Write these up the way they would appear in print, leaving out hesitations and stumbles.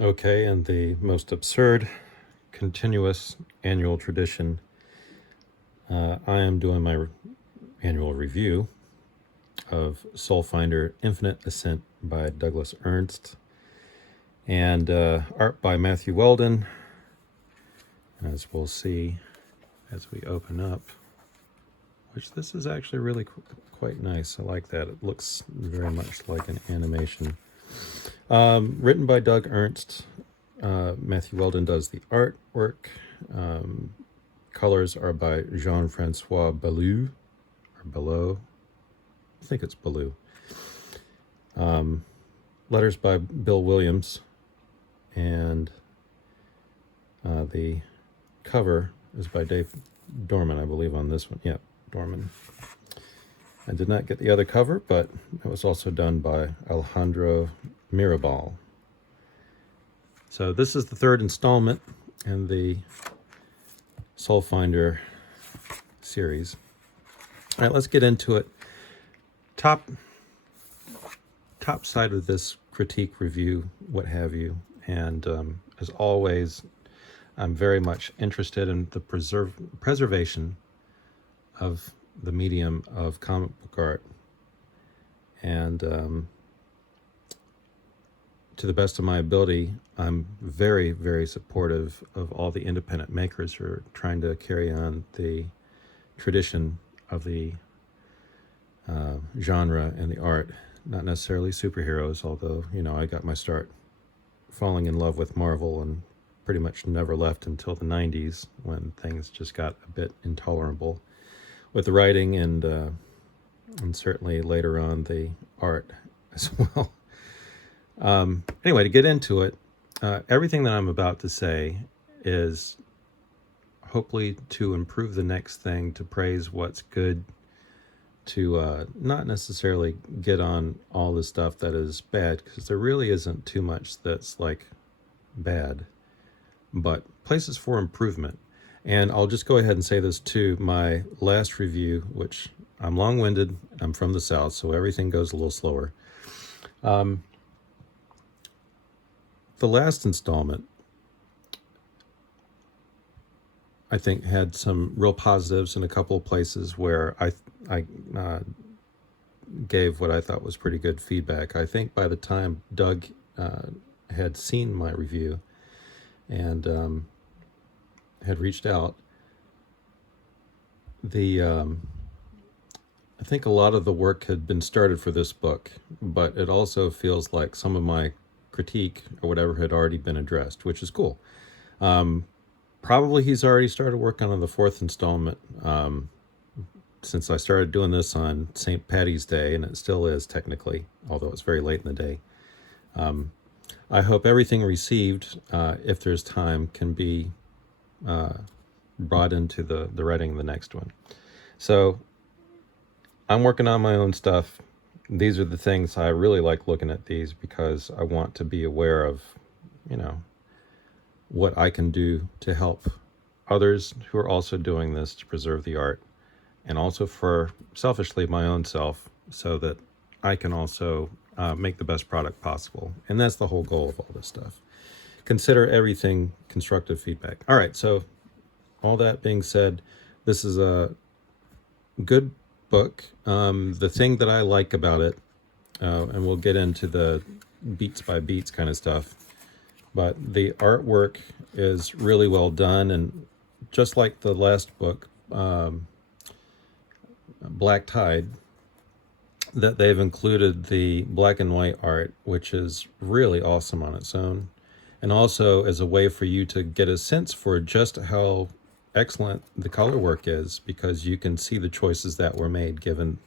Okay, and the most absurd, continuous annual tradition, I am doing my annual review of Soulfinder Infinite Ascent by Douglas Ernst, and art by Matthew Weldon, as we'll see as we open up, which this is actually really quite nice. I like that. It looks very much like an animation. Written by Doug Ernst. Matthew Weldon does the artwork. Colors are by Jean-Francois Ballou, or Belleau. I think it's Ballou. Letters by Bill Williams. And the cover is by Dave Dorman, I believe, on this one. Yeah, Dorman. I did not get the other cover, but it was also done by Alejandro Mirabal. So this is the third installment in the Soulfinder series. All right, let's get into it. Top side of this critique, review, what have you. And as always, I'm very much interested in the preservation of the medium of comic book art. And to the best of my ability, I'm very, very supportive of all the independent makers who are trying to carry on the tradition of the genre and the art. Not necessarily superheroes, although, I got my start falling in love with Marvel and pretty much never left until the 90s, when things just got a bit intolerable with the writing and certainly later on the art as well. Anyway, to get into it, everything that I'm about to say is hopefully to improve the next thing, to praise what's good, to not necessarily get on all the stuff that is bad, because there really isn't too much that's like bad, but places for improvement. And I'll just go ahead and say this too. My last review, which I'm long-winded, I'm from the South, so everything goes a little slower. The last installment, I think, had some real positives in a couple of places where I gave what I thought was pretty good feedback. I think by the time Doug had seen my review and had reached out, I think a lot of the work had been started for this book, but it also feels like some of my critique or whatever had already been addressed, which is cool. Probably he's already started working on the fourth installment, since I started doing this on St. Paddy's Day, and it still is technically, although it's very late in the day. I hope everything received, if there's time, can be brought into the writing of the next one. So I'm working on my own stuff. These are the things I really like looking at these, because I want to be aware of, what I can do to help others who are also doing this to preserve the art, and also for selfishly my own self, so that I can also make the best product possible. And that's the whole goal of all this stuff. Consider everything constructive feedback. All right, so all that being said, this is a good book. The thing that I like about it, and we'll get into the beats by beats kind of stuff, but the artwork is really well done. And just like the last book, Black Tide, that they've included the black and white art, which is really awesome on its own, and also as a way for you to get a sense for just how excellent the color work is, because you can see the choices that were made given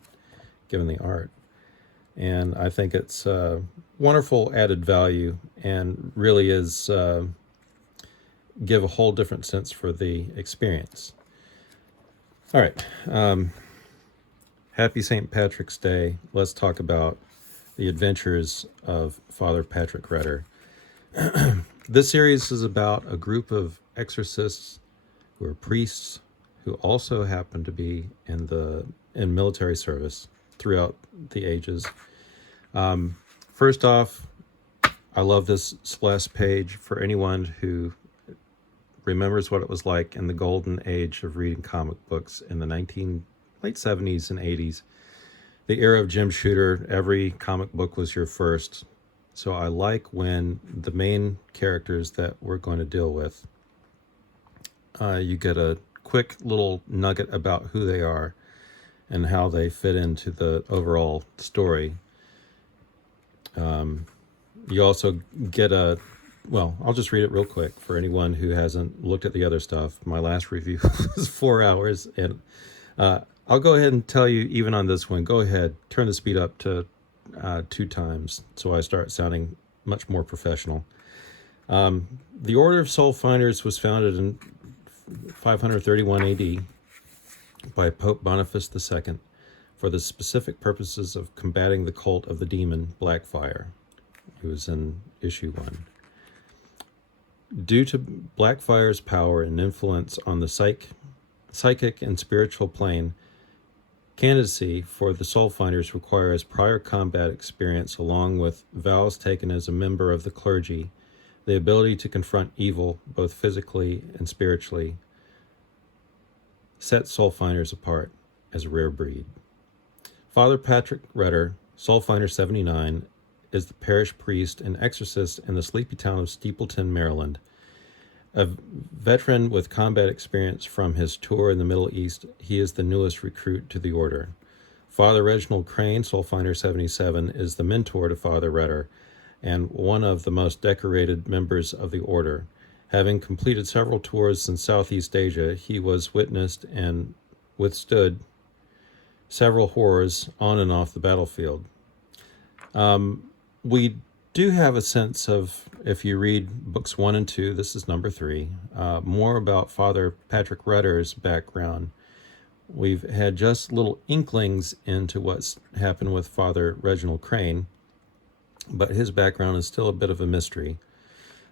the art. And I think it's wonderful added value, and really is give a whole different sense for the experience. All right. Happy St. Patrick's Day. Let's talk about the adventures of Father Patrick Redder. This series is about a group of exorcists who are priests who also happen to be in military service throughout the ages. First off, I love this splash page for anyone who remembers what it was like in the golden age of reading comic books in the late 70s and 80s. The era of Jim Shooter, every comic book was your first. So I like when the main characters that we're going to deal with, you get a quick little nugget about who they are and how they fit into the overall story. You also get I'll just read it real quick for anyone who hasn't looked at the other stuff. My last review was 4 hours, and I'll go ahead and tell you, even on this one, go ahead, turn the speed up to 2 times so I start sounding much more professional. The Order of Soulfinders was founded in 531 AD by Pope Boniface II for the specific purposes of combating the cult of the demon Blackfire. It was in issue 1. Due to Blackfire's power and influence on the psychic and spiritual plane, candidacy for the Soulfinders requires prior combat experience along with vows taken as a member of the clergy, the ability to confront evil both physically and spiritually, sets Soulfinders apart as a rare breed. Father Patrick Rutter, Soulfinder 79, is the parish priest and exorcist in the sleepy town of Steepleton, Maryland. A veteran with combat experience from his tour in the Middle East, he is the newest recruit to the order. Father Reginald Crane, Soulfinder 77, is the mentor to Father Rutter and one of the most decorated members of the order. Having completed several tours in Southeast Asia, he was witnessed and withstood several horrors on and off the battlefield. We do have a sense of, if you read books 1 and 2, this is number 3, more about Father Patrick Rutter's background. We've had just little inklings into what's happened with Father Reginald Crane, but his background is still a bit of a mystery.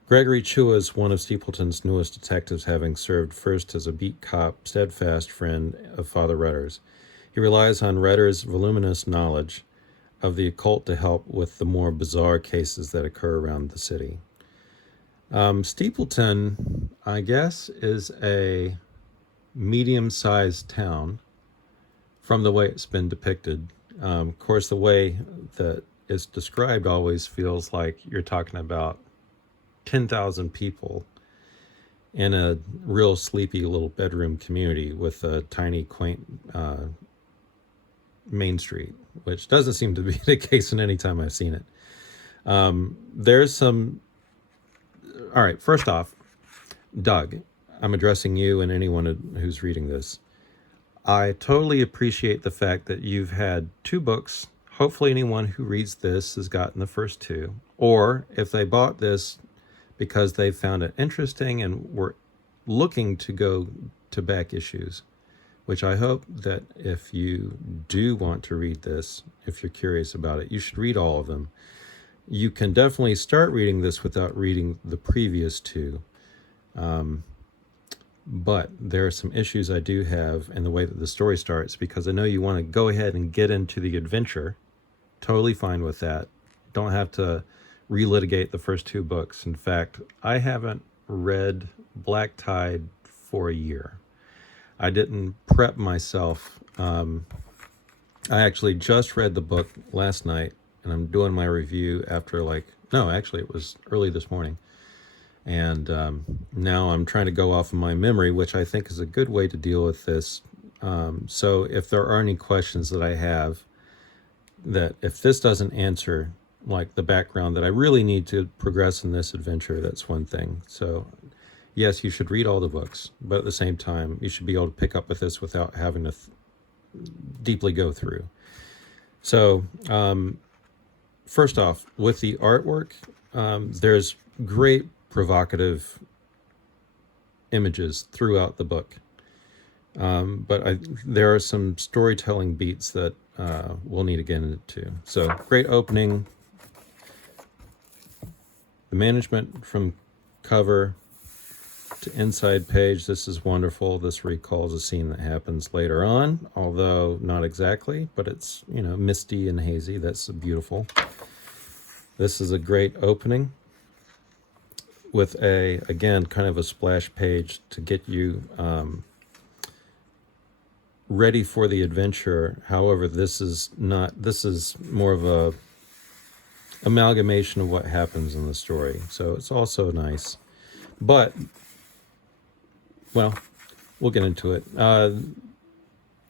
Gregory Chua is one of Steepleton's newest detectives, having served first as a beat cop, steadfast friend of Father Rutter's. He relies on Rutter's voluminous knowledge of the occult to help with the more bizarre cases that occur around the city. Steepleton, I guess, is a medium-sized town from the way it's been depicted. Of course, the way that it's described always feels like you're talking about 10,000 people in a real sleepy little bedroom community with a tiny, quaint main street, which doesn't seem to be the case in any time I've seen it. There's some... All right, first off, Doug, I'm addressing you and anyone who's reading this. I totally appreciate the fact that you've had 2 books. Hopefully anyone who reads this has gotten the first 2. Or if they bought this because they found it interesting and were looking to go to back issues, which I hope that if you do want to read this, if you're curious about it, you should read all of them. You can definitely start reading this without reading the previous 2. But there are some issues I do have in the way that the story starts, because I know you want to go ahead and get into the adventure. Totally fine with that. Don't have to relitigate the first 2 books. In fact, I haven't read Black Tide for a year. I didn't prep myself. I actually just read the book last night, and I'm doing my review after it was early this morning. And now I'm trying to go off of my memory, which I think is a good way to deal with this. So if there are any questions that I have, that if this doesn't answer like the background that I really need to progress in this adventure, that's one thing. So yes, you should read all the books, but at the same time, you should be able to pick up with this without having to deeply go through. So first off, with the artwork, there's great provocative images throughout the book. But there are some storytelling beats that we'll need to get into. So great opening. The management from cover to inside page, this is wonderful. This recalls a scene that happens later on, although not exactly, but it's, misty and hazy. That's beautiful. This is a great opening with again, kind of a splash page to get you ready for the adventure. However, this is more of a amalgamation of what happens in the story. So it's also nice. But, well, we'll get into it.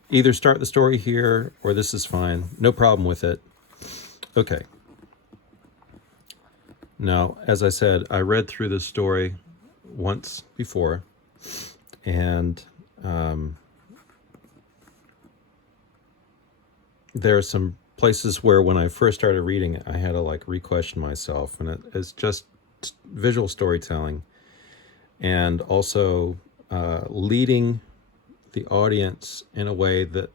Either start the story here or this is fine. No problem with it. Okay. Now, as I said, I read through this story once before, and there are some places where when I first started reading it, I had to like re-question myself, and it's just visual storytelling, and also leading the audience in a way that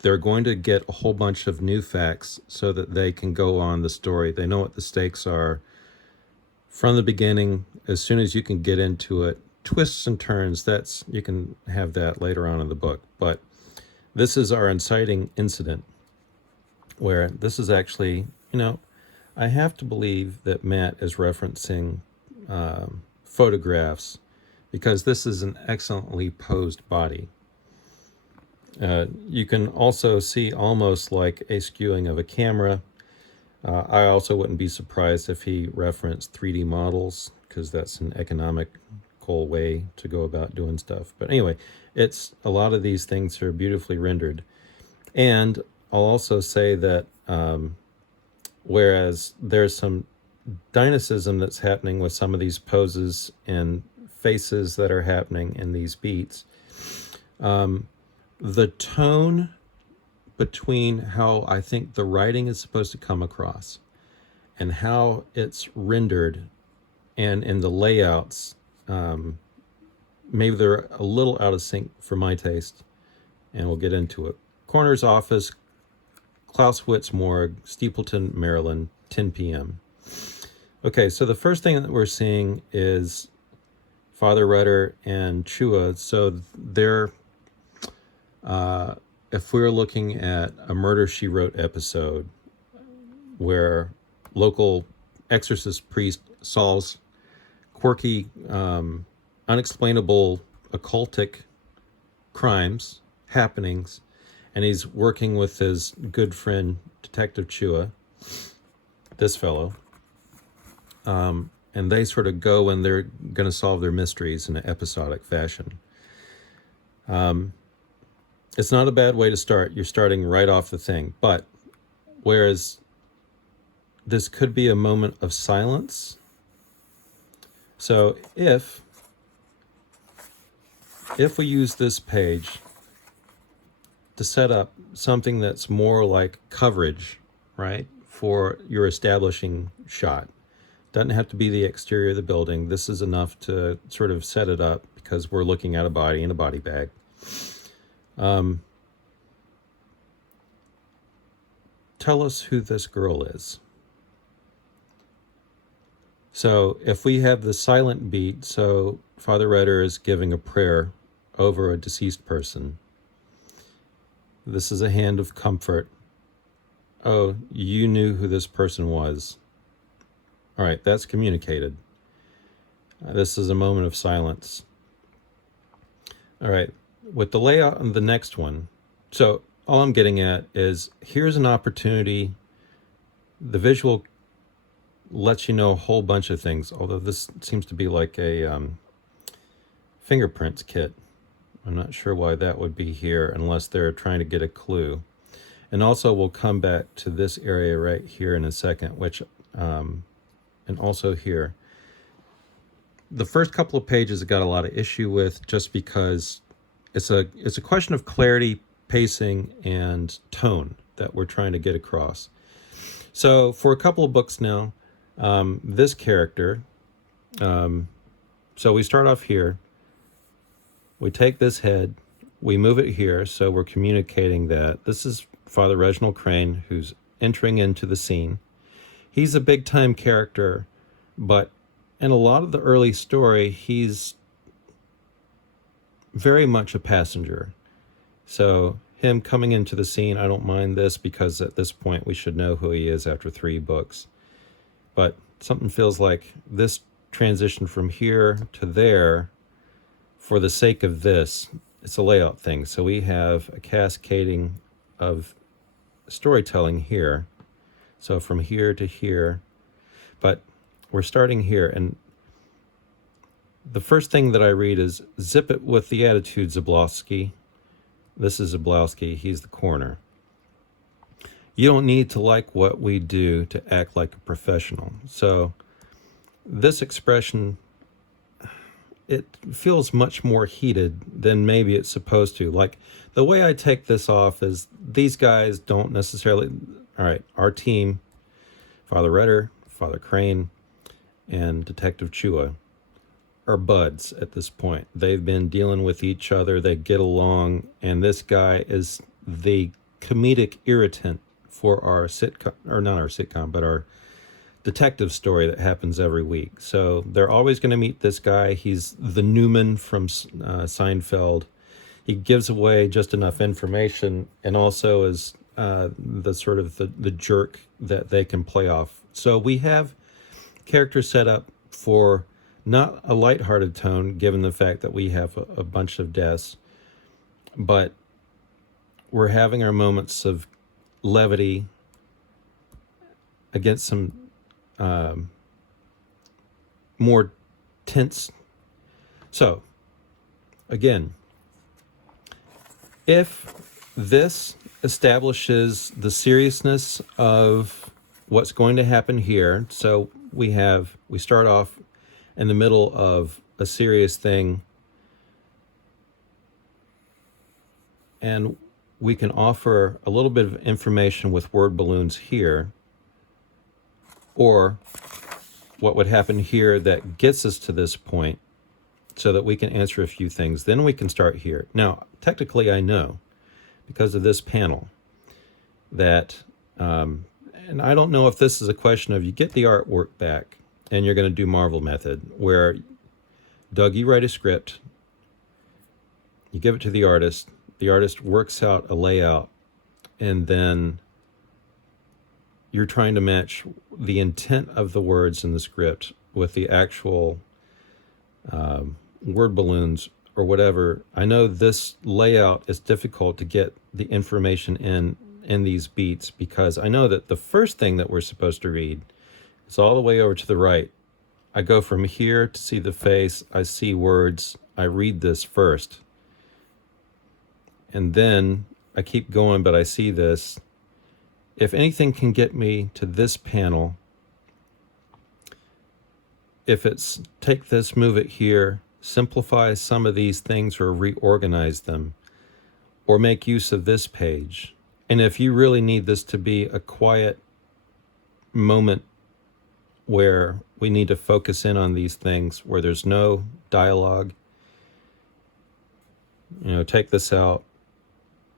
they're going to get a whole bunch of new facts so that they can go on the story. They know what the stakes are from the beginning. As soon as you can get into it, twists and turns, you can have that later on in the book. But this is our inciting incident, where this is actually, I have to believe that Matt is referencing photographs, because this is an excellently posed body. You can also see almost like a skewing of a camera. I also wouldn't be surprised if he referenced 3D models, because that's an economical way to go about doing stuff. But anyway, a lot of these things are beautifully rendered. And I'll also say that whereas there's some dynamism that's happening with some of these poses and faces that are happening in these beats, the tone between how I think the writing is supposed to come across and how it's rendered, and in the layouts, maybe they're a little out of sync for my taste, and we'll get into it. Coroner's Office, Clausewitz Morgue, Steepleton, Maryland, 10 p.m. Okay, so the first thing that we're seeing is Father Rudder and Chua. So they're, if we're looking at a Murder, She Wrote episode where local exorcist priest solves quirky, unexplainable, occultic crimes, happenings, and he's working with his good friend, Detective Chua, this fellow, and they sort of go and they're going to solve their mysteries in an episodic fashion. It's not a bad way to start. You're starting right off the thing. But whereas this could be a moment of silence, so if we use this page to set up something that's more like coverage, right, for your establishing shot. Doesn't have to be the exterior of the building. This is enough to sort of set it up, because we're looking at a body in a body bag. Tell us who this girl is. So if we have the silent beat, so Father Rudder is giving a prayer over a deceased person. This is a hand of comfort. Oh, you knew who this person was. All right, that's communicated. This is a moment of silence. All right, with the layout on the next one, so all I'm getting at is here's an opportunity. The visual lets you know a whole bunch of things, although this seems to be like a fingerprints kit. I'm not sure why that would be here unless they're trying to get a clue. And also we'll come back to this area right here in a second, which, and also here. The first couple of pages I got a lot of issue with, just because it's a question of clarity, pacing, and tone that we're trying to get across. So for a couple of books now, this character, so we start off here. We take this head, we move it here, so we're communicating that this is Father Reginald Crane, who's entering into the scene. He's a big-time character, but in a lot of the early story, he's very much a passenger. So him coming into the scene, I don't mind this, because at this point we should know who he is after 3 books. but something feels like this transition from here to there, for the sake of this, it's a layout thing. So we have a cascading of storytelling here. So from here to here, but we're starting here. And the first thing that I read is, zip it with the attitude, Zablowski. This is Zablowski. He's the coroner. You don't need to like what we do to act like a professional. So this expression, it feels much more heated than maybe it's supposed to. Like, the way I take this off is, these guys don't necessarily, all right, our team, Father Redder, Father Crane, and Detective Chua, are buds at this point. They've been dealing with each other, they get along, and this guy is the comedic irritant for our sitcom, or not our sitcom, but our detective story that happens every week. So they're always going to meet this guy. He's the Newman from Seinfeld. He gives away just enough information, and also is the sort of the jerk that they can play off. So we have characters set up for not a lighthearted tone, given the fact that we have a bunch of deaths, but we're having our moments of levity against some more tense. So again, if this establishes the seriousness of what's going to happen here, so we start off in the middle of a serious thing, and we can offer a little bit of information with word balloons here, or what would happen here that gets us to this point so that we can answer a few things. Then we can start here. Now, technically, I know, because of this panel, that, and I don't know if this is a question of, you get the artwork back and you're going to do Marvel method, where, Doug, you write a script, you give it to the artist works out a layout, and then you're trying to match the intent of the words in the script with the actual word balloons or whatever. I know this layout is difficult to get the information in these beats, because I know that the first thing that we're supposed to read is all the way over to the right. I go from here to see the face, I see words, I read this first, and then I keep going, but I see this. If anything can get me to this panel, if it's take this, move it here, simplify some of these things or reorganize them, or make use of this page. And if you really need this to be a quiet moment where we need to focus in on these things, where there's no dialogue, take this out.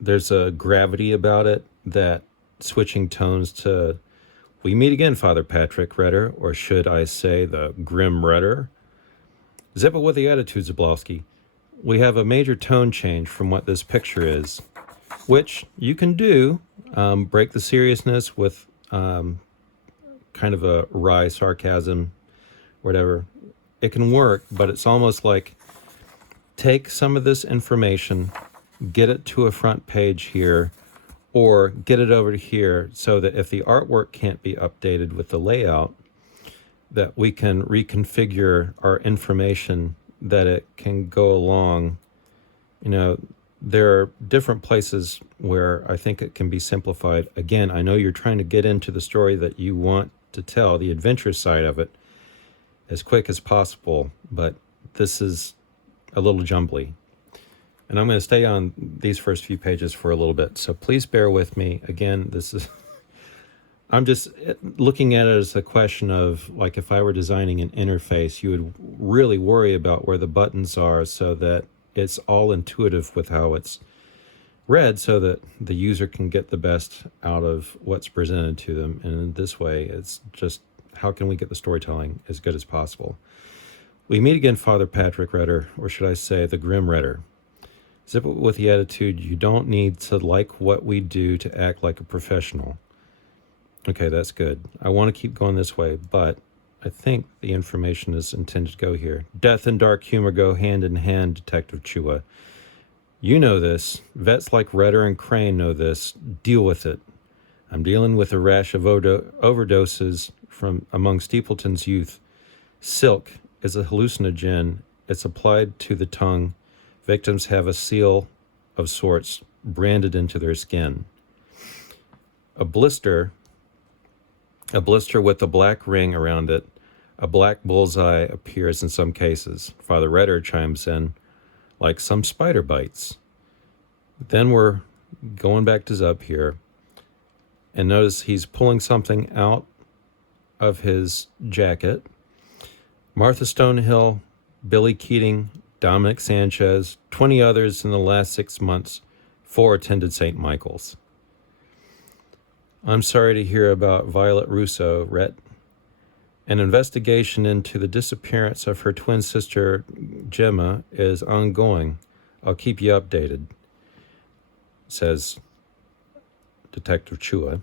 There's a gravity about it, that switching tones to, we meet again, Father Patrick Redder, or should I say the Grim Redder. Zip it with the attitude, Zablowski. We have a major tone change from what this picture is, which you can do, break the seriousness with kind of a wry sarcasm, whatever. It can work, but it's almost like, take some of this information, get it to a front page here, or get it over to here, so that if the artwork can't be updated with the layout, that we can reconfigure our information, that it can go along. There are different places where I think it can be simplified. Again, I know you're trying to get into the story that you want to tell, the adventure side of it, as quick as possible, but this is a little jumbly. And I'm going to stay on these first few pages for a little bit, so please bear with me. Again, this is, I'm just looking at it as a question of, like, if I were designing an interface, you would really worry about where the buttons are, so that it's all intuitive with how it's read, so that the user can get the best out of what's presented to them. And in this way, it's just, how can we get the storytelling as good as possible? We meet again, Father Patrick Redder, or should I say the Grim Redder. Zip it with the attitude, you don't need to like what we do to act like a professional. Okay, that's good. I want to keep going this way, but I think the information is intended to go here. Death and dark humor go hand in hand, Detective Chua. You know this. Vets like Redder and Crane know this. Deal with it. I'm dealing with a rash of overdoses from among Stapleton's youth. Silk is a hallucinogen. It's applied to the tongue. Victims have a seal of sorts branded into their skin. A blister with a black ring around it, a black bullseye appears in some cases. Father Redder chimes in, like some spider bites. Then we're going back to Zub here, and notice he's pulling something out of his jacket. Martha Stonehill, Billy Keating, Dominic Sanchez, 20 others in the last 6 months, 4 attended St. Michael's. I'm sorry to hear about Violet Russo, Rhett. An investigation into the disappearance of her twin sister, Gemma, is ongoing. I'll keep you updated, says Detective Chua.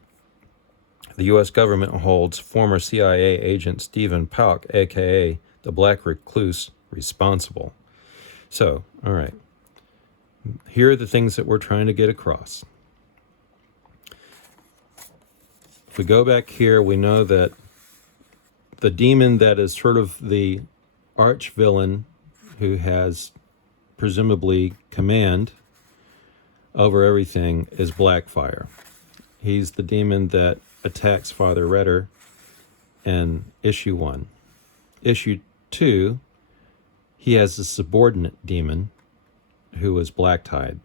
The U.S. government holds former CIA agent Stephen Pauk, a.k.a. the Black Recluse, responsible. So, all right. Here are the things that we're trying to get across. If we go back here, we know that the demon that is sort of the arch villain who has presumably command over everything is Blackfire. He's the demon that attacks Father Redder in issue 1. Issue 2, he has a subordinate demon who was Blacktide.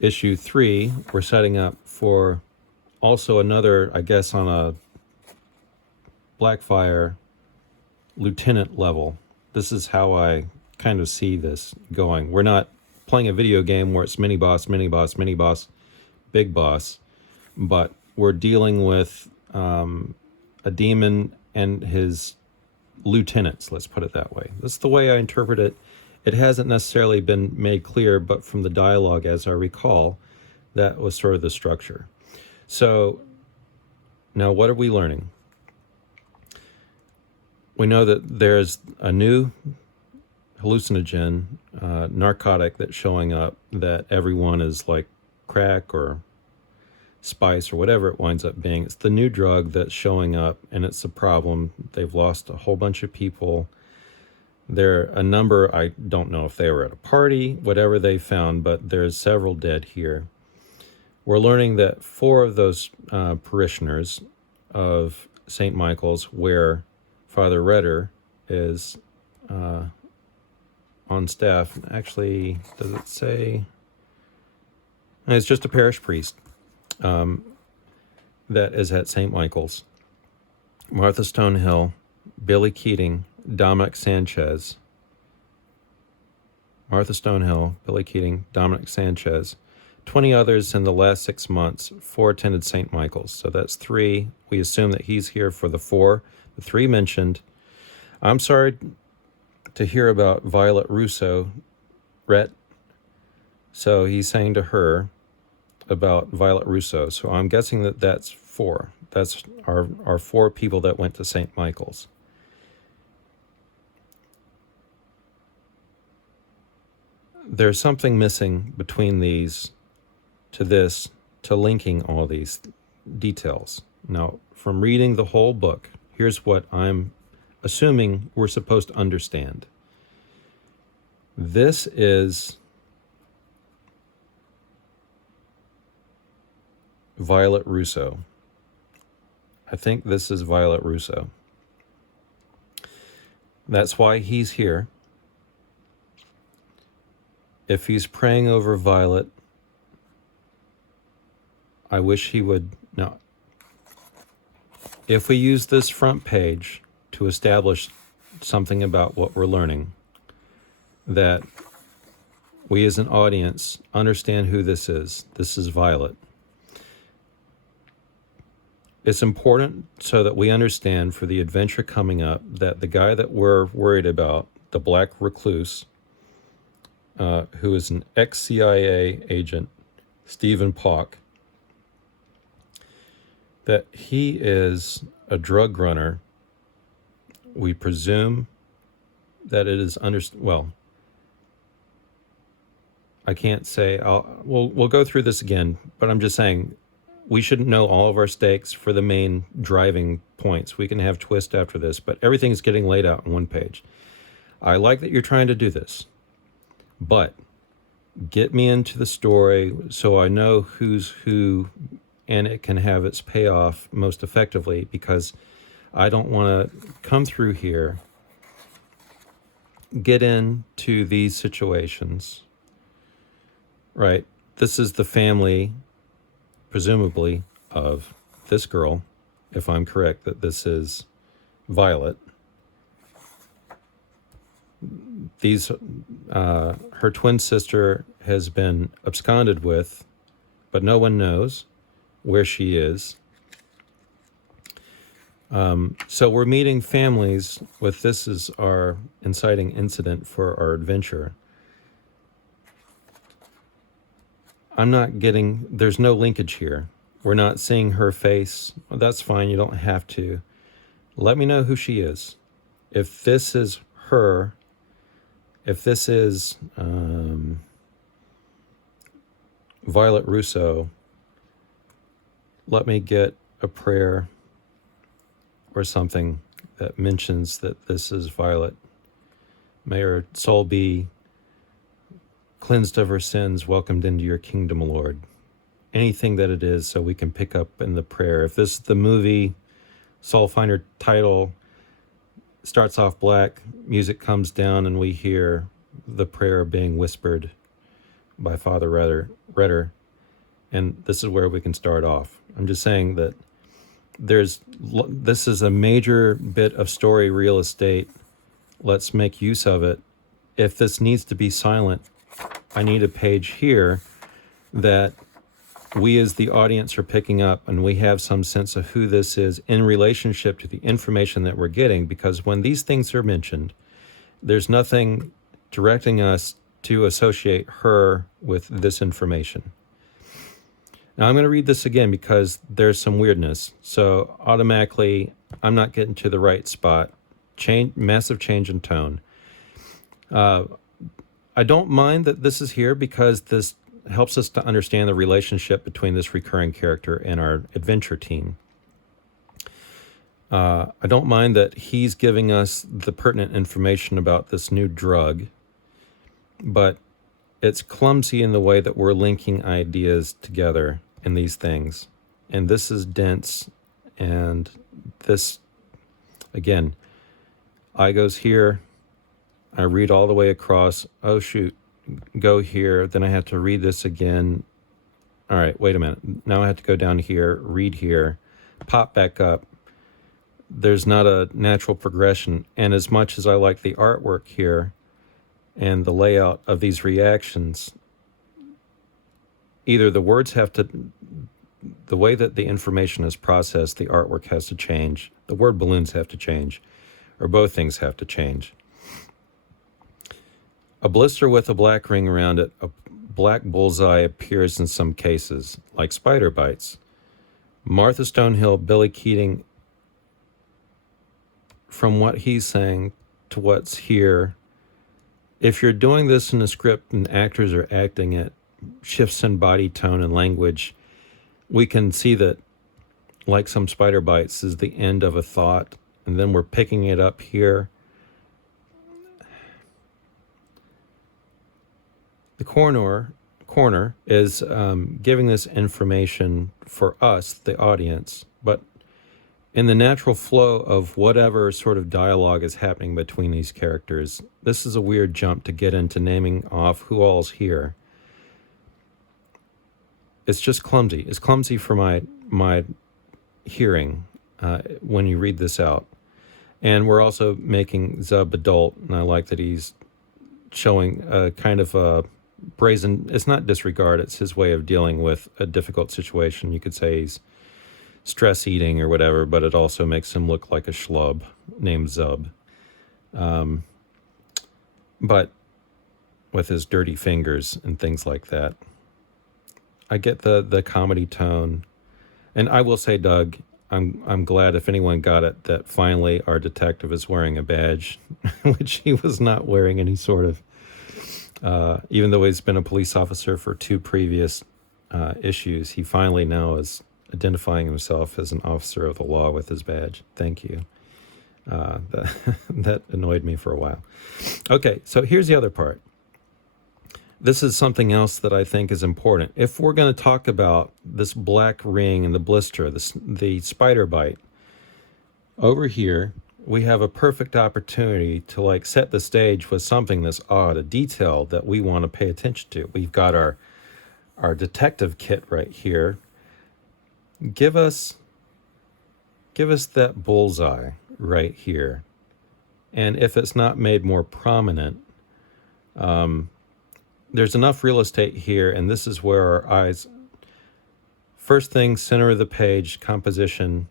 Issue 3, we're setting up for also another, I guess, on a Blackfire lieutenant level. This is how I kind of see this going. We're not playing a video game where it's mini boss, mini boss, mini boss, big boss, but we're dealing with a demon and his lieutenants, let's put it that way. That's the way I interpret it. It hasn't necessarily been made clear, but from the dialogue, as I recall, that was sort of the structure. So now what are we learning? We know that there's a new hallucinogen, narcotic that's showing up that everyone is like crack or spice or whatever it winds up being. It's the new drug that's showing up, and it's a problem. They've lost a whole bunch of people. There are a number, I don't know if they were at a party, whatever they found, but there's several dead here. We're learning that 4 of those parishioners of St. Michael's, where Father Redder is on staff. Actually, does it say? It's just a parish priest that is at St. Michael's. Martha Stonehill, Billy Keating, Dominic Sanchez. Martha Stonehill, Billy Keating, Dominic Sanchez. 20 others in the last 6 months, 4 attended St. Michael's. So that's 3. We assume that he's here for the 4. The 3 mentioned. I'm sorry to hear about Violet Russo, Rhett. So he's saying to her about Violet Russo. So I'm guessing that that's 4. That's our 4 people that went to St. Michael's. There's something missing between these to linking all these details. Now, from reading the whole book, here's what I'm assuming we're supposed to understand. This is Violet Russo. I think this is Violet Russo. That's why he's here. If he's praying over Violet, I wish he would. No. If we use this front page to establish something about what we're learning, that we as an audience understand who this is. This is Violet. It's important so that we understand for the adventure coming up that the guy that we're worried about, the Black Recluse, who is an ex-CIA agent, Stephen Pauk, that he is a drug runner. We presume that it is well, I can't say, we'll go through this again, but I'm just saying we shouldn't know all of our stakes for the main driving points. We can have twist after this, but everything is getting laid out on one page. I like that you're trying to do this, but get me into the story so I know who's who and it can have its payoff most effectively, because I don't want to come through here, get into these situations, right? This is the family, presumably, of this girl, if I'm correct, that this is Violet. Her twin sister has been absconded with, but no one knows where she is. So we're meeting families with this as our inciting incident for our adventure. I'm not getting, there's no linkage here. We're not seeing her face. Well, that's fine, you don't have to. Let me know who she is. If this is her, if this is Violet Russo, let me get a prayer or something that mentions that this is Violet. May her soul be cleansed of her sins, welcomed into your kingdom, Lord. Anything that it is, so we can pick up in the prayer. If this is the movie, Soulfinder title starts off black, music comes down, and we hear the prayer being whispered by Father Redder, and this is where we can start off. I'm just saying that this is a major bit of story real estate. Let's make use of it. If this needs to be silent, I need a page here that we as the audience are picking up, and we have some sense of who this is in relationship to the information that we're getting, because when these things are mentioned, there's nothing directing us to associate her with this information. Now I'm going to read this again because there's some weirdness. So automatically, I'm not getting to the right spot. Massive change in tone. I don't mind that this is here because this helps us to understand the relationship between this recurring character and our adventure team. I don't mind that he's giving us the pertinent information about this new drug, but it's clumsy in the way that we're linking ideas together in these things. And this is dense, and this, again, I goes here, I read all the way across, oh shoot, go here, then I have to read this again. All right, wait a minute. Now I have to go down here, read here, pop back up. There's not a natural progression. And as much as I like the artwork here and the layout of these reactions, either the words have to, the way that the information is processed, the artwork has to change, the word balloons have to change, or both things have to change. A blister with a black ring around it, a black bullseye appears in some cases, like spider bites. Martha Stonehill, Billy Keating, from what he's saying to what's here, if you're doing this in a script and actors are acting it, shifts in body tone and language, we can see that, like some spider bites, is the end of a thought, and then we're picking it up here. The coroner is giving this information for us, the audience, but in the natural flow of whatever sort of dialogue is happening between these characters, this is a weird jump to get into naming off who all's here. It's just clumsy. It's clumsy for my hearing when you read this out. And we're also making Zub adult, and I like that he's showing a kind of a brazen, it's not disregard, it's his way of dealing with a difficult situation. You could say he's stress eating or whatever, but it also makes him look like a schlub named Zub. But with his dirty fingers and things like that. I get the comedy tone. And I will say, Doug, I'm glad if anyone got it that finally our detective is wearing a badge, which he was not wearing any sort of. Even though he's been a police officer for 2 previous issues, he finally now is identifying himself as an officer of the law with his badge. Thank you. That annoyed me for a while. Okay, so here's the other part. This is something else that I think is important. If we're going to talk about this black ring and the blister, the spider bite, over here, we have a perfect opportunity to like set the stage with something that's odd, a detail that we want to pay attention to. We've got our detective kit right here. Give us that bullseye right here. And if it's not made more prominent, there's enough real estate here, and this is where our eyes, first thing, center of the page, composition,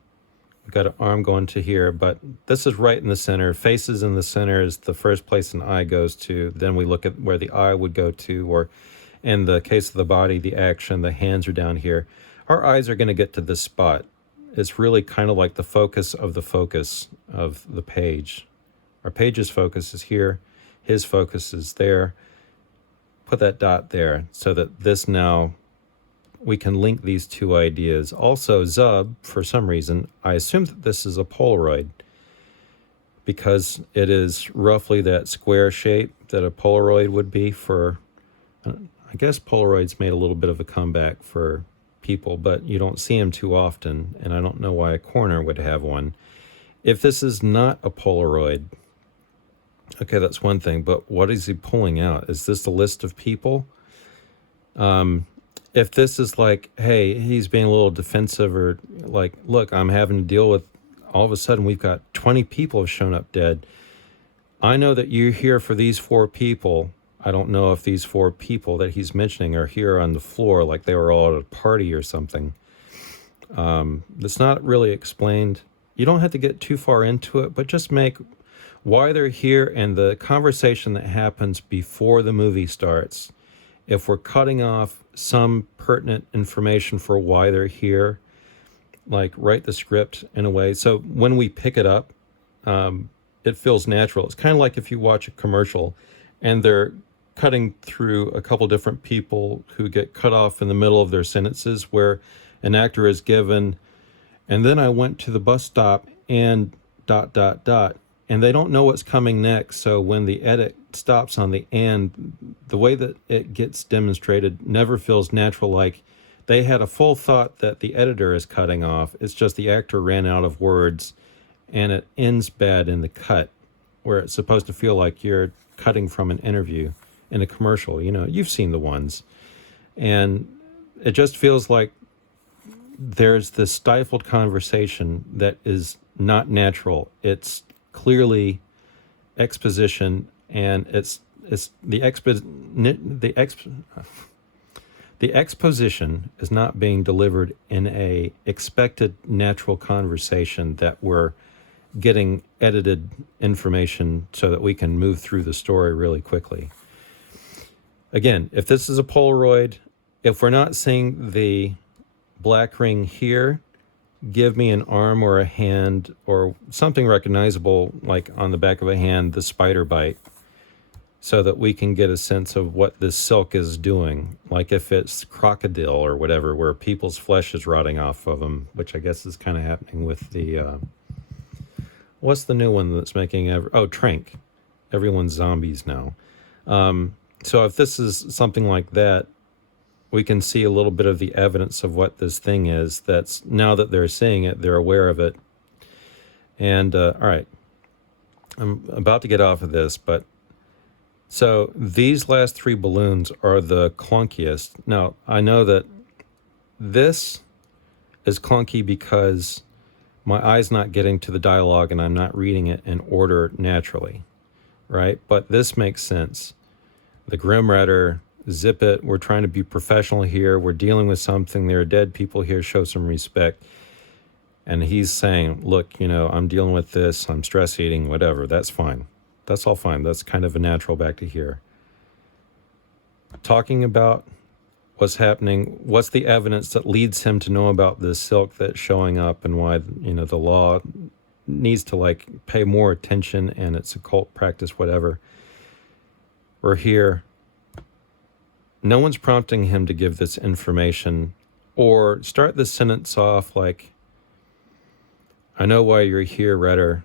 we've got an arm going to here, but this is right in the center. Faces in the center is the first place an eye goes to. Then we look at where the eye would go to, or in the case of the body, the action, the hands are down here. Our eyes are going to get to this spot. It's really kind of like the focus of the page. Our page's focus is here. His focus is there. Put that dot there so that this now, we can link these 2 ideas. Also, Zub, for some reason, I assume that this is a Polaroid because it is roughly that square shape that a Polaroid would be for, I guess Polaroids made a little bit of a comeback for people, but you don't see them too often, and I don't know why a corner would have one. If this is not a Polaroid, okay, that's one thing, but what is he pulling out? Is this a list of people? If this is like, hey, he's being a little defensive, or like, look, I'm having to deal with, all of a sudden we've got 20 people have shown up dead. I know that you're here for these 4 people. I don't know if these 4 people that he's mentioning are here on the floor, like they were all at a party or something. It's not really explained. You don't have to get too far into it, but just make why they're here and the conversation that happens before the movie starts. If we're cutting off some pertinent information for why they're here, like write the script in a way so when we pick it up, it feels natural. It's kind of like if you watch a commercial and they're cutting through a couple different people who get cut off in the middle of their sentences, where an actor is given, and then I went to the bus stop and ... and they don't know what's coming next. So when the edit stops on the end, the way that it gets demonstrated never feels natural, like they had a full thought that the editor is cutting off. It's just the actor ran out of words, and it ends bad in the cut, where it's supposed to feel like you're cutting from an interview in a commercial. You know, you've seen the ones. And it just feels like there's this stifled conversation that is not natural. It's clearly exposition, and the exposition is not being delivered in a expected natural conversation that we're getting edited information so that we can move through the story really quickly. Again, if this is a Polaroid, if we're not seeing the black ring here, give me an arm or a hand or something recognizable, like on the back of a hand, the spider bite, so that we can get a sense of what this silk is doing. Like if it's crocodile or whatever, where people's flesh is rotting off of them, which I guess is kind of happening with the, what's the new one that's making, Trank. Everyone's zombies now. So if this is something like that, we can see a little bit of the evidence of what this thing is. That's, now that they're seeing it, they're aware of it. And, all right, I'm about to get off of this, but so these last 3 balloons are the clunkiest. Now, I know that this is clunky because my eye's not getting to the dialogue and I'm not reading it in order naturally, right? But this makes sense. The Grim Reader, zip it. We're trying to be professional here. We're dealing with something. There are dead people here. Show some respect. And he's saying, look, you know, I'm dealing with this. I'm stress eating, whatever. That's fine. That's all fine. That's kind of a natural back to here. Talking about what's happening, what's the evidence that leads him to know about this silk that's showing up, and why, the law needs to like pay more attention, and it's occult practice, whatever. We're here. No one's prompting him to give this information or start the sentence off like, I know why you're here, Redder.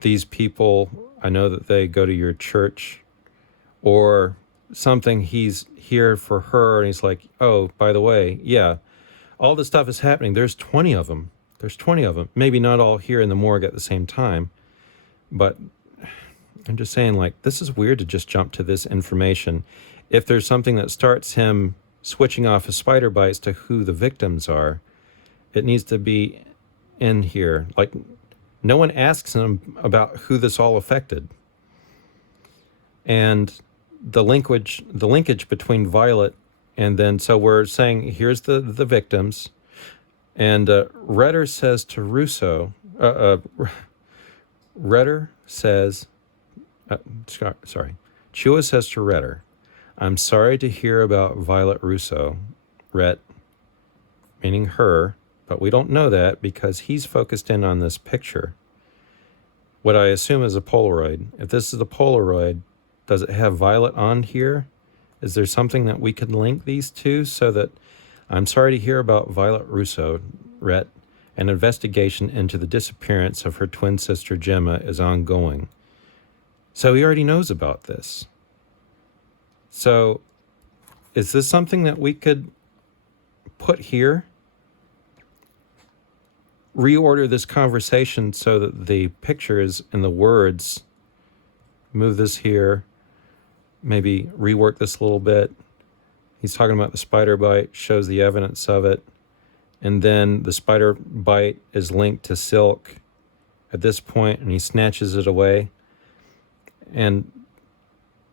These people, I know that they go to your church, or something. He's here for her, and he's like, oh, by the way, yeah, all this stuff is happening. There's 20 of them. Maybe not all here in the morgue at the same time, but I'm just saying, like, this is weird to just jump to this information. If there's something that starts him switching off his spider bites to who the victims are, it needs to be in here. Like, no one asks him about who this all affected. And the linkage between Violet and then, so we're saying, here's the victims. And Redder says to Russo, Redder says, sorry, Chua says to Redder, I'm sorry to hear about Violet Russo. Rhett, meaning her, but we don't know that because he's focused in on this picture. What I assume is a Polaroid. If this is a Polaroid, does it have Violet on here? Is there something that we can link these to so that I'm sorry to hear about Violet Russo, Rhett. An investigation into the disappearance of her twin sister Gemma is ongoing. So he already knows about this. So is this something that we could put here? Reorder this conversation so that the picture is in the words. Move this here. Maybe rework this a little bit. He's talking about the spider bite, shows the evidence of it. And then the spider bite is linked to silk at this point, and he snatches it away.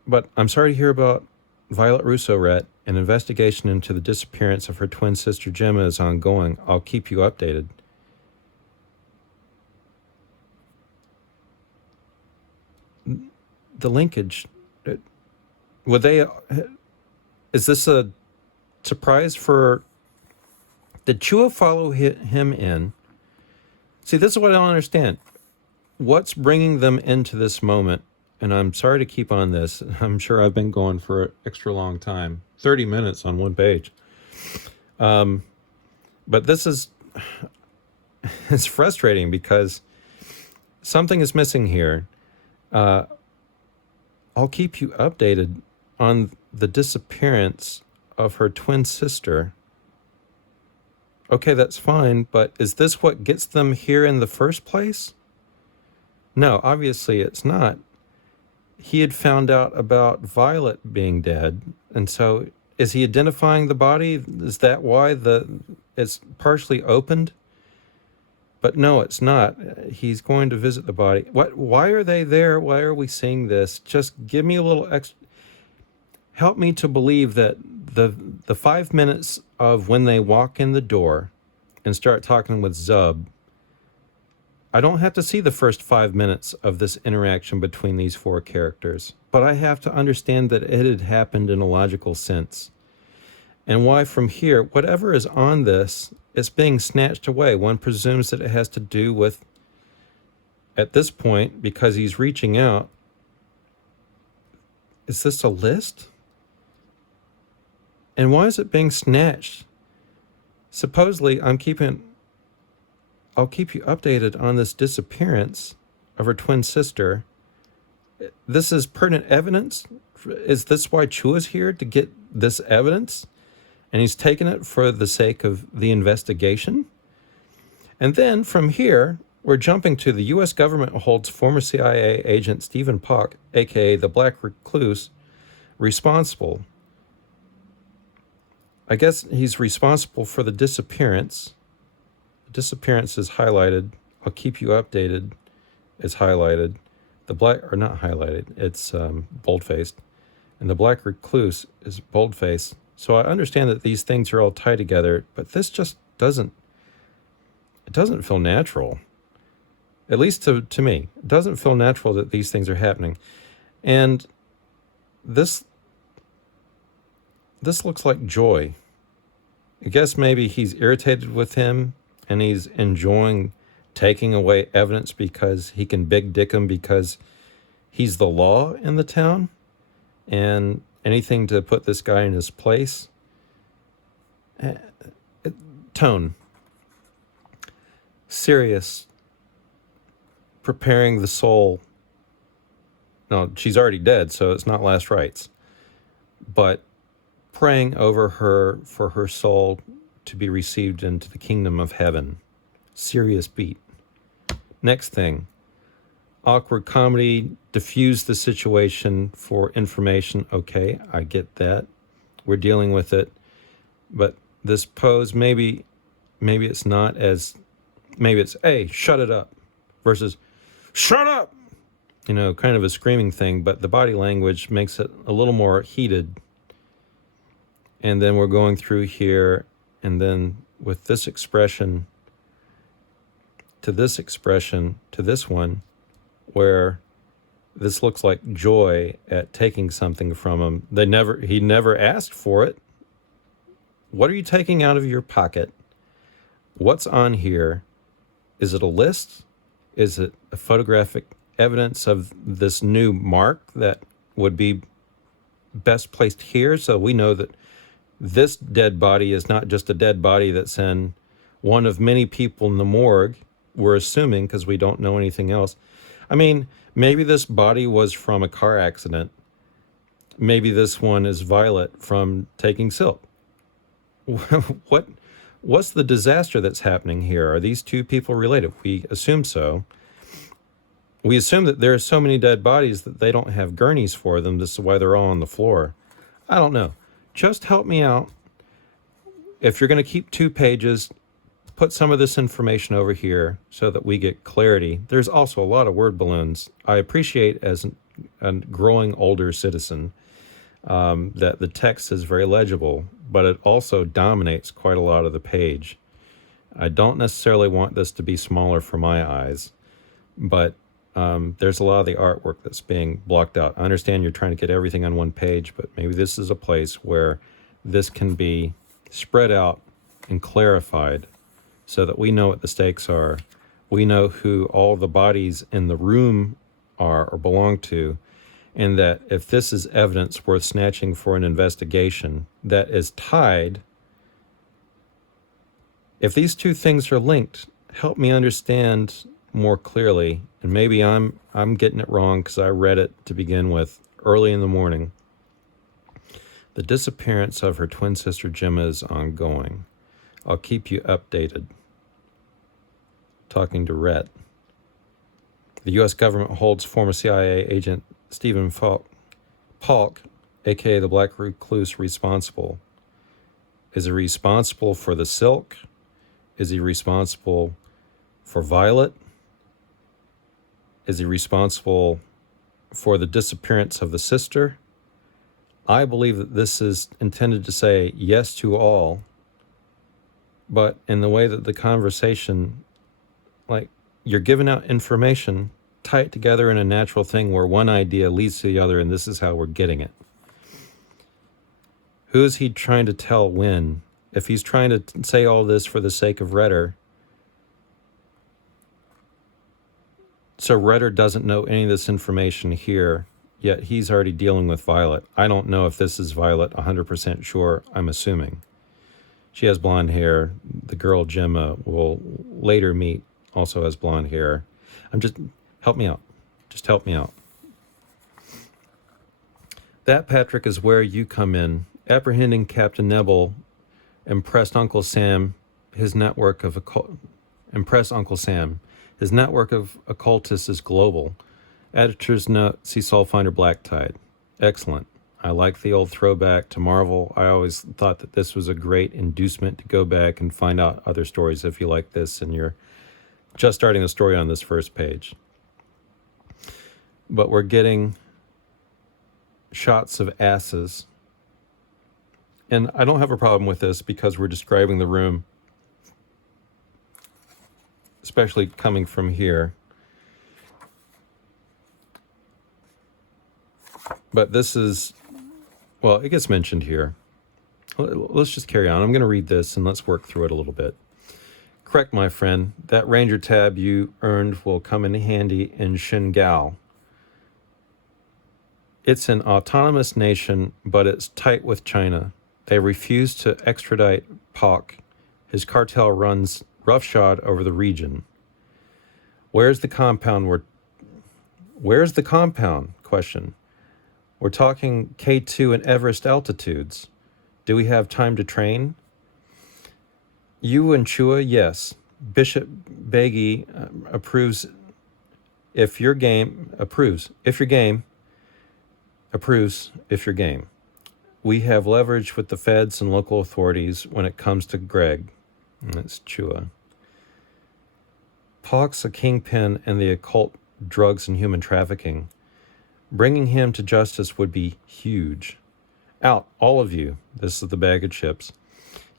But I'm sorry to hear about Violet Russo, Rhett. An investigation into the disappearance of her twin sister Gemma is ongoing. I'll keep you updated. The linkage, would they, is this a surprise for, did Chua follow him in? See, this is what I don't understand. What's bringing them into this moment? And I'm sorry to keep on this. I'm sure I've been going for an extra long time, 30 minutes on one page. But this is, it's frustrating because something is missing here. I'll keep you updated on the disappearance of her twin sister. Okay, that's fine, but is this what gets them here in the first place? No, obviously it's not. He had found out about Violet being dead, and so is he identifying the body? Is that why it's partially opened? But no, it's not. He's going to visit the body. Why are they there? Why are we seeing this? Just give me a little extra. Help me to believe that the 5 minutes of when they walk in the door and start talking with Zub, I don't have to see the first 5 minutes of this interaction between these four characters, but I have to understand that it had happened in a logical sense. And why from here, whatever is on this, it's being snatched away. One presumes that it has to do with, at this point, because he's reaching out. Is this a list? And why is it being snatched? Supposedly, I'll keep you updated on this disappearance of her twin sister. This is pertinent evidence? Is this why Chua's here, to get this evidence? And he's taken it for the sake of the investigation? And then from here, we're jumping to the U.S. government holds former CIA agent Stephen Pock, a.k.a. the Black Recluse, responsible. I guess he's responsible for the disappearance. The disappearance is highlighted. I'll keep you updated. It's highlighted. The black, or not highlighted, it's bold-faced. And the Black Recluse is bold-faced. So I understand that these things are all tied together, but this just doesn't feel natural. At least to me. It doesn't feel natural that these things are happening. And this, this looks like Joy. I guess maybe he's irritated with him and he's enjoying taking away evidence because he can big dick him because he's the law in the town, and anything to put this guy in his place. Tone. Serious. Preparing the soul. No, she's already dead, so it's not last rites. But praying over her for her soul to be received into the kingdom of heaven. Serious beat. Next thing. Awkward comedy, diffuse the situation for information. Okay, I get that. We're dealing with it. But this pose, maybe it's not as, maybe it's, hey, shut it up, versus, shut up! You know, kind of a screaming thing, but the body language makes it a little more heated. And then we're going through here, and then with this expression, to this one, where this looks like joy at taking something from him. He never asked for it. What are you taking out of your pocket? What's on here? Is it a list? Is it a photographic evidence of this new mark that would be best placed here, so we know that this dead body is not just a dead body that's in one of many people in the morgue? We're assuming, because we don't know anything else. I mean, maybe this body was from a car accident. Maybe this one is Violet from taking Silk. What's the disaster that's happening here? Are these two people related? We assume so. We assume that there are so many dead bodies that they don't have gurneys for them. This is why they're all on the floor. I don't know. Just help me out. If you're going to keep 2 pages, put some of this information over here so that we get clarity. There's also a lot of word balloons. I appreciate, as a growing older citizen, that the text is very legible, but it also dominates quite a lot of the page. I don't necessarily want this to be smaller for my eyes, but there's a lot of the artwork that's being blocked out. I understand you're trying to get everything on one page, but maybe this is a place where this can be spread out and clarified so that we know what the stakes are. We know who all the bodies in the room are or belong to, and that if this is evidence worth snatching for an investigation that is tied, if these two things are linked, help me understand more clearly. And maybe I'm getting it wrong because I read it to begin with early in the morning. The disappearance of her twin sister Gemma is ongoing. I'll keep you updated. Talking to Rhett. The U.S. government holds former CIA agent Stephen Falk, a.k.a. the Black Recluse, responsible. Is he responsible for the Silk? Is he responsible for Violet? Is he responsible for the disappearance of the sister? I believe that this is intended to say yes to all, but in the way that the conversation, like, you're giving out information, tie it together in a natural thing where one idea leads to the other, and this is how we're getting it. Who is he trying to tell when? If he's trying to say all this for the sake of Redder, so Redder doesn't know any of this information here, yet he's already dealing with Violet. I don't know if this is Violet, 100% sure, I'm assuming. She has blonde hair. The girl Gemma will later meet also has blonde hair. Help me out. Just help me out. That, Patrick, is where you come in. Apprehending Captain Nebel impressed Uncle Sam, his network of His network of occultists is global. Editor's note, see Soulfinder Black Tide. Excellent. I like the old throwback to Marvel. I always thought that this was a great inducement to go back and find out other stories if you like this and you're just starting the story on this first page. But we're getting shots of asses. And I don't have a problem with this because we're describing the room, especially coming from here. But this is, well, it gets mentioned here. let's just carry on. I'm going to read this and let's work through it a little bit. Correct, my friend. That Ranger tab you earned will come in handy in Xinjiang. It's an autonomous nation, but it's tight with China. They refuse to extradite Pak. His cartel runs roughshod over the region. Where's the compound? Where's the compound? Question. We're talking K2 and Everest altitudes. Do we have time to train? You and Chua, yes. Bishop Beggy approves. If you're game, approves. If you're game, approves. If you're game. We have leverage with the feds and local authorities when it comes to Greg. That's Chua. Pak's a kingpin in the occult, drugs, and human trafficking. Bringing him to justice would be huge. Out, all of you. This is the bag of chips.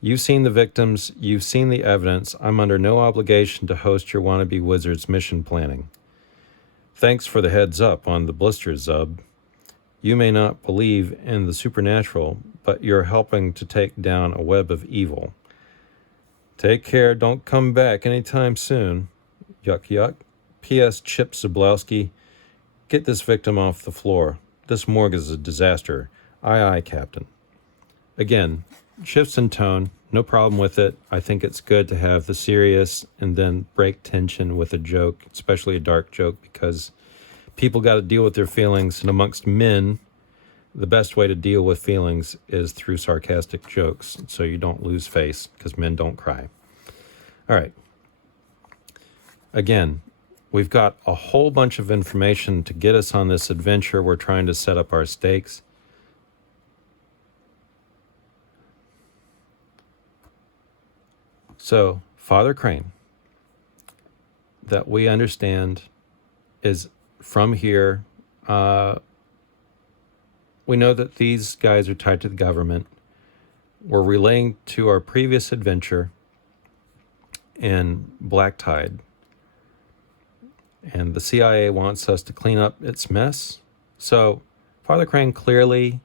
You've seen the victims. You've seen the evidence. I'm under no obligation to host your wannabe wizard's mission planning. Thanks for the heads up on the blisters, Zub. You may not believe in the supernatural, but you're helping to take down a web of evil. Take care. Don't come back anytime soon. Yuck, yuck. P.S. Chip Zablowski. Get this victim off the floor. This morgue is a disaster. Aye, aye, Captain. Again, shifts in tone. No problem with it. I think it's good to have the serious and then break tension with a joke, especially a dark joke, because people got to deal with their feelings. And amongst men, the best way to deal with feelings is through sarcastic jokes, so you don't lose face, because men don't cry. All right. Again, we've got a whole bunch of information to get us on this adventure. We're trying to set up our stakes. So, Father Crane, that we understand, is from here. We know that these guys are tied to the government. We're relaying to our previous adventure in Black Tide. And the CIA wants us to clean up its mess. So Father Crane clearly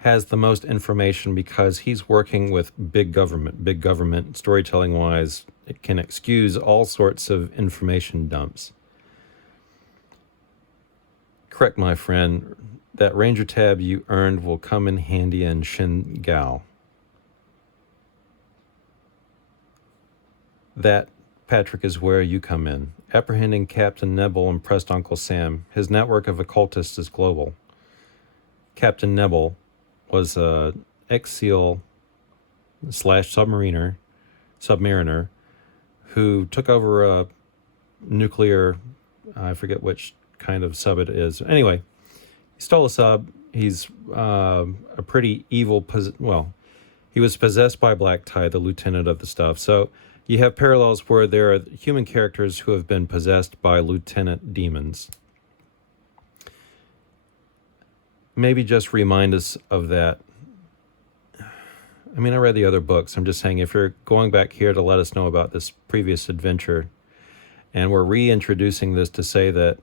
has the most information because he's working with big government. Big government, storytelling-wise, it can excuse all sorts of information dumps. Correct, my friend. That Ranger tab you earned will come in handy in Xinjiang. That, Patrick, is where you come in. Apprehending Captain Nebel impressed Uncle Sam. His network of occultists is global. Captain Nebel was a ex-SEAL / submariner who took over a nuclear, I forget which kind of sub it is. Anyway, he stole a sub. He's a pretty evil, he was possessed by Black Tide, the lieutenant of the stuff. So you have parallels where there are human characters who have been possessed by lieutenant demons. Maybe just remind us of that. I mean, I read the other books. I'm just saying, if you're going back here to let us know about this previous adventure, and we're reintroducing this to say that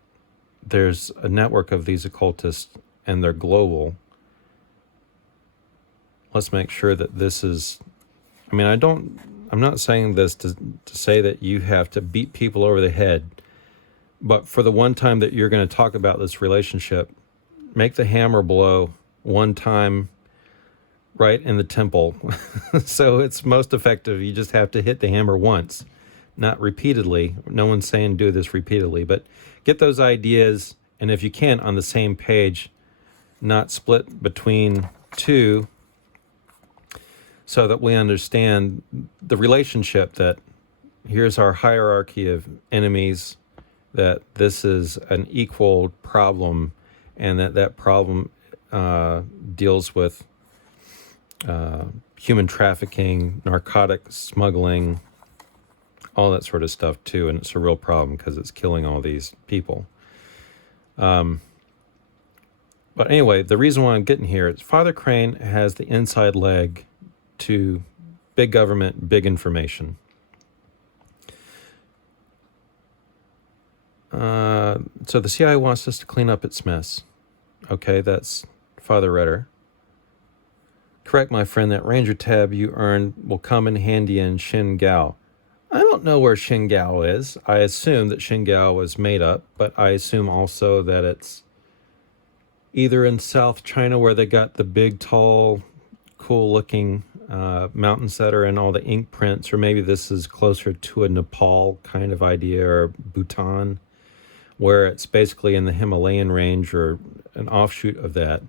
there's a network of these occultists and they're global, let's make sure that this is, I mean, I'm not saying this to say that you have to beat people over the head, but for the one time that you're going to talk about this relationship, make the hammer blow one time right in the temple. So it's most effective. You just have to hit the hammer once, not repeatedly. No one's saying do this repeatedly, but get those ideas, and if you can, on the same page, not split between two, so that we understand the relationship, that here's our hierarchy of enemies, that this is an equal problem, and that problem deals with human trafficking, narcotic smuggling, all that sort of stuff too, and it's a real problem because it's killing all these people. But anyway, the reason why I'm getting here is Father Crane has the inside leg to big government, big information. So the CIA wants us to clean up its mess. Okay, that's Father Redder. Correct, my friend, that Ranger tab you earned will come in handy in Xingao. I don't know where Xingao is. I assume that Xingao was made up, but I assume also that it's either in South China where they got the big, tall, cool-looking mountain setter and all the ink prints, or maybe this is closer to a Nepal kind of idea, or Bhutan, where it's basically in the Himalayan range or an offshoot of that.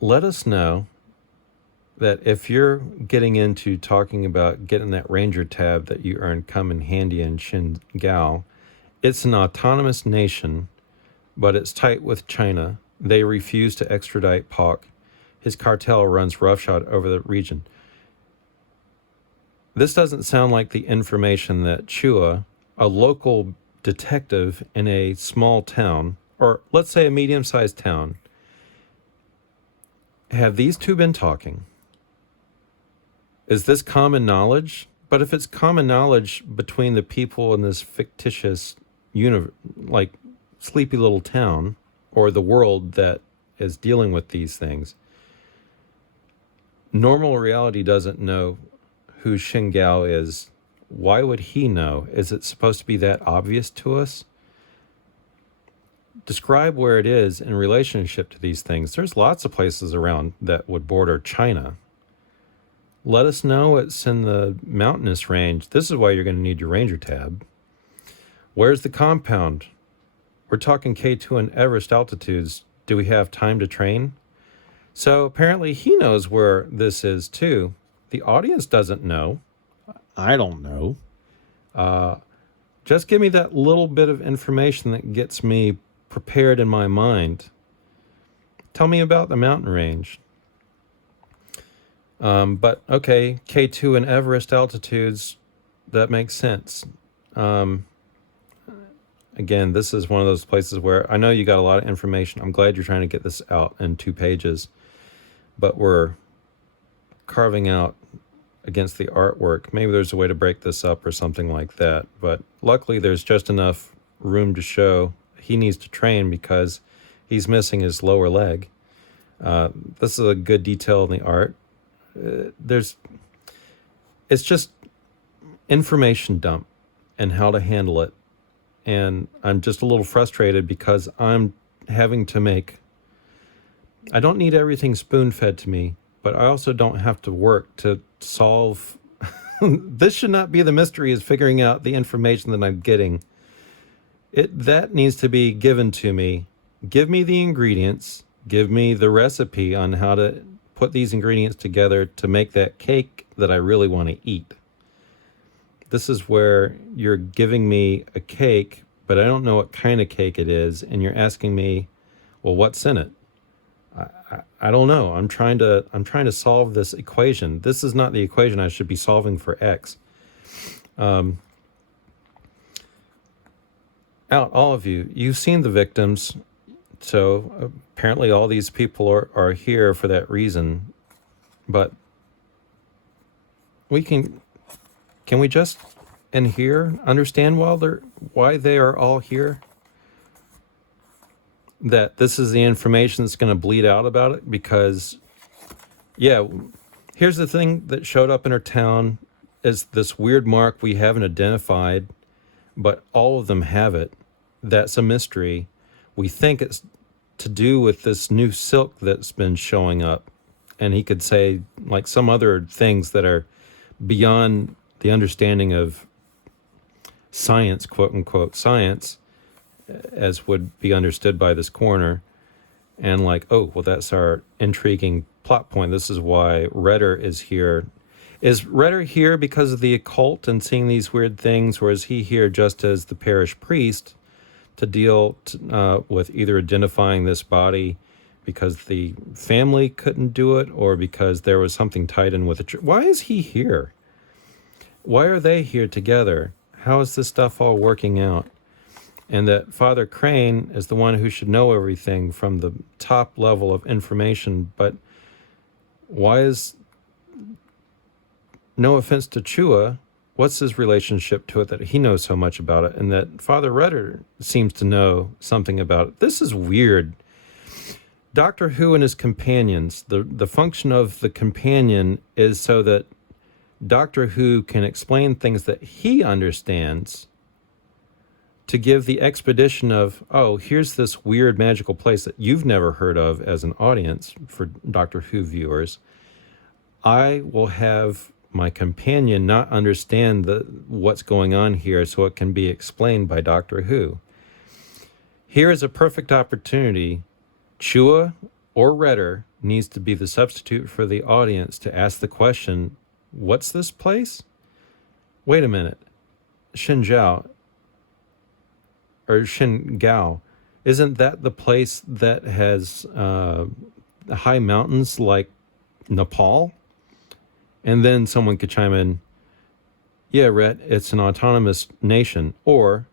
Let us know that if you're getting into talking about getting that Ranger tab that you earned come in handy in Xinjiang, it's an autonomous nation, but it's tight with China. They refuse to extradite Pak. His cartel runs roughshod over the region. This doesn't sound like the information that Chua, a local detective in a small town, or let's say a medium-sized town, have these two been talking? Is this common knowledge? But if it's common knowledge between the people in this fictitious, like sleepy little town, or the world that is dealing with these things, normal reality doesn't know who Xingao is. Why would he know? Is it supposed to be that obvious to us? Describe where it is in relationship to these things. There's lots of places around that would border China. Let us know it's in the mountainous range. This is why you're going to need your Ranger tab. Where's the compound? We're talking K2 and Everest altitudes. Do we have time to train? So apparently he knows where this is too. The audience doesn't know. I don't know. Just give me that little bit of information that gets me prepared in my mind. Tell me about the mountain range. But okay, K2 and Everest altitudes, that makes sense. Again, this is one of those places where I know you got a lot of information. I'm glad you're trying to get this out in 2 pages, but we're carving out against the artwork. Maybe there's a way to break this up or something like that. But luckily, there's just enough room to show he needs to train because he's missing his lower leg. This is a good detail in the art. It's just information dump and how to handle it. And I'm just a little frustrated because I'm having to I don't need everything spoon-fed to me, but I also don't have to work to solve. This should not be the mystery, is figuring out the information that I'm getting. That needs to be given to me. Give me the ingredients. Give me the recipe on how to put these ingredients together to make that cake that I really want to eat. This is where you're giving me a cake, but I don't know what kind of cake it is, and you're asking me, well, what's in it? I don't know. I'm trying to solve this equation. This is not the equation I should be solving for X. Out, all of you, you've seen the victims, so apparently all these people are here for that reason. But can we just in here understand why they are all here? That this is the information that's going to bleed out about it? Because, yeah, here's the thing that showed up in our town is this weird mark we haven't identified, but all of them have it. That's a mystery. We think it's to do with this new silk that's been showing up. And he could say, like, some other things that are beyond the understanding of science, quote unquote science, as would be understood by this coroner. And like, oh, well, that's our intriguing plot point. This is why Redder is here. Is Redder here because of the occult and seeing these weird things, or is he here just as the parish priest to deal with either identifying this body because the family couldn't do it, or because there was something tied in with the church? Why is he here? Why are they here together? How is this stuff all working out? And that Father Crane is the one who should know everything from the top level of information. But why is, no offense to Chua, what's his relationship to it that he knows so much about it? And that Father Redder seems to know something about it. This is weird. Doctor Who and his companions, the function of the companion is so that Doctor Who can explain things that he understands to give the expedition of, oh, here's this weird magical place that you've never heard of as an audience for Doctor Who viewers. I will have my companion not understand what's going on here so it can be explained by Doctor Who. Here is a perfect opportunity. Chua or Redder needs to be the substitute for the audience to ask the question, what's this place? Wait a minute. Xinjiao or Xingao, isn't that the place that has high mountains like Nepal? And then someone could chime in, yeah, Rhett, it's an autonomous nation. Or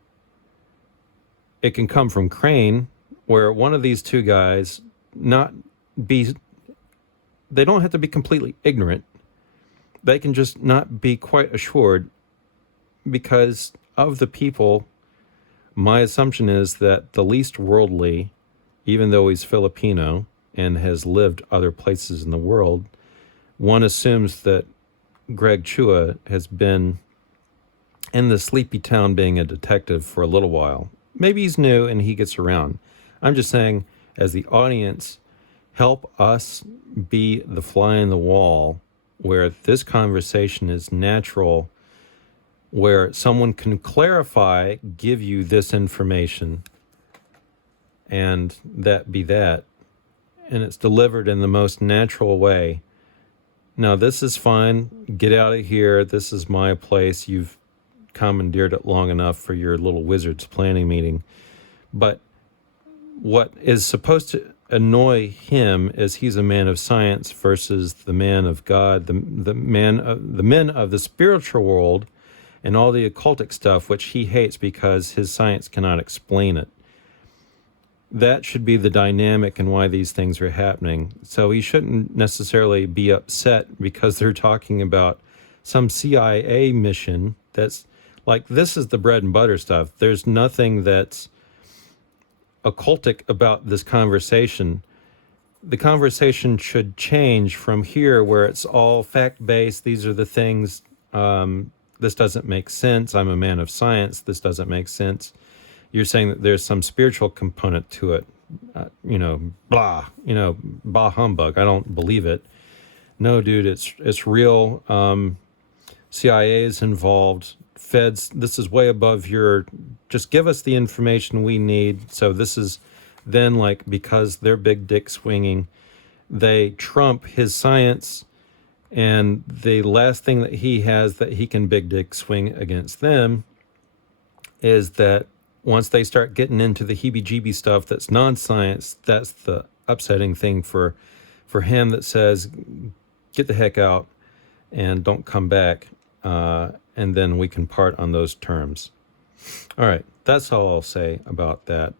it can come from Crane, where one of these two guys they don't have to be completely ignorant. They can just not be quite assured because of the people. My assumption is that the least worldly, even though he's Filipino and has lived other places in the world, one assumes that Greg Chua has been in the sleepy town being a detective for a little while. Maybe he's new and he gets around. I'm just saying, as the audience, help us be the fly in the wall where this conversation is natural, where someone can clarify, give you this information, and that be that. And it's delivered in the most natural way. Now, this is fine. Get out of here. This is my place. You've commandeered it long enough for your little wizard's planning meeting. But what is supposed to annoy him is he's a man of science versus the man of God, the men of the spiritual world and all the occultic stuff, which he hates because his science cannot explain it. That should be the dynamic and why these things are happening. So he shouldn't necessarily be upset because they're talking about some CIA mission that's like, this is the bread and butter stuff. There's nothing that's occultic about this conversation. The conversation should change from here where it's all fact-based. These are the things, this doesn't make sense. I'm a man of science. This doesn't make sense. You're saying that there's some spiritual component to it. Bah humbug. I don't believe it. No, dude, it's real. CIA is involved. Feds, this is way above just give us the information we need. So this is then like, because they're big dick swinging, they trump his science, and the last thing that he has that he can big dick swing against them is that once they start getting into the heebie-jeebie stuff that's non-science, that's the upsetting thing for him, that says, get the heck out and don't come back, and then we can part on those terms. All right, that's all I'll say about that.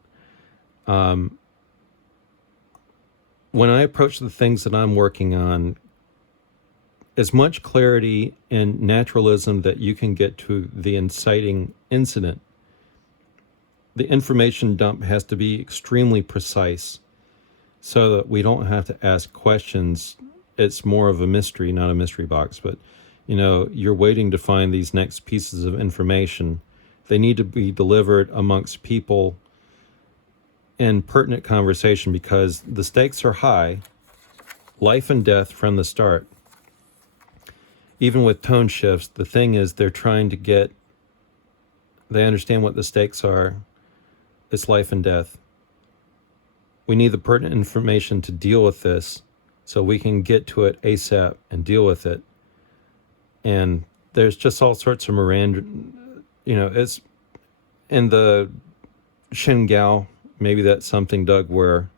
When I approach the things that I'm working on, as much clarity and naturalism that you can get to the inciting incident, the information dump has to be extremely precise so that we don't have to ask questions. It's more of a mystery, not a mystery box, but you're waiting to find these next pieces of information. They need to be delivered amongst people in pertinent conversation because the stakes are high, life and death from the start. Even with tone shifts, the thing is they understand what the stakes are. It's life and death. We need the pertinent information to deal with this so we can get to it ASAP and deal with it. And there's just all sorts of Miranda, it's in the Xingao, maybe that's something, Doug, where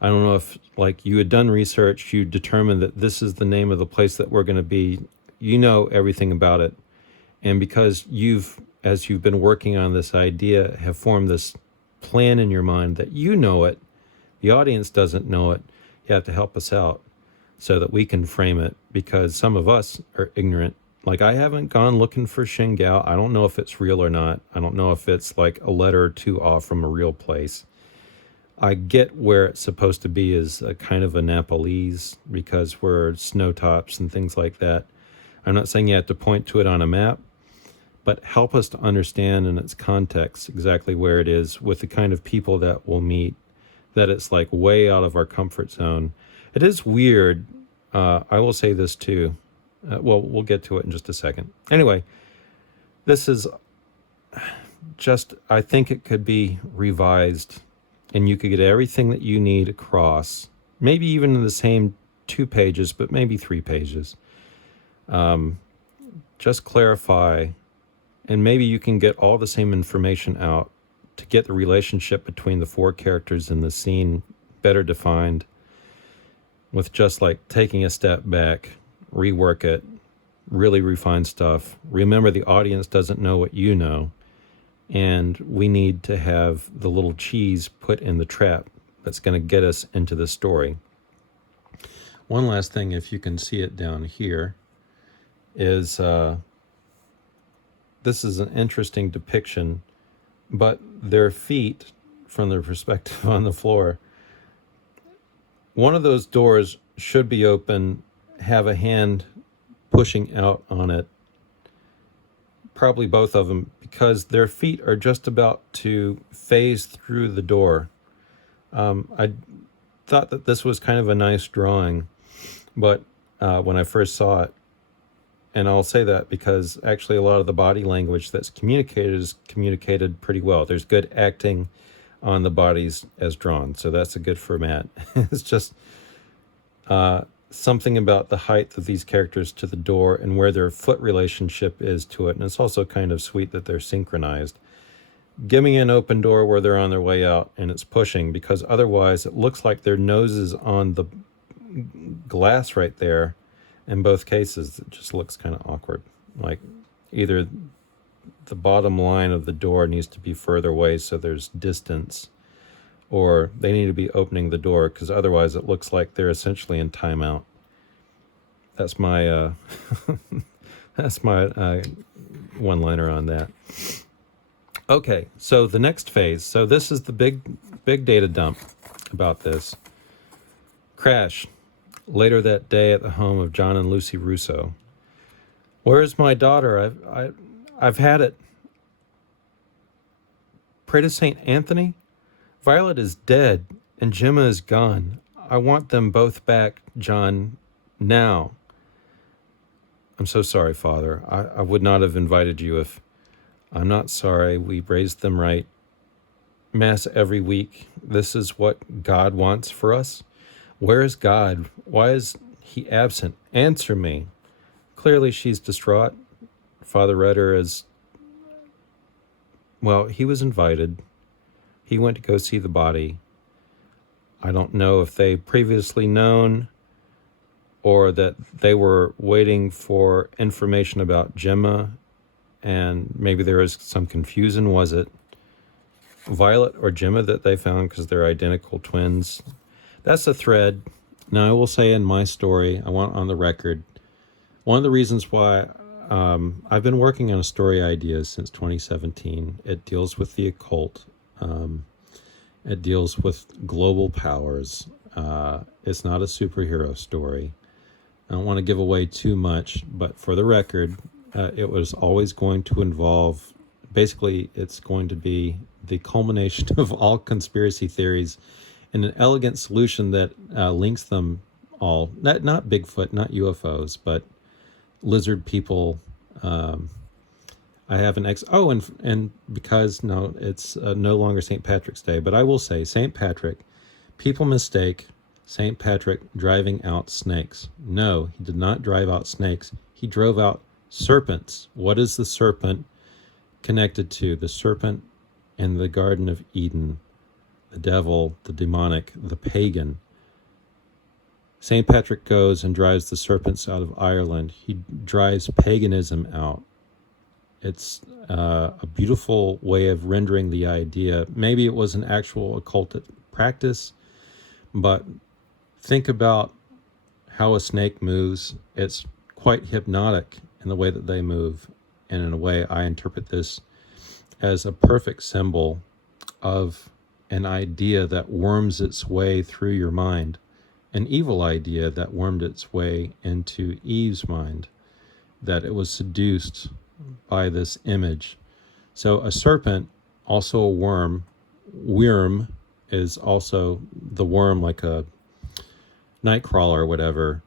I don't know if like you had done research, you determined that this is the name of the place that we're going to be, everything about it. And because as you've been working on this idea, have formed this plan in your mind that it, the audience doesn't know it, you have to help us out so that we can frame it, because some of us are ignorant. Like, I haven't gone looking for Xingao. I don't know if it's real or not. I don't know if it's like a letter or two off from a real place. I get where it's supposed to be as a kind of a Nepalese because we're snow tops and things like that. I'm not saying you have to point to it on a map, but help us to understand in its context exactly where it is with the kind of people that we'll meet, that it's like way out of our comfort zone. It is weird. I will say this too. Well, we'll get to it in just a second. Anyway, this is just, I think it could be revised and you could get everything that you need across, maybe even in the same 2 pages, but maybe 3 pages. Just clarify, and maybe you can get all the same information out to get the relationship between the 4 characters in the scene better defined with just like taking a step back, rework it, really refine stuff. Remember, the audience doesn't know what you know, and we need to have the little cheese put in the trap that's going to get us into the story. One last thing, if you can see it down here, is this is an interesting depiction, but their feet, from their perspective on the floor, one of those doors should be open, have a hand pushing out on it, probably both of them, because their feet are just about to phase through the door. I thought that this was kind of a nice drawing, but when I first saw it, and I'll say that because actually a lot of the body language that's communicated is communicated pretty well. There's good acting on the bodies as drawn, so that's a good format. It's just something about the height of these characters to the door and where their foot relationship is to it, and it's also kind of sweet that they're synchronized. Give me an open door where they're on their way out and it's pushing, because otherwise it looks like their nose is on the glass right there. In both cases, it just looks kind of awkward. Like either the bottom line of the door needs to be further away so there's distance, or they need to be opening the door, because otherwise it looks like they're essentially in timeout. That's my that's my one-liner on that. Okay, so the next phase. So this is the big data dump about this. Crash. Later that day at the home of John and Lucy Russo. Where's my daughter? I've had it. Pray to St. Anthony? Violet is dead and Gemma is gone. I want them both back, John, now. I'm so sorry, Father. I would not have invited you if... I'm not sorry. We raised them right. Mass every week. This is what God wants for us. Where is God? Why is he absent? Answer me. Clearly she's distraught. Father read her as... Well, he was invited. He went to go see the body. I don't know if they previously known or that they were waiting for information about Gemma, and maybe there was some confusion. Was it Violet or Gemma that they found because they're identical twins? That's a thread. Now, I will say in my story, I want on the record, one of the reasons why I've been working on a story idea since 2017. It deals with the occult. It deals with global powers. It's not a superhero story. I don't want to give away too much, but for the record, it was always going to involve, basically, it's going to be the culmination of all conspiracy theories and an elegant solution that links them all. Not Bigfoot, not UFOs, but lizard people. I have an and because no, it's no longer St. Patrick's Day, but I will say St. Patrick, people mistake St. Patrick driving out snakes. No, he did not drive out snakes. He drove out serpents. What is the serpent connected to? The serpent in the Garden of Eden. The devil, the demonic, the pagan. St. Patrick goes and drives the serpents out of Ireland. He drives paganism out. It's a beautiful way of rendering the idea. Maybe it was an actual occult practice, but think about how a snake moves. It's quite hypnotic in the way that they move. And in a way, I interpret this as a perfect symbol of an idea that worms its way through your mind, an evil idea that wormed its way into Eve's mind, that it was seduced by this image. So a serpent, also a worm. Worm is also the worm, like a nightcrawler or whatever,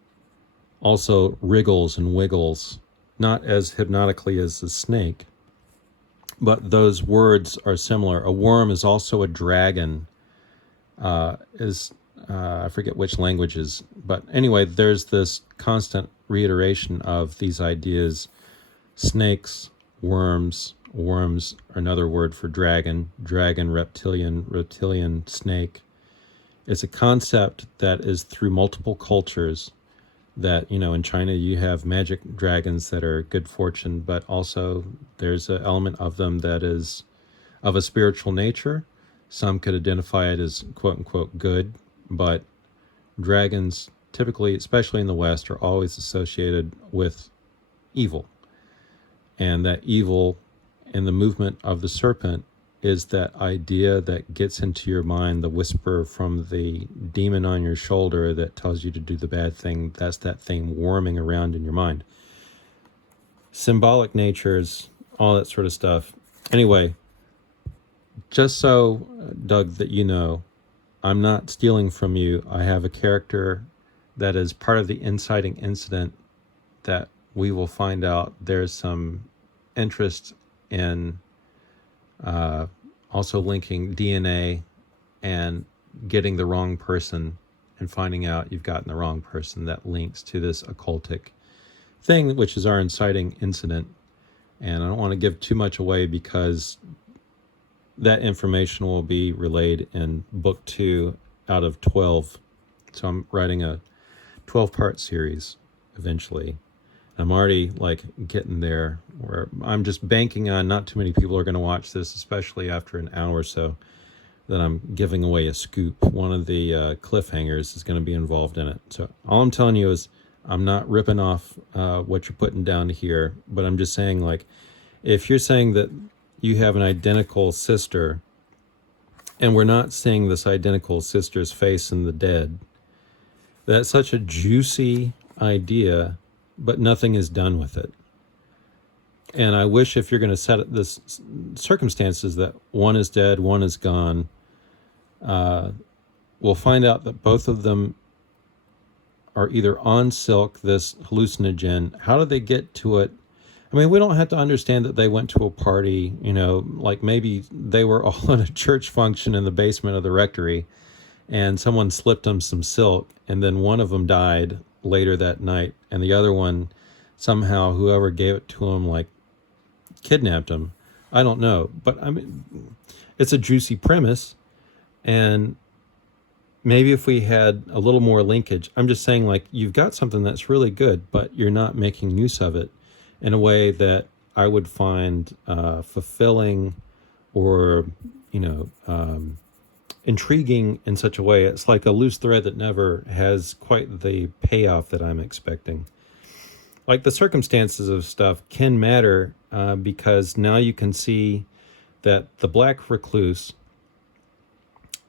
also wriggles and wiggles, not as hypnotically as a snake, but those words are similar. A worm is also a dragon, I forget which languages, but anyway, there's this constant reiteration of these ideas. Snakes, worms, worms are another word for dragon, dragon, reptilian, reptilian, snake. It's a concept that is through multiple cultures, that, in China you have magic dragons that are good fortune, but also there's an element of them that is of a spiritual nature. Some could identify it as quote unquote good, but dragons typically, especially in the West, are always associated with evil. And that evil in the movement of the serpent is that idea that gets into your mind, the whisper from the demon on your shoulder that tells you to do the bad thing. That's that thing worming around in your mind. Symbolic natures, all that sort of stuff. Anyway, just so, Doug, that you know, I'm not stealing from you. I have a character that is part of the inciting incident that we will find out there's some interest in also linking DNA and getting the wrong person and finding out you've gotten the wrong person. That links to this occultic thing, which is our inciting incident. And I don't want to give too much away because that information will be relayed in book 2 out of 12. So I'm writing a 12-part series eventually. I'm already getting there, where I'm just banking on not too many people are going to watch this, especially after an hour or so, that I'm giving away a scoop. One of the cliffhangers is going to be involved in it. So all I'm telling you is I'm not ripping off what you're putting down here, but I'm just saying, if you're saying that you have an identical sister, and we're not seeing this identical sister's face in the dead, that's such a juicy idea, but nothing is done with it. And I wish, if you're going to set it this circumstances that one is dead, one is gone, we'll find out that both of them are either on silk, this hallucinogen. How did they get to it? I mean, we don't have to understand that they went to a party, maybe they were all at a church function in the basement of the rectory and someone slipped them some silk, and then one of them died later that night, and the other one, somehow, whoever gave it to him, kidnapped him. I don't know, but I mean, it's a juicy premise, and maybe if we had a little more linkage, I'm just saying, you've got something that's really good, but you're not making use of it in a way that I would find fulfilling or, intriguing in such a way. It's like a loose thread that never has quite the payoff that I'm expecting. The circumstances of stuff can matter because now you can see that the black recluse,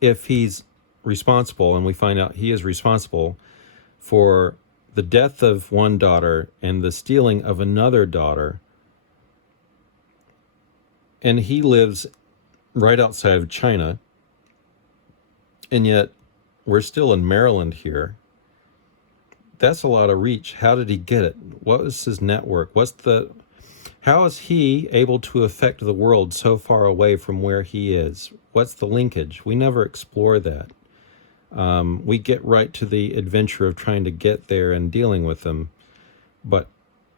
if he's responsible, and we find out he is responsible for the death of one daughter and the stealing of another daughter, and he lives right outside of China, and yet we're still in Maryland here. That's a lot of reach. How did he get it? What was his network? How is he able to affect the world so far away from where he is? What's the linkage? We never explore that. We get right to the adventure of trying to get there and dealing with them. But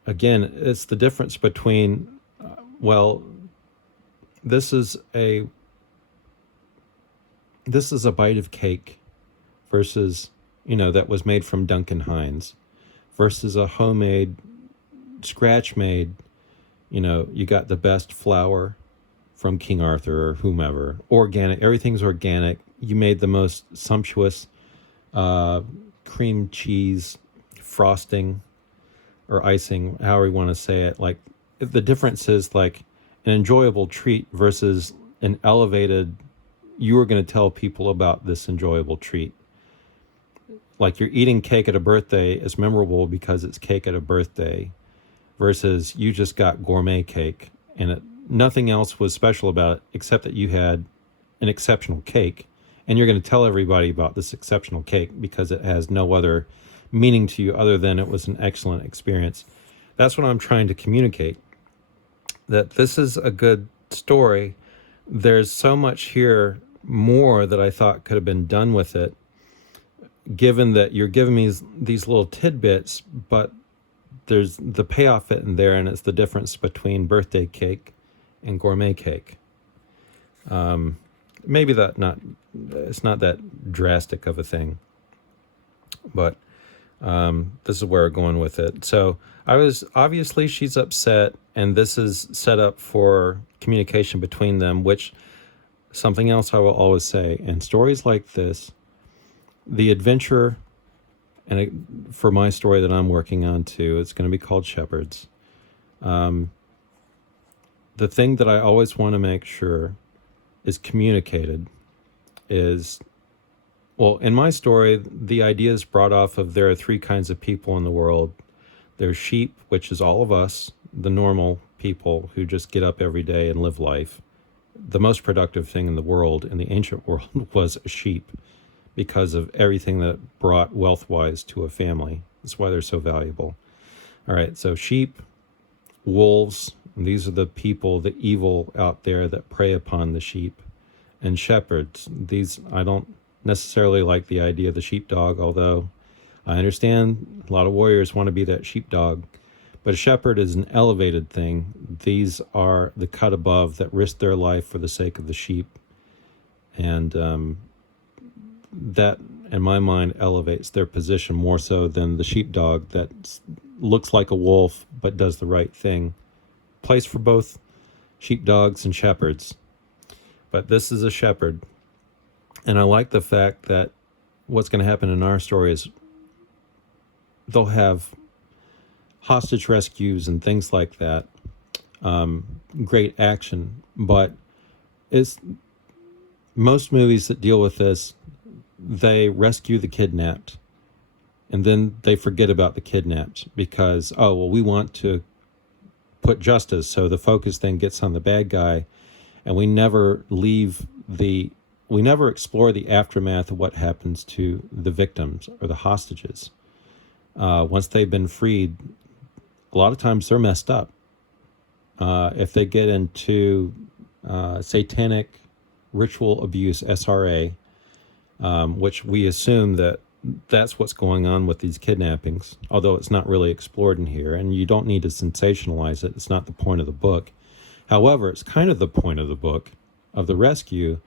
again, it's the difference between, this is a bite of cake versus, that was made from Duncan Hines, versus a homemade, scratch-made, you got the best flour from King Arthur or whomever, organic, everything's organic. You made the most sumptuous cream cheese frosting or icing, however you want to say it. The difference is an enjoyable treat versus an elevated you are going to tell people about this enjoyable treat. Like you're eating cake at a birthday is memorable because it's cake at a birthday versus you just got gourmet cake and nothing else was special about it except that you had an exceptional cake, and you're going to tell everybody about this exceptional cake because it has no other meaning to you other than it was an excellent experience. That's what I'm trying to communicate, that this is a good story. There's so much here more that I thought could have been done with it, given that you're giving me these little tidbits, but there's the payoff in there, and it's the difference between birthday cake and gourmet cake. Maybe it's not that drastic of a thing, but this is where we're going with it. So obviously she's upset, and this is set up for communication between them, which something else I will always say in stories like this, the adventure, and for my story that I'm working on too, it's going to be called Shepherds. The thing that I always want to make sure is communicated is, well, in my story, the idea is brought off of there are three kinds of people in the world. There's sheep, which is all of us, the normal people who just get up every day and live life. The most productive thing in the world, in the ancient world, was a sheep because of everything that brought wealth-wise to a family. That's why they're so valuable. All right, so sheep, wolves, these are the people, the evil out there that prey upon the sheep, and shepherds. These, I don't necessarily like the idea of the sheepdog, although I understand a lot of warriors want to be that sheepdog. But a shepherd is an elevated thing. These are the cut above that risk their life for the sake of the sheep. And that, in my mind, elevates their position more so than the sheepdog that looks like a wolf but does the right thing. Place for both sheepdogs and shepherds. But this is a shepherd. And I like the fact that what's going to happen in our story is they'll have hostage rescues and things like that. Great action. But it's most movies that deal with this, they rescue the kidnapped. And then they forget about the kidnapped because, oh, well, we want to put justice. So the focus then gets on the bad guy. And we never explore the aftermath of what happens to the victims or the hostages. Once they've been freed, a lot of times they're messed up. If they get into satanic ritual abuse, SRA, which we assume that that's what's going on with these kidnappings, although it's not really explored in here, and you don't need to sensationalize it. It's not the point of the book. However, it's kind of the point of the book, of the rescue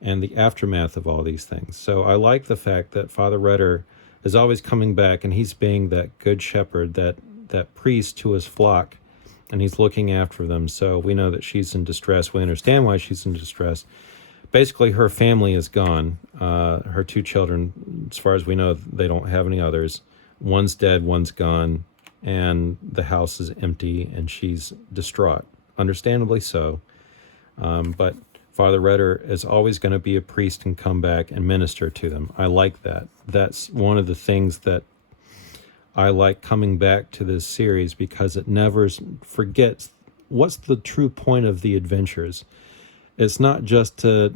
and the aftermath of all these things. So I like the fact that Father Rudder is always coming back, and he's being that good shepherd, that priest to his flock, and he's looking after them. So we know that she's in distress. We understand why she's in distress. Basically, her family is gone. Her two children, as far as we know, they don't have any others. One's dead, one's gone, and the house is empty, and she's distraught. Understandably so. But Father Rudder is always going to be a priest and come back and minister to them. I like that. That's one of the things that I like coming back to this series, because it never forgets what's the true point of the adventures. It's not just to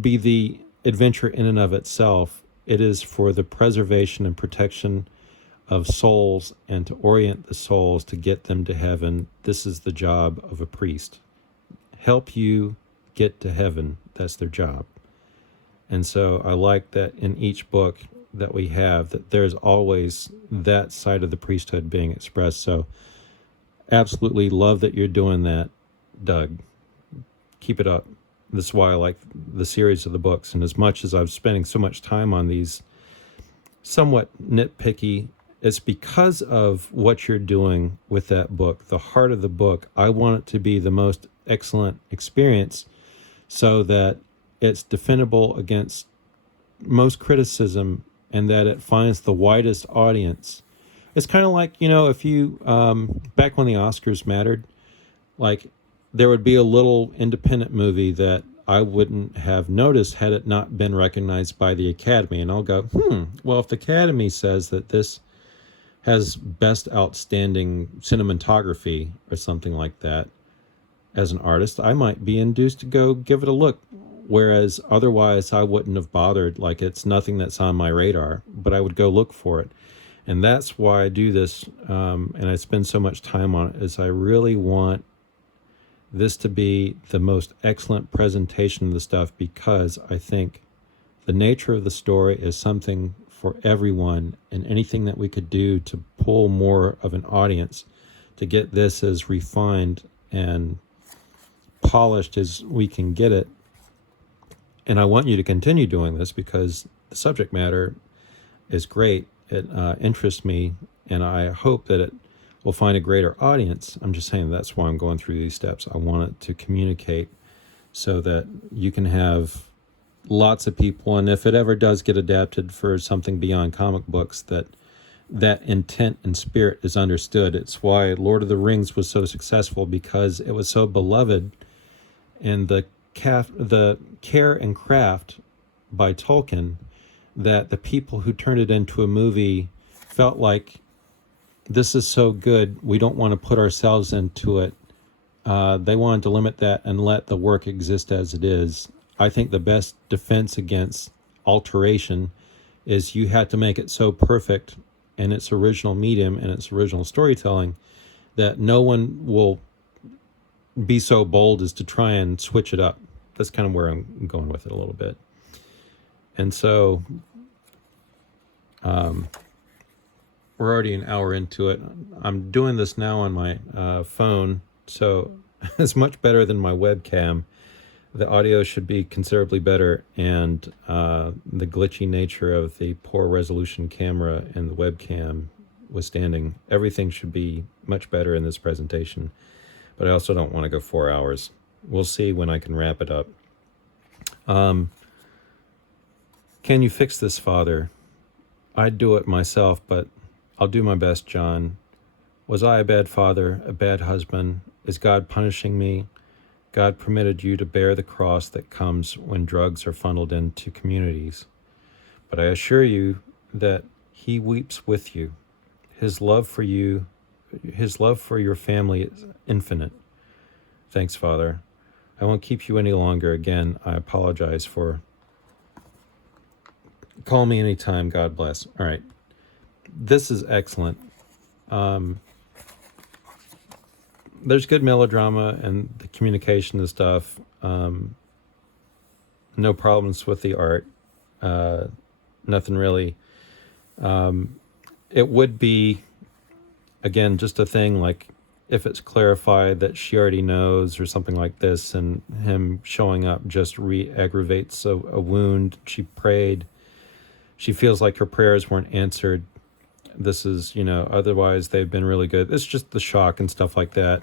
be the adventure in and of itself. It is for the preservation and protection of souls and to orient the souls to get them to heaven. This is the job of a priest. Help you get to heaven. That's their job. And so I like that in each book that we have, that there's always that side of the priesthood being expressed. So absolutely love that you're doing that, Doug. Keep it up. This is why I like the series of the books. And as much as I'm spending so much time on these somewhat nitpicky, it's because of what you're doing with that book, the heart of the book. I want it to be the most excellent experience so that it's defendable against most criticism and that it finds the widest audience. It's kind of like, if you, back when the Oscars mattered, like there would be a little independent movie that I wouldn't have noticed had it not been recognized by the Academy. And I'll go, well, if the Academy says that this has best outstanding cinematography or something like that, as an artist, I might be induced to go give it a look. Whereas otherwise I wouldn't have bothered. Like, it's nothing that's on my radar, but I would go look for it. And that's why I do this, and I spend so much time on it, is I really want this to be the most excellent presentation of the stuff, because I think the nature of the story is something for everyone, and anything that we could do to pull more of an audience to get this as refined and polished as we can get it. And I want you to continue doing this because the subject matter is great. It interests me, and I hope that it will find a greater audience. I'm just saying that's why I'm going through these steps. I want it to communicate so that you can have lots of people, and if it ever does get adapted for something beyond comic books, that intent and spirit is understood. It's why Lord of the Rings was so successful, because it was so beloved, and the care and craft by Tolkien, that the people who turned it into a movie felt like, this is so good, we don't want to put ourselves into it. They wanted to limit that and let the work exist as it is. I think the best defense against alteration is you had to make it so perfect in its original medium and its original storytelling that no one will be so bold as to try and switch it up. That's kind of where I'm going with it a little bit. And so we're already an hour into it. I'm doing this now on my phone, so it's much better than my webcam. The audio should be considerably better, and the glitchy nature of the poor resolution camera and the webcam withstanding, everything should be much better in this presentation. But I also don't want to go 4 hours. We'll see when I can wrap it up. Can you fix this, Father? I'd do it myself, but I'll do my best, John. Was I a bad father, a bad husband? Is God punishing me? God permitted you to bear the cross that comes when drugs are funneled into communities. But I assure you that he weeps with you. His love for you, his love for your family is infinite. Thanks, Father. I won't keep you any longer. Again, I apologize for... Call me anytime. God bless. All right. This is excellent. There's good melodrama and the communication and stuff. No problems with the art. Nothing really. It would be, again, just a thing like if it's clarified that she already knows or something like this, and him showing up just re-aggravates a wound. She prayed. She feels like her prayers weren't answered. This is, otherwise they've been really good. It's just the shock and stuff like that.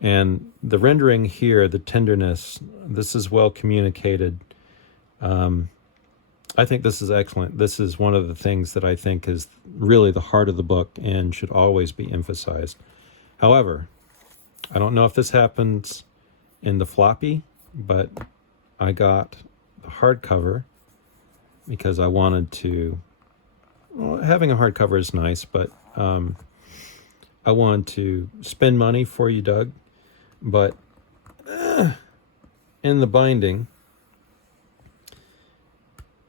And the rendering here, the tenderness, this is well communicated. I think this is excellent. This is one of the things that I think is really the heart of the book and should always be emphasized. However, I don't know if this happens in the floppy, but I got the hardcover because I wanted to... Well, having a hardcover is nice, but I wanted to spend money for you, Doug. But in the binding,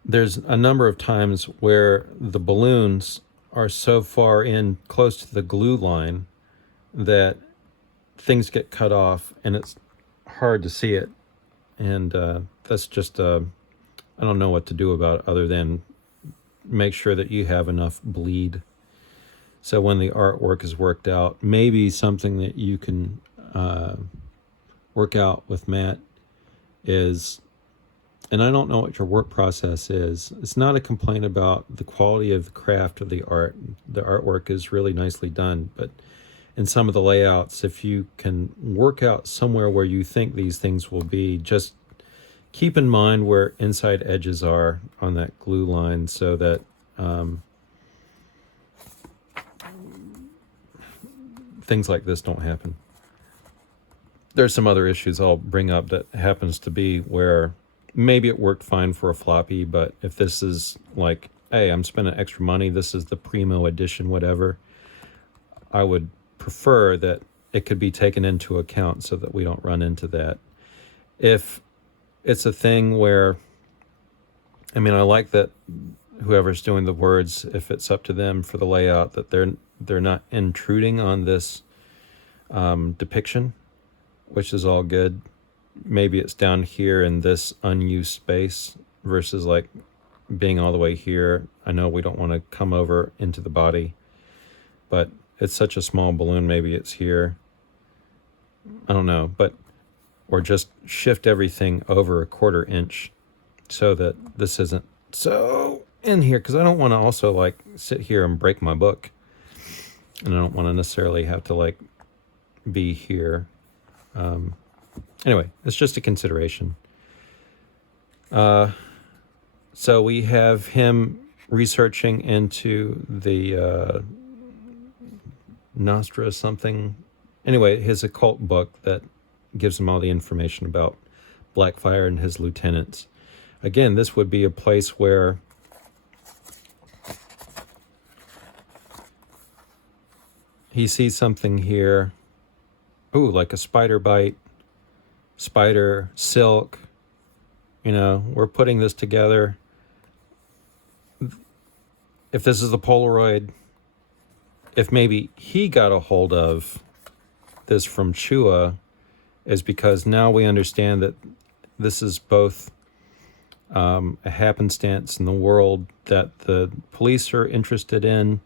there's a number of times where the balloons are so far in close to the glue line that things get cut off and it's hard to see it. And that's just, I don't know what to do about it other than make sure that you have enough bleed. So when the artwork is worked out, maybe something that you can work out with Matt is, and I don't know what your work process is, it's not a complaint about the quality of the craft of the art. The artwork is really nicely done, but in some of the layouts, if you can work out somewhere where you think these things will be, just keep in mind where inside edges are on that glue line so that things like this don't happen. there's some other issues I'll bring up that happens to be where maybe it worked fine for a floppy, but if this is like, hey, I'm spending extra money, this is the primo edition, whatever, I would prefer that it could be taken into account so that we don't run into that. If it's a thing where, I mean, I like that whoever's doing the words, if it's up to them for the layout, that they're not intruding on this depiction, which is all good. Maybe it's down here in this unused space versus like being all the way here. I know we don't want to come over into the body, but it's such a small balloon, maybe it's here. I don't know, but or just shift everything over a 1/4 inch so that this isn't so in here, because I don't want to also like sit here and break my book, and I don't want to necessarily have to like be here. Anyway, it's just a consideration. So we have him researching into the Nostra something. Anyway, his occult book that gives him all the information about Blackfire and his lieutenants. Again, this would be a place where he sees something here. Ooh, like a spider bite, spider, silk. You know, we're putting this together. If this is the Polaroid, if maybe he got a hold of this from Chua, is because now we understand that this is both a happenstance in the world that the police are interested in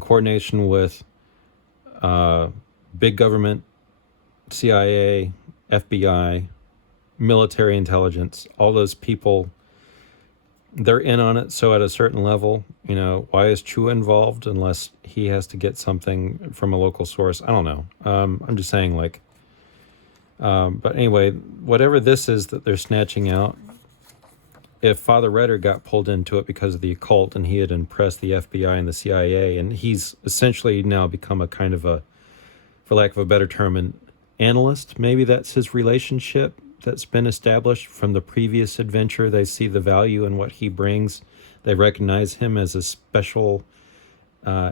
coordination with big government, CIA, FBI, military intelligence, all those people, they're in on it. So at a certain level, you know, why is Chua involved unless he has to get something from a local source? I don't know. I'm just saying, like, but anyway, whatever this is that they're snatching out, if Father Redder got pulled into it because of the occult and he had impressed the FBI and the CIA, and he's essentially now become a kind of a, for lack of a better term, an analyst, maybe that's his relationship that's been established from the previous adventure. They see the value in what he brings. They recognize him as a special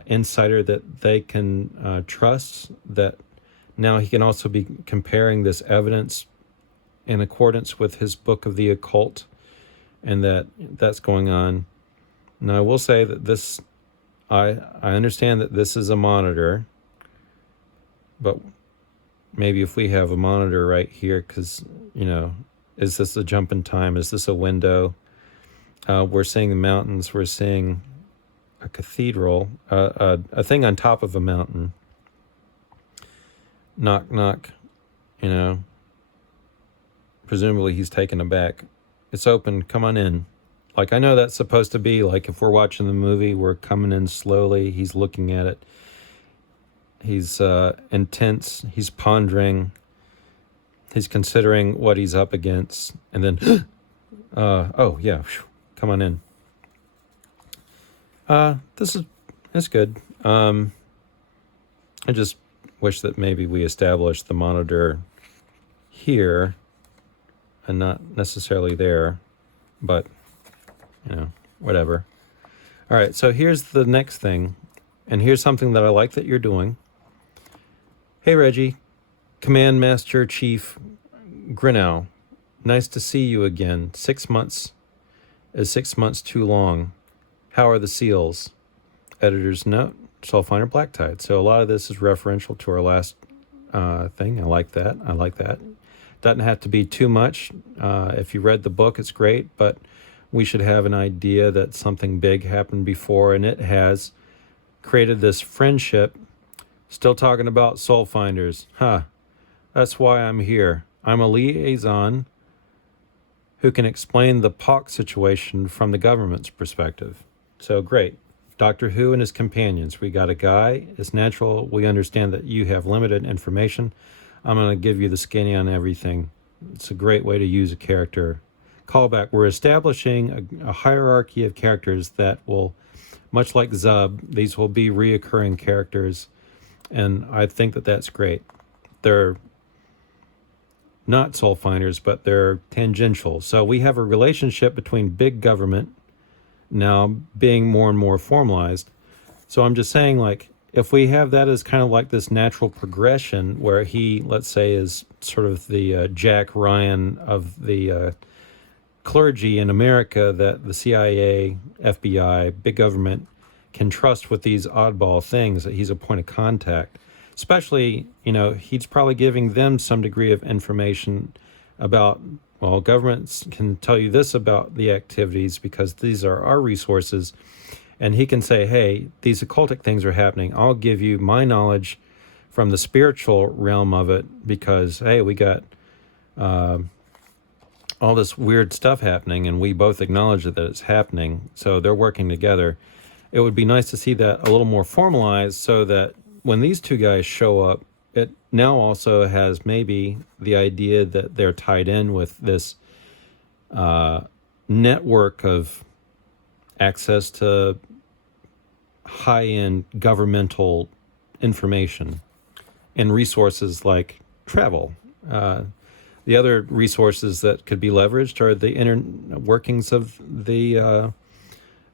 insider that they can trust, that now he can also be comparing this evidence in accordance with his book of the occult, and that's going on. Now, I will say that this, I understand that this is a monitor, but maybe if we have a monitor right here, because, you know, is this a jump in time? Is this a window? We're seeing the mountains. We're seeing a cathedral, a thing on top of a mountain. Knock, knock, you know. Presumably he's taken aback. It's open, come on in. Like, I know that's supposed to be, like, if we're watching the movie, we're coming in slowly. He's looking at it. He's intense. He's pondering. He's considering what he's up against. And then, oh, yeah, come on in. It's good. I just wish that maybe we established the monitor here and not necessarily there, but, you know, whatever. All right, so here's the next thing, and here's something that I like that you're doing. Hey, Reggie, Command Master Chief Grinnell, nice to see you again. 6 months is 6 months too long. How are the SEALs? Editor's note, Soulfinder Black Tide. So a lot of this is referential to our last thing. I like that. Doesn't have to be too much. If you read the book, it's great, but we should have an idea that something big happened before, and it has created this friendship. Still talking about Soulfinders. That's why I'm here. I'm a liaison who can explain the POC situation from the government's perspective. So great. Doctor Who and his companions. We got a guy. It's natural. We understand that you have limited information. I'm going to give you the skinny on everything. It's a great way to use a character. Callback. We're establishing a hierarchy of characters that will, much like Zub, these will be reoccurring characters. And I think that that's great. They're not Soulfinders, but they're tangential. So we have a relationship between big government now being more and more formalized. So I'm just saying, like, if we have that as kind of like this natural progression where he, let's say, is sort of the Jack Ryan of the clergy in America that the CIA, FBI, big government can trust with these oddball things, that he's a point of contact. Especially, he's probably giving them some degree of information about, well, governments can tell you this about the activities because these are our resources. And he can say, hey, these occultic things are happening. I'll give you my knowledge from the spiritual realm of it because, hey, we got all this weird stuff happening and we both acknowledge that it's happening. So they're working together. It would be nice to see that a little more formalized so that when these two guys show up, it now also has maybe the idea that they're tied in with this network of access to high-end governmental information and resources like travel. The other resources that could be leveraged are the inner workings of the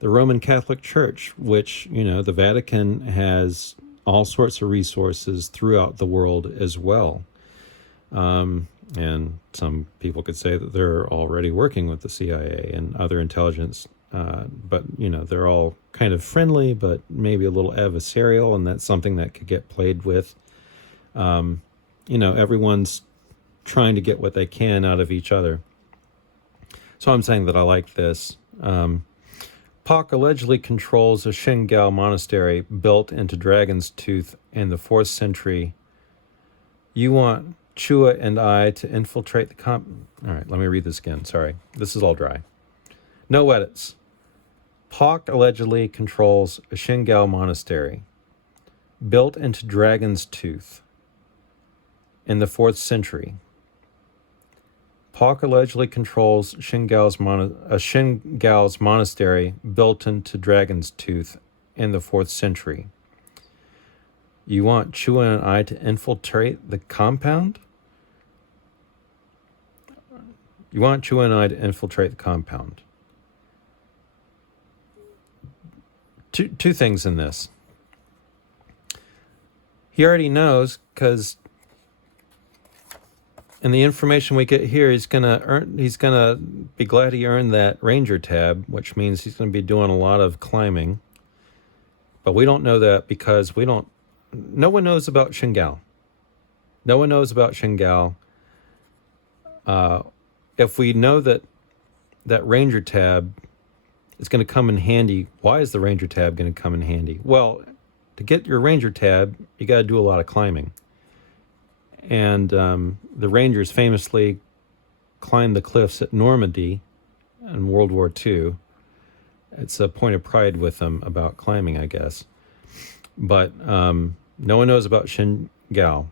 Roman Catholic Church, which, the Vatican has all sorts of resources throughout the world as well. And some people could say that they're already working with the CIA and other intelligence, but, they're all kind of friendly, but maybe a little adversarial, and that's something that could get played with. Everyone's trying to get what they can out of each other. So I'm saying that I like this. Pak allegedly controls a Shingal monastery built into Dragon's Tooth in the 4th century. You want Chua and I to infiltrate the All right, let me read this again. Sorry, this is all dry. No edits. Pak allegedly controls a Shingal monastery built into Dragon's Tooth in the 4th century. Pak allegedly controls a Shingal's monastery built into Dragon's Tooth in the 4th century. You want Chua and I to infiltrate the compound? You want Chua and I to infiltrate the compound. Two things in this. He already knows because in the information we get here, he's gonna be glad he earned that Ranger tab, which means he's gonna be doing a lot of climbing. But we don't know that because no one knows about Shingal. No one knows about Shingal. If we know that Ranger tab is going to come in handy, why is the Ranger tab going to come in handy? Well, to get your Ranger tab, you got to do a lot of climbing. And the Rangers famously climbed the cliffs at Normandy in World War II. It's a point of pride with them about climbing, I guess. But no one knows about Shingal.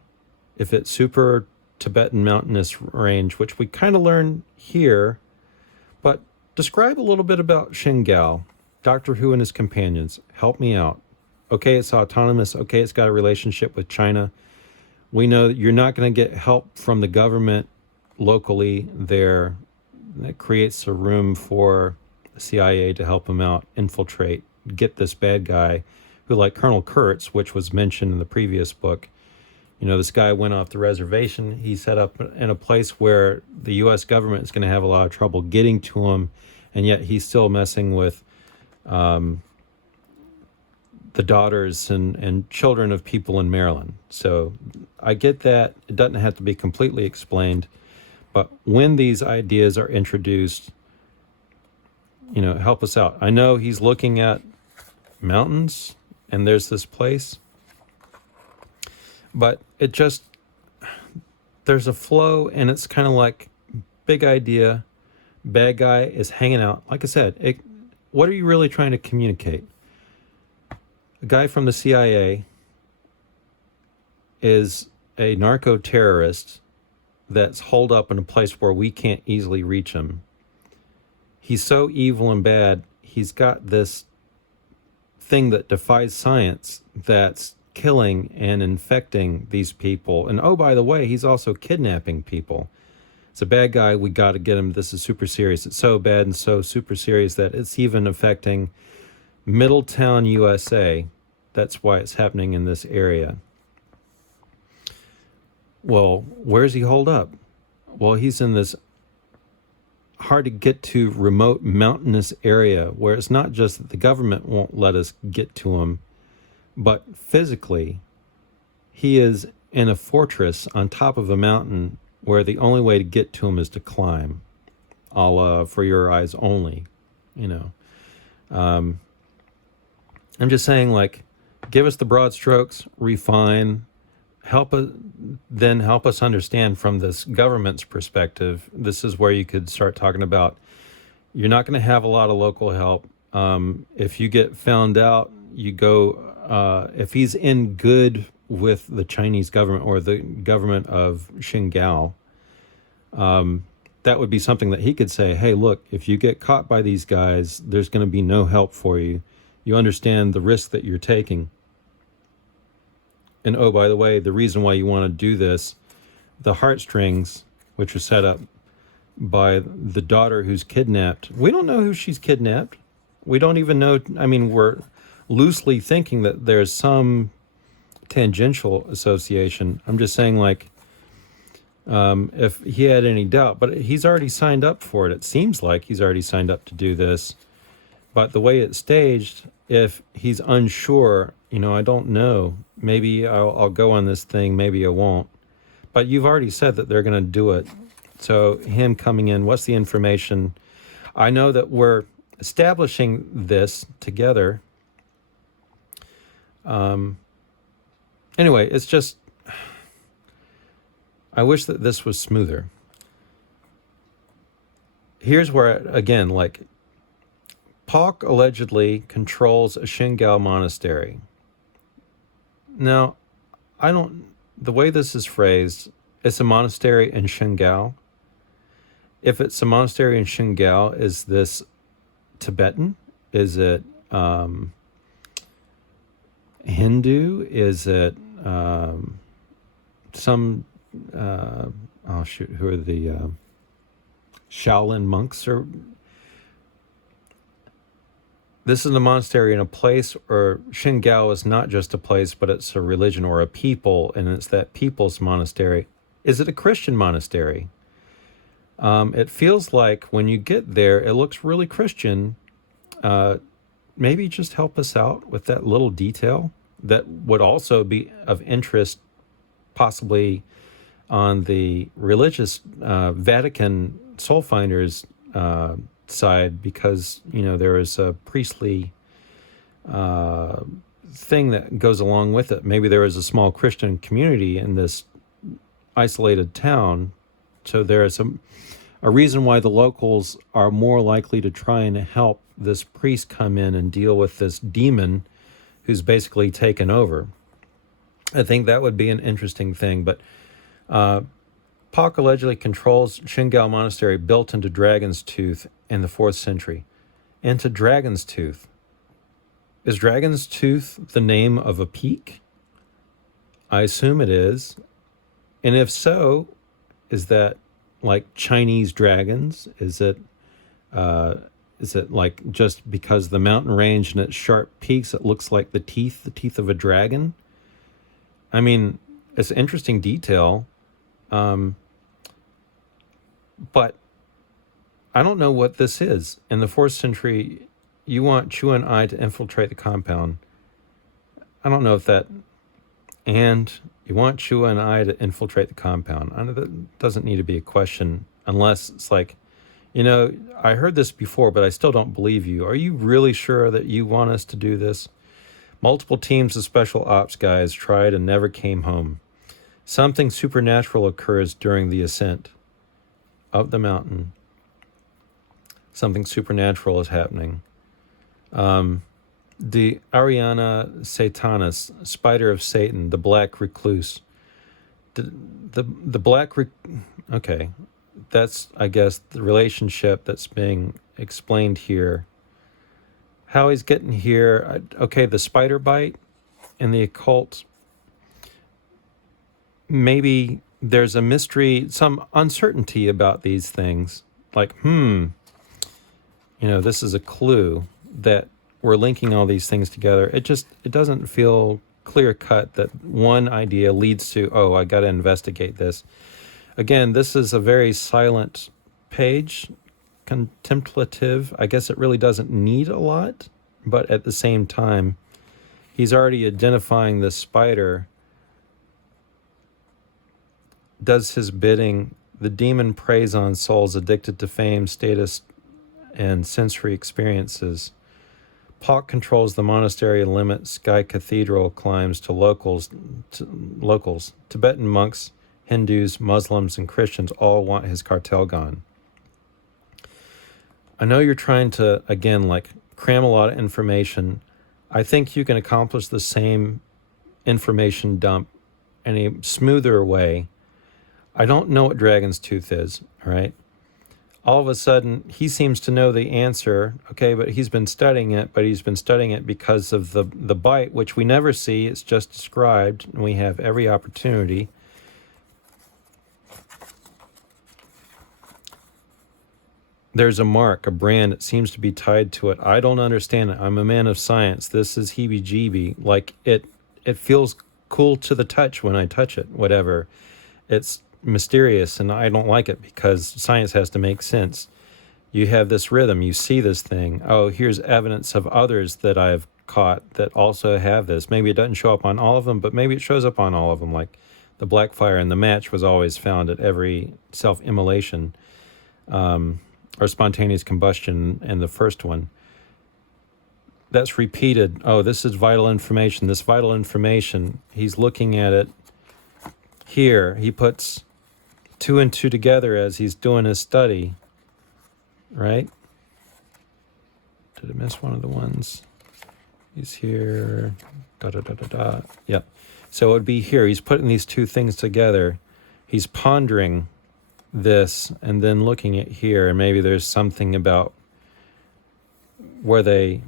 If it's super Tibetan mountainous range, which we kind of learn here, but describe a little bit about Shingal, Doctor Who and his companions. Help me out. Okay, it's autonomous. Okay, it's got a relationship with China. We know that you're not going to get help from the government locally there. That creates a room for the CIA to help them out, infiltrate, get this bad guy who, like Colonel Kurtz, which was mentioned in the previous book, this guy went off the reservation. He set up in a place where the U.S. government is going to have a lot of trouble getting to him, and yet he's still messing with the daughters and children of people in Maryland. So I get that. It doesn't have to be completely explained. But when these ideas are introduced, help us out. I know he's looking at mountains, and there's this place. But there's a flow, and it's kind of like big idea, bad guy is hanging out. Like I said, what are you really trying to communicate? A guy from the CIA is a narco-terrorist that's holed up in a place where we can't easily reach him. He's so evil and bad, he's got this thing that defies science that's killing and infecting these people. And oh, by the way, he's also kidnapping people. It's a bad guy. We got to get him. This is super serious. It's so bad and so super serious that it's even affecting Middletown, USA. That's why it's happening in this area. Well, where's he holed up? Well, he's in this hard to get to remote mountainous area where it's not just that the government won't let us get to him, but physically he is in a fortress on top of a mountain where the only way to get to him is to climb, a la For Your Eyes Only, you know. I'm just saying, like, give us the broad strokes, refine, help us understand from this government's perspective. This is where you could start talking about, you're not going to have a lot of local help. If you get found out, you go, if he's in good with the Chinese government or the government of Xinjiang, that would be something that he could say, hey, look, if you get caught by these guys, there's going to be no help for you. You understand the risk that you're taking. And oh, by the way, the reason why you want to do this, the heartstrings, which are set up by the daughter who's kidnapped. We don't know who she's kidnapped. We don't even know. I mean, we're loosely thinking that there's some tangential association. I'm just saying, like, if he had any doubt, but he's already signed up for it. It seems like he's already signed up to do this. But the way it's staged, if he's unsure, I don't know. Maybe I'll go on this thing, maybe I won't. But you've already said that they're going to do it. So him coming in, what's the information? I know that we're establishing this together. Anyway, it's just, I wish that this was smoother. Here's where, again, like, Pak allegedly controls a Xinjiang monastery. Now, the way this is phrased, it's a monastery in Xinjiang. If it's a monastery in Xinjiang, is this Tibetan? Is it Hindu? Is it some, who are the Shaolin monks? Or this is a monastery in a place, or Xinjiang is not just a place, but it's a religion or a people, and it's that people's monastery. Is it a Christian monastery? It feels like when you get there, it looks really Christian. Maybe just help us out with that little detail that would also be of interest, possibly on the religious Vatican Soulfinders side, because there is a priestly thing that goes along with it. Maybe there is a small Christian community in this isolated town, so there is a reason why the locals are more likely to try and help this priest come in and deal with this demon who's basically taken over. I think that would be an interesting thing. But Pak allegedly controls Xinjiang monastery built into Dragon's Tooth in the 4th century. Into Dragon's Tooth. Is Dragon's Tooth the name of a peak? I assume it is. And if so, is that like Chinese dragons? Is it like just because the mountain range and its sharp peaks, it looks like the teeth of a dragon? I mean, it's an interesting detail. But I don't know what this is. In the 4th century, you want Chu and I to infiltrate the compound. I don't know if that... And you want Chu and I to infiltrate the compound. I know that doesn't need to be a question unless it's like, I heard this before, but I still don't believe you. Are you really sure that you want us to do this? Multiple teams of special ops guys tried and never came home. Something supernatural occurs during the ascent of the mountain. Something supernatural is happening. The Ariana Satanas, spider of Satan, the black recluse. The black... Okay, that's, I guess, the relationship that's being explained here. How he's getting here. Okay, the spider bite in the occult. Maybe there's a mystery, some uncertainty about these things. Like, this is a clue that we're linking all these things together. It doesn't feel clear cut that one idea leads to, oh, I got to investigate this. Again, this is a very silent page, contemplative. I guess it really doesn't need a lot, but at the same time, he's already identifying this spider, does his bidding. The demon preys on souls addicted to fame, status, and sensory experiences. Pak controls the monastery and limits Sky Cathedral climbs to locals. Tibetan monks, Hindus, Muslims, and Christians all want his cartel gone. I know you're trying to, again, cram a lot of information. I think you can accomplish the same information dump in a smoother way. I don't know what Dragon's Tooth is, all right? All of a sudden, he seems to know the answer, okay, but he's been studying it because of the bite, which we never see. It's just described, and we have every opportunity. There's a mark, a brand that seems to be tied to it. I don't understand it. I'm a man of science. This is heebie-jeebie. It feels cool to the touch when I touch it, whatever. It's mysterious, and I don't like it because science has to make sense. You have this rhythm. You see this thing. Oh, here's evidence of others that I've caught that also have this. Maybe it doesn't show up on all of them, but maybe it shows up on all of them. Like the black fire in the match was always found at every self-immolation or spontaneous combustion in the first one. That's repeated. Oh, this is vital information. This vital information, he's looking at it here. He puts 2 and 2 together as he's doing his study, right? Did I miss one of the ones? He's here. Yep. So it would be here. He's putting these 2 things together. He's pondering this and then looking at here, and maybe there's something about where they,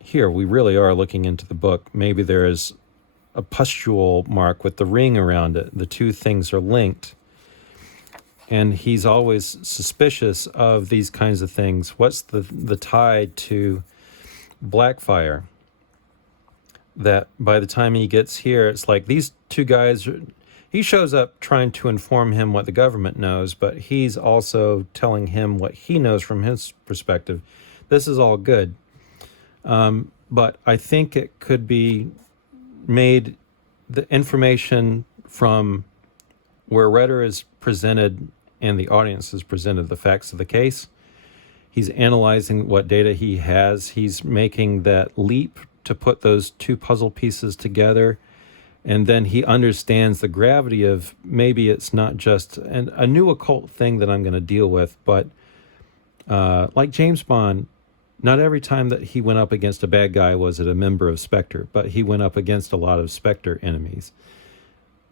here we really are looking into the book. Maybe there is a pustule mark with the ring around it. The 2 things are linked. And he's always suspicious of these kinds of things. What's the tie to Blackfire? That by the time he gets here, it's like these 2 guys, he shows up trying to inform him what the government knows, but he's also telling him what he knows from his perspective. This is all good. But I think it could be made, the information from where Redder is presented and the audience is presented the facts of the case. He's analyzing what data he has. He's making that leap to put those 2 puzzle pieces together. And then he understands the gravity of maybe it's not just a new occult thing that I'm going to deal with, but like James Bond, not every time that he went up against a bad guy was it a member of Spectre, but he went up against a lot of Spectre enemies.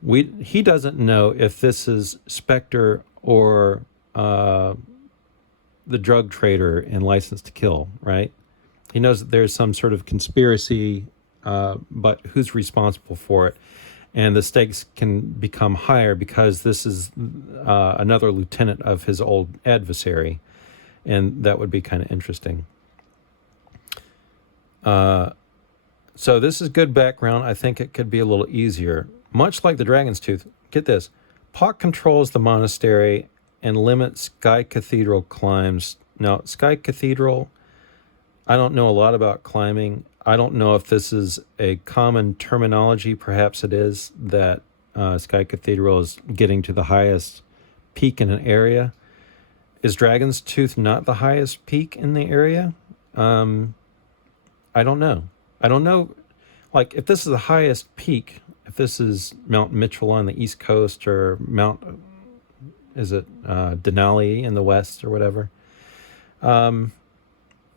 He doesn't know if this is Spectre or the drug trader in License to Kill, right? He knows that there's some sort of conspiracy, but who's responsible for it? And the stakes can become higher because this is another lieutenant of his old adversary, and that would be kind of interesting. So this is good background. I think it could be a little easier. Much like the Dragon's Tooth, get this, Pak controls the monastery and limits Sky Cathedral climbs. Now, Sky Cathedral, I don't know a lot about climbing. I don't know if this is a common terminology. Perhaps it is, that Sky Cathedral is getting to the highest peak in an area. Is Dragon's Tooth not the highest peak in the area? I don't know. Like, if this is the highest peak, if this is Mount Mitchell on the east coast or Mount, is it Denali in the west or whatever?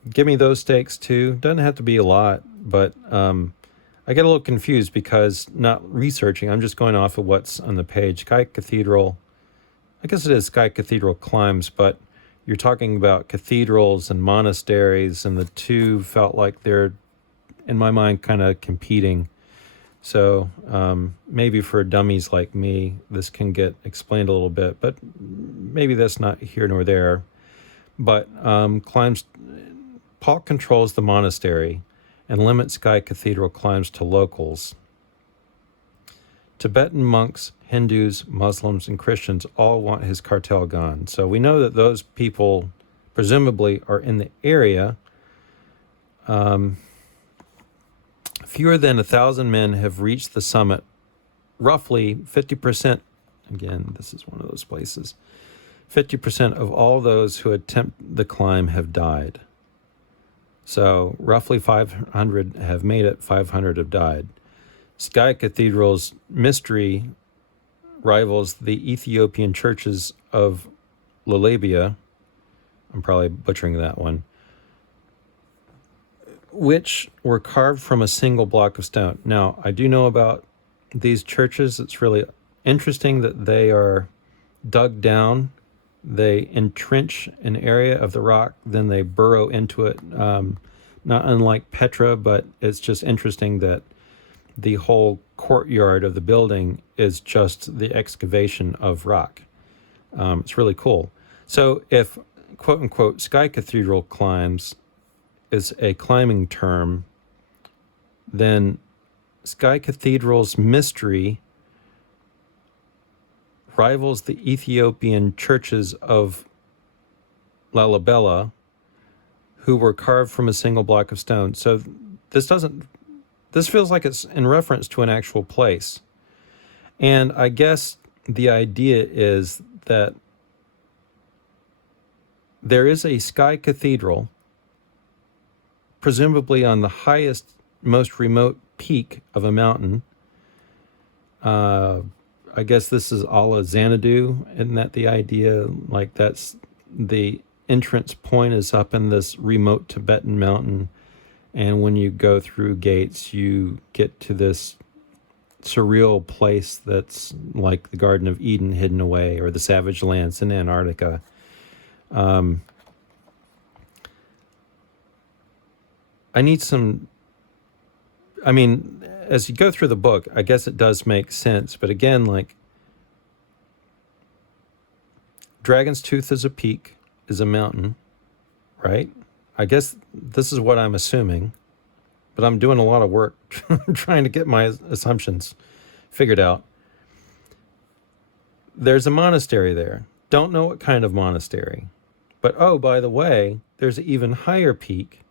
Give me those stakes too. Doesn't have to be a lot, but I get a little confused because not researching. I'm just going off of what's on the page. Sky Cathedral, I guess it is Sky Cathedral climbs, but you're talking about cathedrals and monasteries, and the 2 felt like they're, in my mind, kind of competing. So maybe for dummies like me, this can get explained a little bit, but maybe that's not here nor there. But Paul controls the monastery and limits Sky Cathedral climbs to locals. Tibetan monks, Hindus, Muslims, and Christians all want his cartel gone. So we know that those people presumably are in the area. Fewer than 1,000 men have reached the summit. Roughly 50%, again, this is one of those places, 50% of all those who attempt the climb have died. So roughly 500 have made it, 500 have died. Sky Cathedral's mystery rivals the Ethiopian churches of Lalabia, I'm probably butchering that one, which were carved from a single block of stone. Now, I do know about these churches. It's really interesting that they are dug down. They entrench an area of the rock, then they burrow into it. Not unlike Petra, but it's just interesting that the whole courtyard of the building is just the excavation of rock. It's really cool. So if, quote unquote, Sky Cathedral climbs is a climbing term, then Sky Cathedral's mystery rivals the Ethiopian churches of Lalibela, who were carved from a single block of stone. So this feels like it's in reference to an actual place. And I guess the idea is that there is a Sky Cathedral, presumably on the highest, most remote peak of a mountain. I guess this is Ala Xanadu, isn't that the idea? Like that's the entrance point is up in this remote Tibetan mountain. And when you go through gates, you get to this surreal place that's like the Garden of Eden hidden away, or the Savage Lands in Antarctica. I need some, I mean, as you go through the book, I guess it does make sense. But again, like, Dragon's Tooth is a peak, is a mountain, right? I guess this is what I'm assuming, but I'm doing a lot of work trying to get my assumptions figured out. There's a monastery there. Don't know what kind of monastery. But, oh, by the way, there's an even higher peak.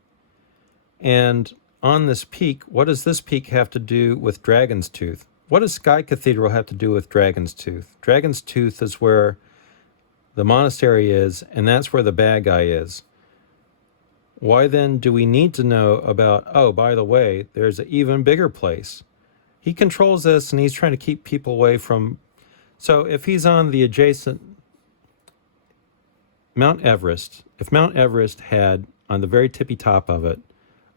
And on this peak, what does this peak have to do with Dragon's Tooth? What does Sky Cathedral have to do with Dragon's Tooth? Dragon's Tooth is where the monastery is, and that's where the bad guy is. Why then do we need to know about, oh, by the way, there's an even bigger place? He controls this, and he's trying to keep people away from... So if he's on the adjacent Mount Everest, if Mount Everest had, on the very tippy top of it,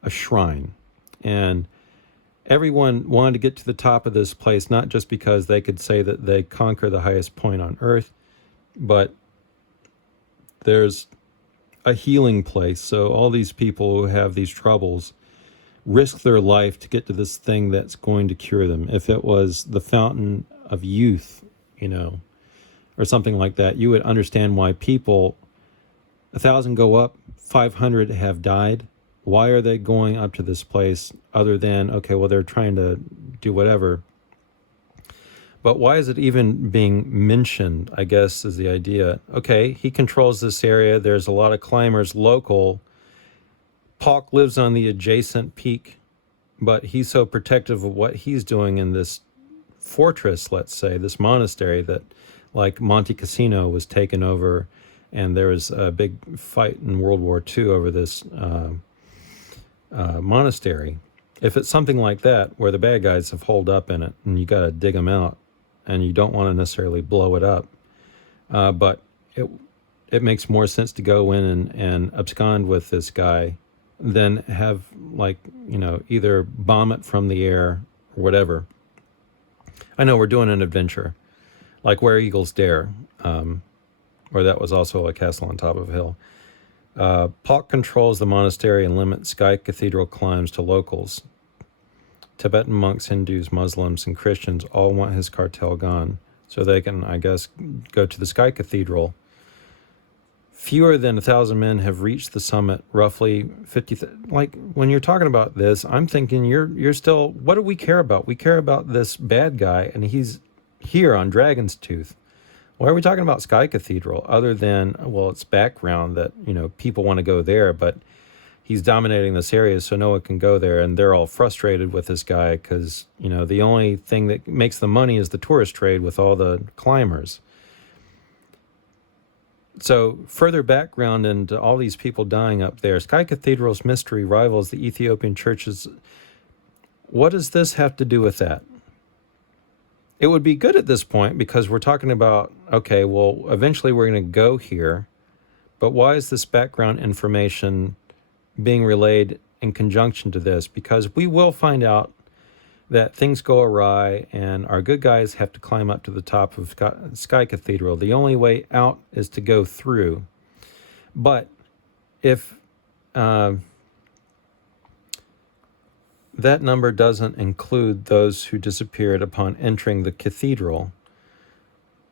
a shrine, and everyone wanted to get to the top of this place, not just because they could say that they conquer the highest point on Earth, but there's a healing place. So all these people who have these troubles risk their life to get to this thing that's going to cure them. If it was the fountain of youth, or something like that, you would understand why people, 1,000 go up, 500 have died. Why are they going up to this place other than, okay, well, they're trying to do whatever. But why is it even being mentioned, I guess, is the idea. Okay, he controls this area. There's a lot of climbers local. Palk lives on the adjacent peak, but he's so protective of what he's doing in this fortress, let's say, this monastery that, like Monte Cassino, was taken over, and there was a big fight in World War II over this monastery. If it's something like that, where the bad guys have holed up in it, and you got to dig them out, and you don't want to necessarily blow it up, but it makes more sense to go in and abscond with this guy than have, either bomb it from the air or whatever. I know we're doing an adventure, like Where Eagles Dare, or that was also a castle on top of a hill. Palk controls the monastery and limits Sky Cathedral climbs to locals. Tibetan monks, Hindus, Muslims, and Christians all want his cartel gone so they can, I guess, go to the Sky Cathedral. Fewer than 1,000 men have reached the summit, roughly 50. Like, when you're talking about this, I'm thinking you're still, what do we care about? We care about this bad guy, and he's here on Dragon's Tooth. Why are we talking about Sky Cathedral other than, well, it's background that, people want to go there, but he's dominating this area so no one can go there, and they're all frustrated with this guy because, the only thing that makes the money is the tourist trade with all the climbers. So further background into all these people dying up there. Sky Cathedral's mystery rivals the Ethiopian churches. What does this have to do with that? It would be good at this point because we're talking about, okay, well, eventually we're going to go here, but why is this background information being relayed in conjunction to this? Because we will find out that things go awry and our good guys have to climb up to the top of Sky Cathedral. The only way out is to go through. But if that number doesn't include those who disappeared upon entering the cathedral,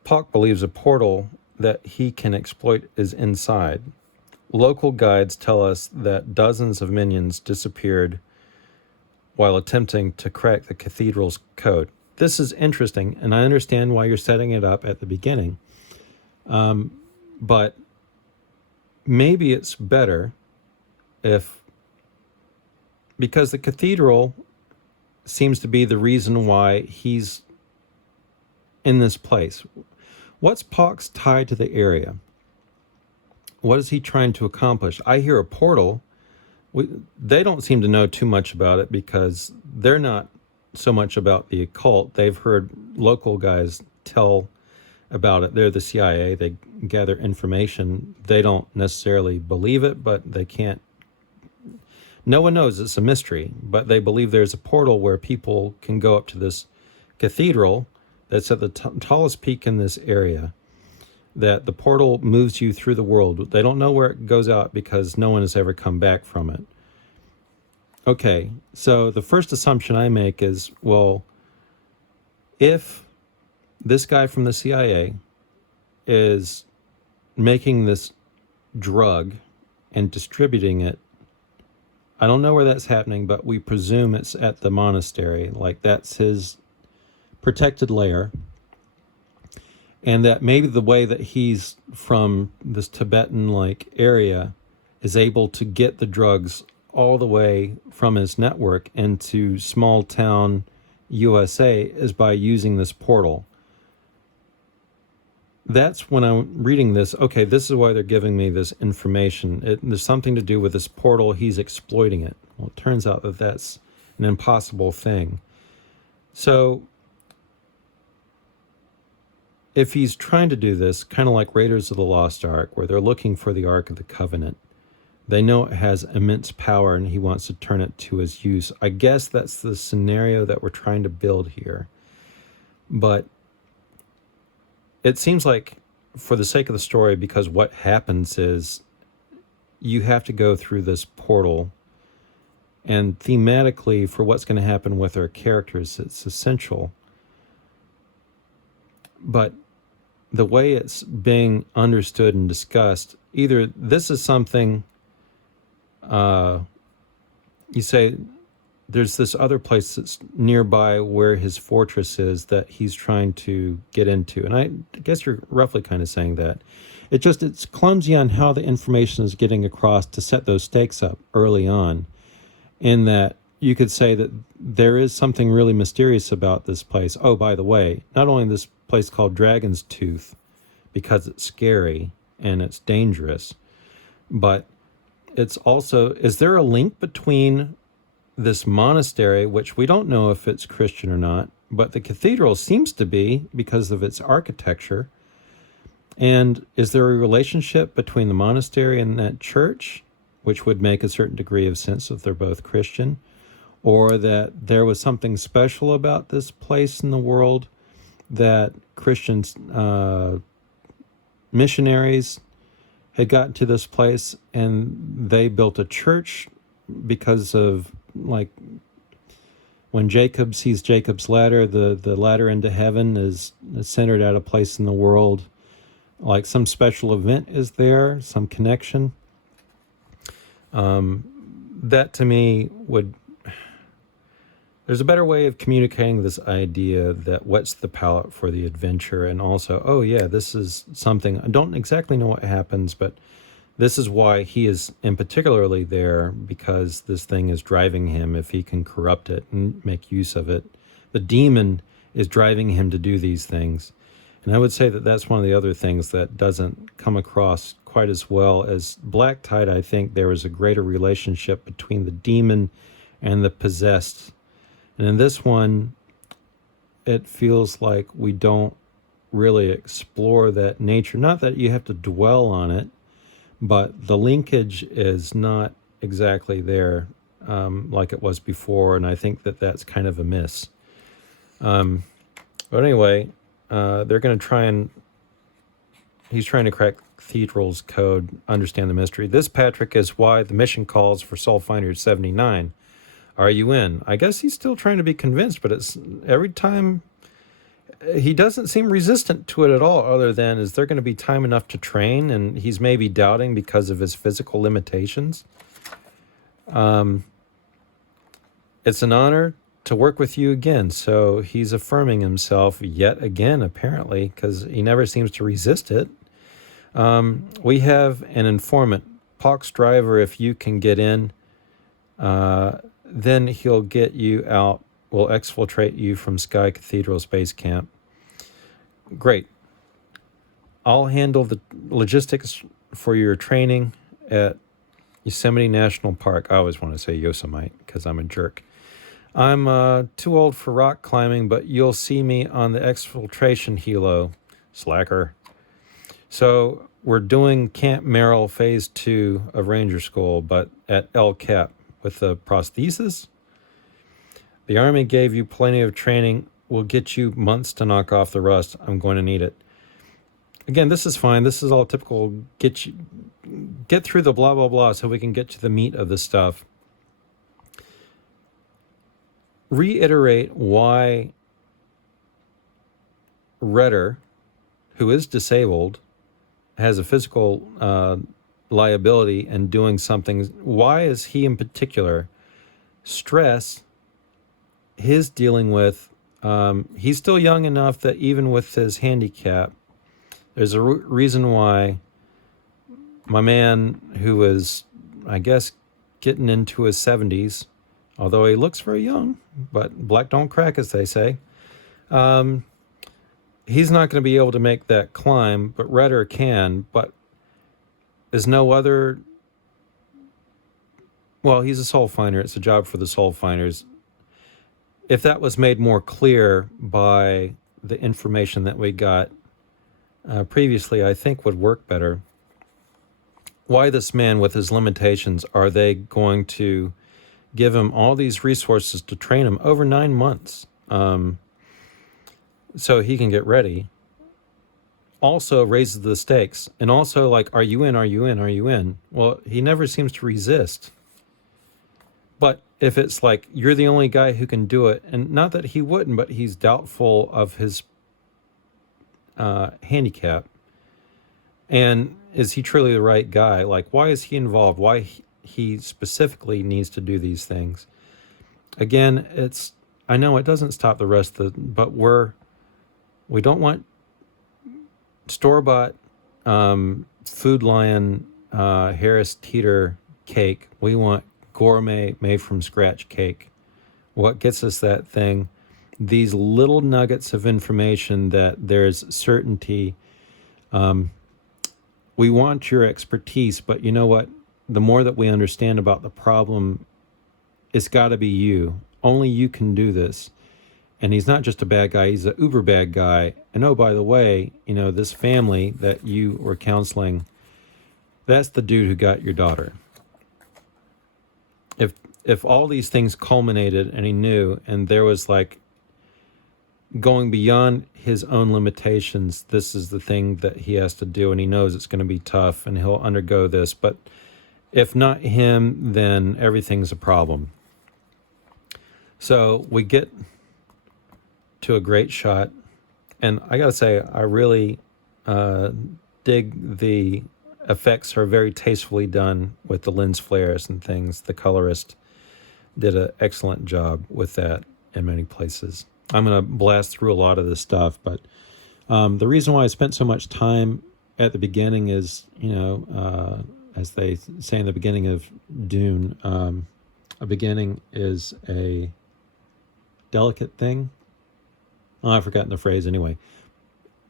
Pock believes a portal that he can exploit is inside. Local guides tell us that dozens of minions disappeared while attempting to crack the cathedral's code. This is interesting, and I understand why you're setting it up at the beginning. But maybe it's better because the cathedral seems to be the reason why he's in this place. What's Pock's tie to the area? What is he trying to accomplish? I hear a portal. They don't seem to know too much about it because they're not so much about the occult. They've heard local guys tell about it. They're the CIA. They gather information. They don't necessarily believe it, but they can't. No one knows. It's a mystery, but they believe there's a portal where people can go up to this cathedral that's at the tallest peak in this area, that the portal moves you through the world. They don't know where it goes out because no one has ever come back from it. Okay, so the first assumption I make is, well, if this guy from the CIA is making this drug and distributing it, I don't know where that's happening, but we presume it's at the monastery, like that's his protected lair. And that maybe the way that he's from this Tibetan-like area is able to get the drugs all the way from his network into small town USA is by using this portal. That's when I'm reading this, okay, this is why they're giving me this information. There's something to do with this portal. He's exploiting it. Well, it turns out that that's an impossible thing. So if he's trying to do this, kind of like Raiders of the Lost Ark, where they're looking for the Ark of the Covenant, they know it has immense power and he wants to turn it to his use. I guess that's the scenario that we're trying to build here. But it seems like, for the sake of the story, because what happens is you have to go through this portal, and thematically for what's going to happen with our characters, it's essential. But the way it's being understood and discussed, either this is something, you say, there's this other place that's nearby where his fortress is that he's trying to get into. And I guess you're roughly kind of saying that. It's clumsy on how the information is getting across to set those stakes up early on, in that you could say that there is something really mysterious about this place. Oh, by the way, not only this place called Dragon's Tooth, because it's scary and it's dangerous, but it's also, is there a link between this monastery, which we don't know if it's Christian or not, but the cathedral seems to be because of its architecture? And is there a relationship between the monastery and that church, which would make a certain degree of sense if they're both Christian? Or that there was something special about this place in the world that Christians, missionaries had gotten to this place and they built a church because of, like, when Jacob sees Jacob's ladder, the ladder into heaven is centered at a place in the world. Like some special event is there, some connection. That to me would... There's a better way of communicating this idea that whets the palate for the adventure, and also, oh yeah, this is something, I don't exactly know what happens, but this is why he is in particularly there, because this thing is driving him if he can corrupt it and make use of it. The demon is driving him to do these things. And I would say that that's one of the other things that doesn't come across quite as well as Black Tide. I think there is a greater relationship between the demon and the possessed. And in this one, it feels like we don't really explore that nature. Not that you have to dwell on it, but the linkage is not exactly there like it was before, and I think that that's kind of a miss. But anyway, they're going to try and... He's trying to crack Cathedral's code, understand the mystery. This, Patrick, is why the mission calls for Soulfinder 79. Are you in? I guess he's still trying to be convinced, but it's every time he doesn't seem resistant to it at all, other than is there going to be time enough to train? And he's maybe doubting because of his physical limitations. It's an honor to work with you again. So he's affirming himself yet again, apparently, because he never seems to resist it. We have an informant, Pox Driver. If you can get in, then he'll get you out. We'll exfiltrate you from Sky Cathedral Space Camp. Great. I'll handle the logistics for your training at Yosemite National Park. I always want to say Yosemite because I'm a jerk. I'm too old for rock climbing, but you'll see me on the exfiltration helo. Slacker. So we're doing Camp Merrill Phase 2 of Ranger School, but at El Cap with the prosthesis. The Army gave you plenty of training. We'll get you months to knock off the rust. I'm going to need it. Again, this is fine. This is all typical. Get through the blah, blah, blah so we can get to the meat of the stuff. Reiterate why Redder, who is disabled, has a physical liability and doing something. Why is he in particular? Stress, his dealing with, he's still young enough that even with his handicap, there's a reason why my man, who is, I guess, getting into his 70s, although he looks very young, but black don't crack, as they say, he's not going to be able to make that climb, but Redder can. But there's no other... Well, he's a Soulfinder. It's a job for the Soulfinders. If that was made more clear by the information that we got previously, I think would work better. Why this man with his limitations? Are they going to give him all these resources to train him over 9 months so he can get ready? Also raises the stakes. And also, like, are you in, are you in, are you in? Well, he never seems to resist. But if it's like, you're the only guy who can do it, and not that he wouldn't, but he's doubtful of his handicap, and is he truly the right guy? Like, why is he involved? Why he specifically needs to do these things? Again, it's... I know it doesn't stop the rest of the... But we don't want store-bought Food Lion Harris Teeter cake. We want gourmet, made-from-scratch cake. What gets us that thing? These little nuggets of information that there's certainty. We want your expertise, but you know what? The more that we understand about the problem, it's got to be you. Only you can do this. And he's not just a bad guy, he's an uber bad guy. And oh, by the way, you know, this family that you were counseling, that's the dude who got your daughter. If all these things culminated and he knew, and there was like going beyond his own limitations, this is the thing that he has to do, and he knows it's going to be tough and he'll undergo this. But if not him, then everything's a problem. So we get to a great shot, and I gotta say, I really dig the effects are very tastefully done with the lens flares and things. The colorist did an excellent job with that in many places. I'm going to blast through a lot of this stuff, but the reason why I spent so much time at the beginning is, as they say in the beginning of Dune, a beginning is a delicate thing. Oh, I've forgotten the phrase anyway.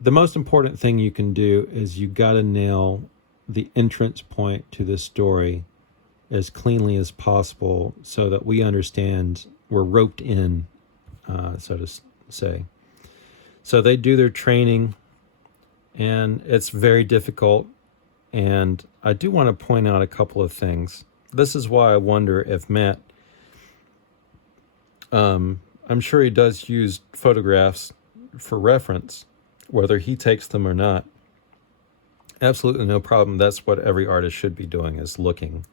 The most important thing you can do is you got to nail the entrance point to this story as cleanly as possible so that we understand we're roped in, so to say. So they do their training, and it's very difficult. And I do want to point out a couple of things. This is why I wonder if Matt, I'm sure he does use photographs for reference, whether he takes them or not. Absolutely no problem. That's what every artist should be doing, is looking.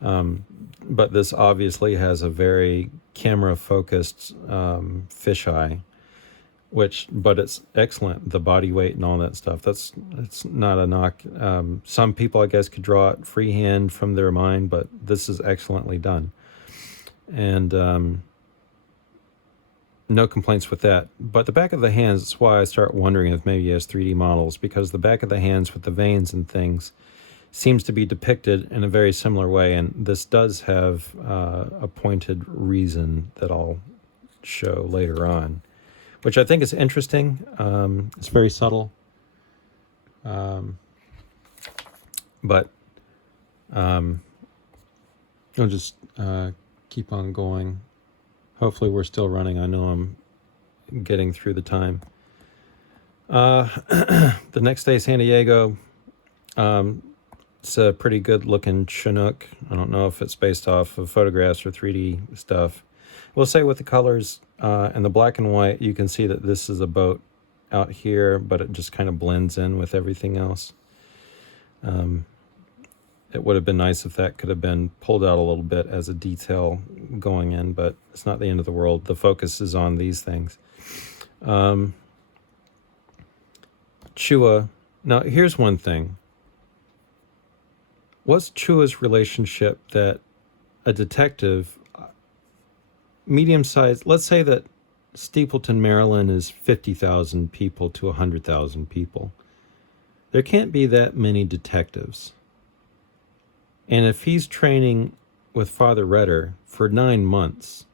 But this obviously has a very camera-focused fisheye, but it's excellent. The body weight and all that stuff. It's not a knock. Some people, I guess, could draw it freehand from their mind, but this is excellently done. And no complaints with that. But the back of the hands, that's why I start wondering if maybe he has 3D models, because the back of the hands with the veins and things seems to be depicted in a very similar way, and this does have a pointed reason that I'll show later on, which I think is interesting. It's very subtle, but I'll just keep on going. Hopefully we're still running. I know I'm getting through the time. The next day, San Diego. It's a pretty good looking Chinook. I don't know if it's based off of photographs or 3D stuff. We'll say with the colors and the black and white, you can see that this is a boat out here, but it just kind of blends in with everything else. It would have been nice if that could have been pulled out a little bit as a detail going in, but it's not the end of the world. The focus is on these things. Chua. Now, here's one thing. What's Chua's relationship that a detective, medium-sized, let's say that Steepleton, Maryland is 50,000 people to 100,000 people. There can't be that many detectives. And if he's training with Father Redder for 9 months,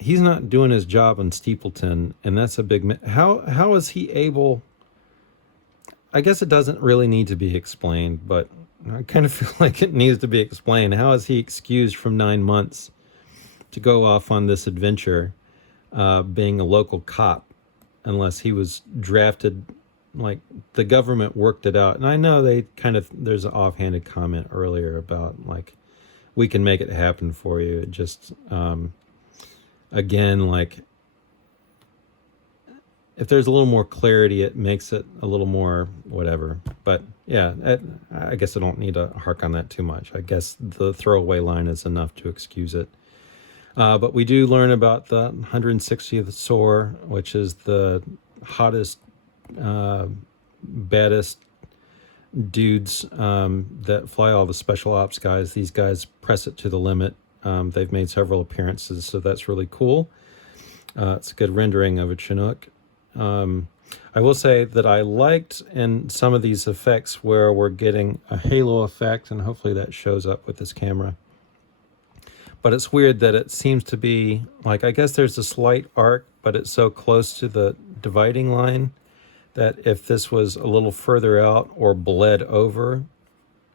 he's not doing his job in Steepleton, and that's a big... How is he able... I guess it doesn't really need to be explained, but I kind of feel like it needs to be explained. How is he excused from 9 months to go off on this adventure, being a local cop, unless he was drafted, like the government worked it out? And I know there's an offhanded comment earlier about, like, we can make it happen for you. It just, again, like, if there's a little more clarity, it makes it a little more whatever. But yeah, I guess I don't need to hark on that too much. I guess the throwaway line is enough to excuse it. But we do learn about the 160th SOAR, which is the hottest, baddest dudes that fly all the special ops guys. These guys press it to the limit. They've made several appearances, so that's really cool. It's a good rendering of a Chinook. I will say that I liked in some of these effects where we're getting a halo effect, and hopefully that shows up with this camera. But it's weird that it seems to be, like, I guess there's a slight arc, but it's so close to the dividing line that if this was a little further out or bled over,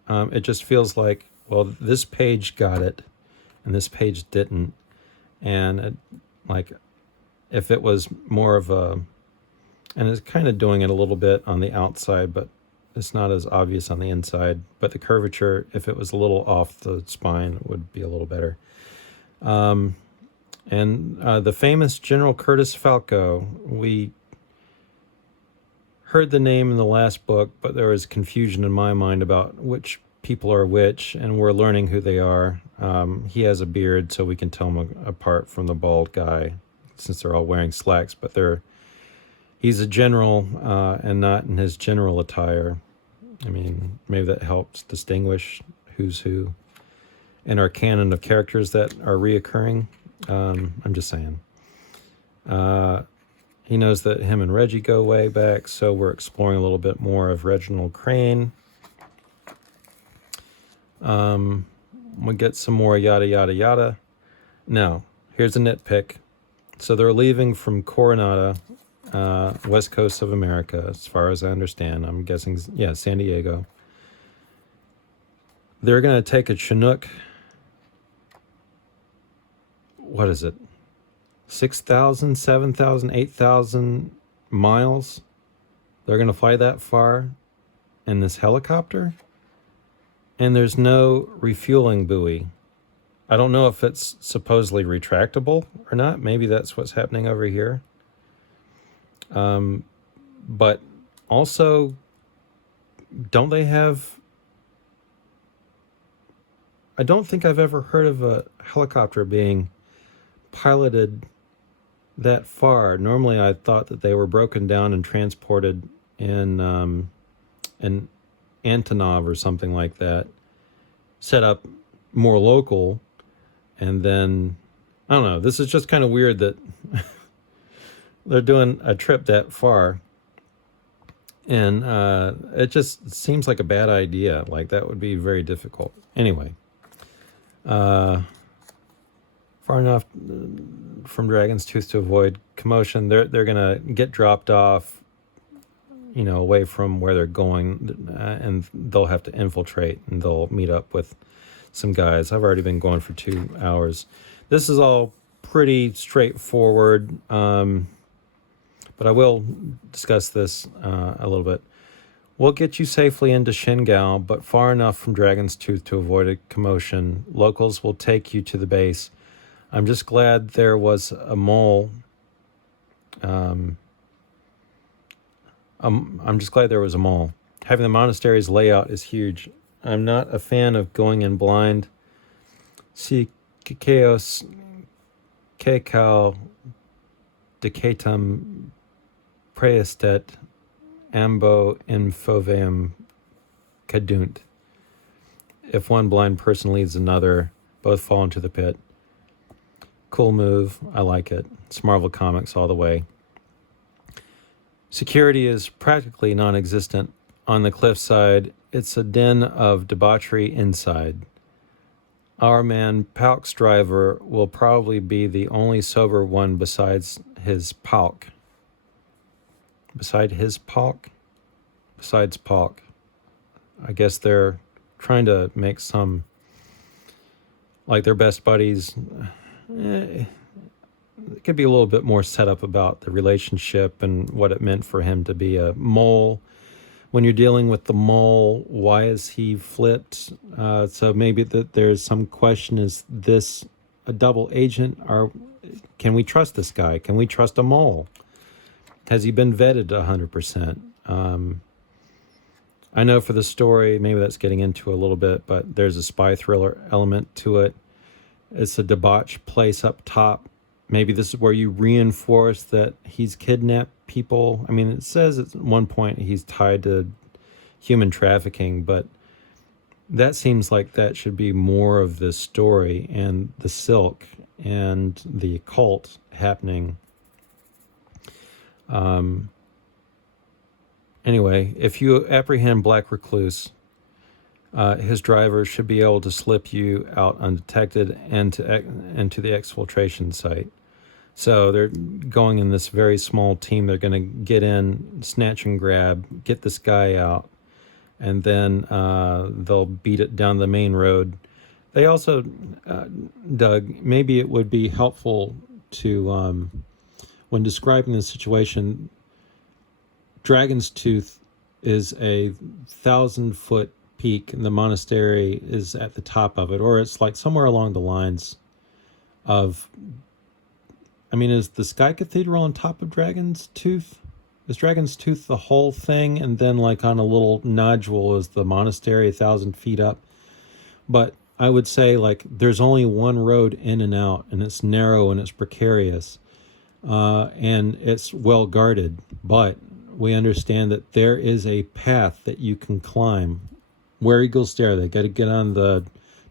it just feels like, well, this page got it and this page didn't. And like, if it was more of a... And it's kind of doing it a little bit on the outside, but it's not as obvious on the inside. But the curvature, if it was a little off the spine, it would be a little better. And the famous General Curtis Falco, we heard the name in the last book, but there was confusion in my mind about which people are which, and we're learning who they are. He has a beard, so we can tell him apart from the bald guy, since they're all wearing slacks. But he's a general, and not in his general attire. I mean, maybe that helps distinguish who's who in our canon of characters that are reoccurring. I'm just saying. He knows that him and Reggie go way back, so we're exploring a little bit more of Reginald Crane. We get some more yada, yada, yada. Now, here's a nitpick. So they're leaving from Coronado, west coast of America, as far as I understand. I'm guessing, yeah, San Diego. They're going to take a Chinook. What is it? 6,000, 7,000, 8,000 miles? They're going to fly that far in this helicopter? And there's no refueling buoy. I don't know if it's supposedly retractable or not. Maybe that's what's happening over here. But also, don't they have... I don't think I've ever heard of a helicopter being piloted that far. Normally, I thought that they were broken down and transported in an Antonov or something like that, set up more local, and then, I don't know, this is just kind of weird that they're doing a trip that far, and it just seems like a bad idea. Like, that would be very difficult. Anyway, far enough from Dragon's Tooth to avoid commotion. They're gonna get dropped off, away from where they're going, and they'll have to infiltrate, and they'll meet up with some guys. I've already been going for 2 hours. This is all pretty straightforward, but I will discuss this a little bit. We'll get you safely into Shingao, but far enough from Dragon's Tooth to avoid a commotion. Locals will take you to the base. I'm just glad there was a mole. I'm just glad there was a mole. Having the monastery's layout is huge. I'm not a fan of going in blind. Si Kikeos Kekal Decatum Praestet Ambo Infoveum Cadunt. If one blind person leads another, both fall into the pit. Cool move. I like it. It's Marvel Comics all the way. Security is practically non-existent. On the cliffside, it's a den of debauchery inside. Our man, Palk's driver, will probably be the only sober one besides his Palk. Besides Palk? I guess they're trying to make some, like, their best buddies. It could be a little bit more set up about the relationship and what it meant for him to be a mole. When you're dealing with the mole, why is he flipped? So maybe that there's some question, is this a double agent? Or can we trust this guy? Can we trust a mole? Has he been vetted 100%? I know for the story, maybe that's getting into a little bit, but there's a spy thriller element to it. It's a debauched place up top. Maybe this is where you reinforce that he's kidnapped people. I mean, it says at one point he's tied to human trafficking, but that seems like that should be more of the story and the silk and the occult happening. Anyway, if you apprehend Black Recluse, his driver should be able to slip you out undetected and into the exfiltration site. So they're going in this very small team. They're going to get in, snatch and grab, get this guy out, and then they'll beat it down the main road. They also, Doug, maybe it would be helpful to, when describing the situation, Dragon's Tooth is a 1,000-foot peak, and the monastery is at the top of it, or it's like somewhere along the lines of, I mean, is the Sky Cathedral on top of Dragon's Tooth? Is Dragon's Tooth the whole thing, and then like on a little nodule is the monastery 1,000 feet up? But I would say like there's only one road in and out, and it's narrow and it's precarious, and it's well guarded. But we understand that there is a path that you can climb. Where Eagles Dare, they got to get on the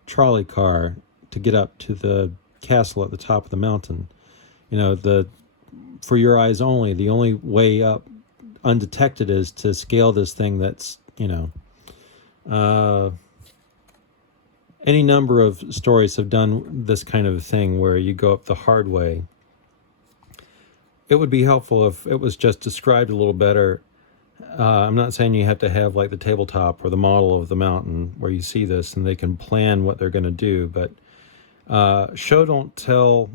trolley car to get up to the castle at the top of the mountain. You know, for your eyes only, the only way up undetected is to scale this thing that's, any number of stories have done this kind of thing where you go up the hard way. It would be helpful if it was just described a little better. I'm not saying you have to have like the tabletop or the model of the mountain where you see this and they can plan what they're going to do, but show don't tell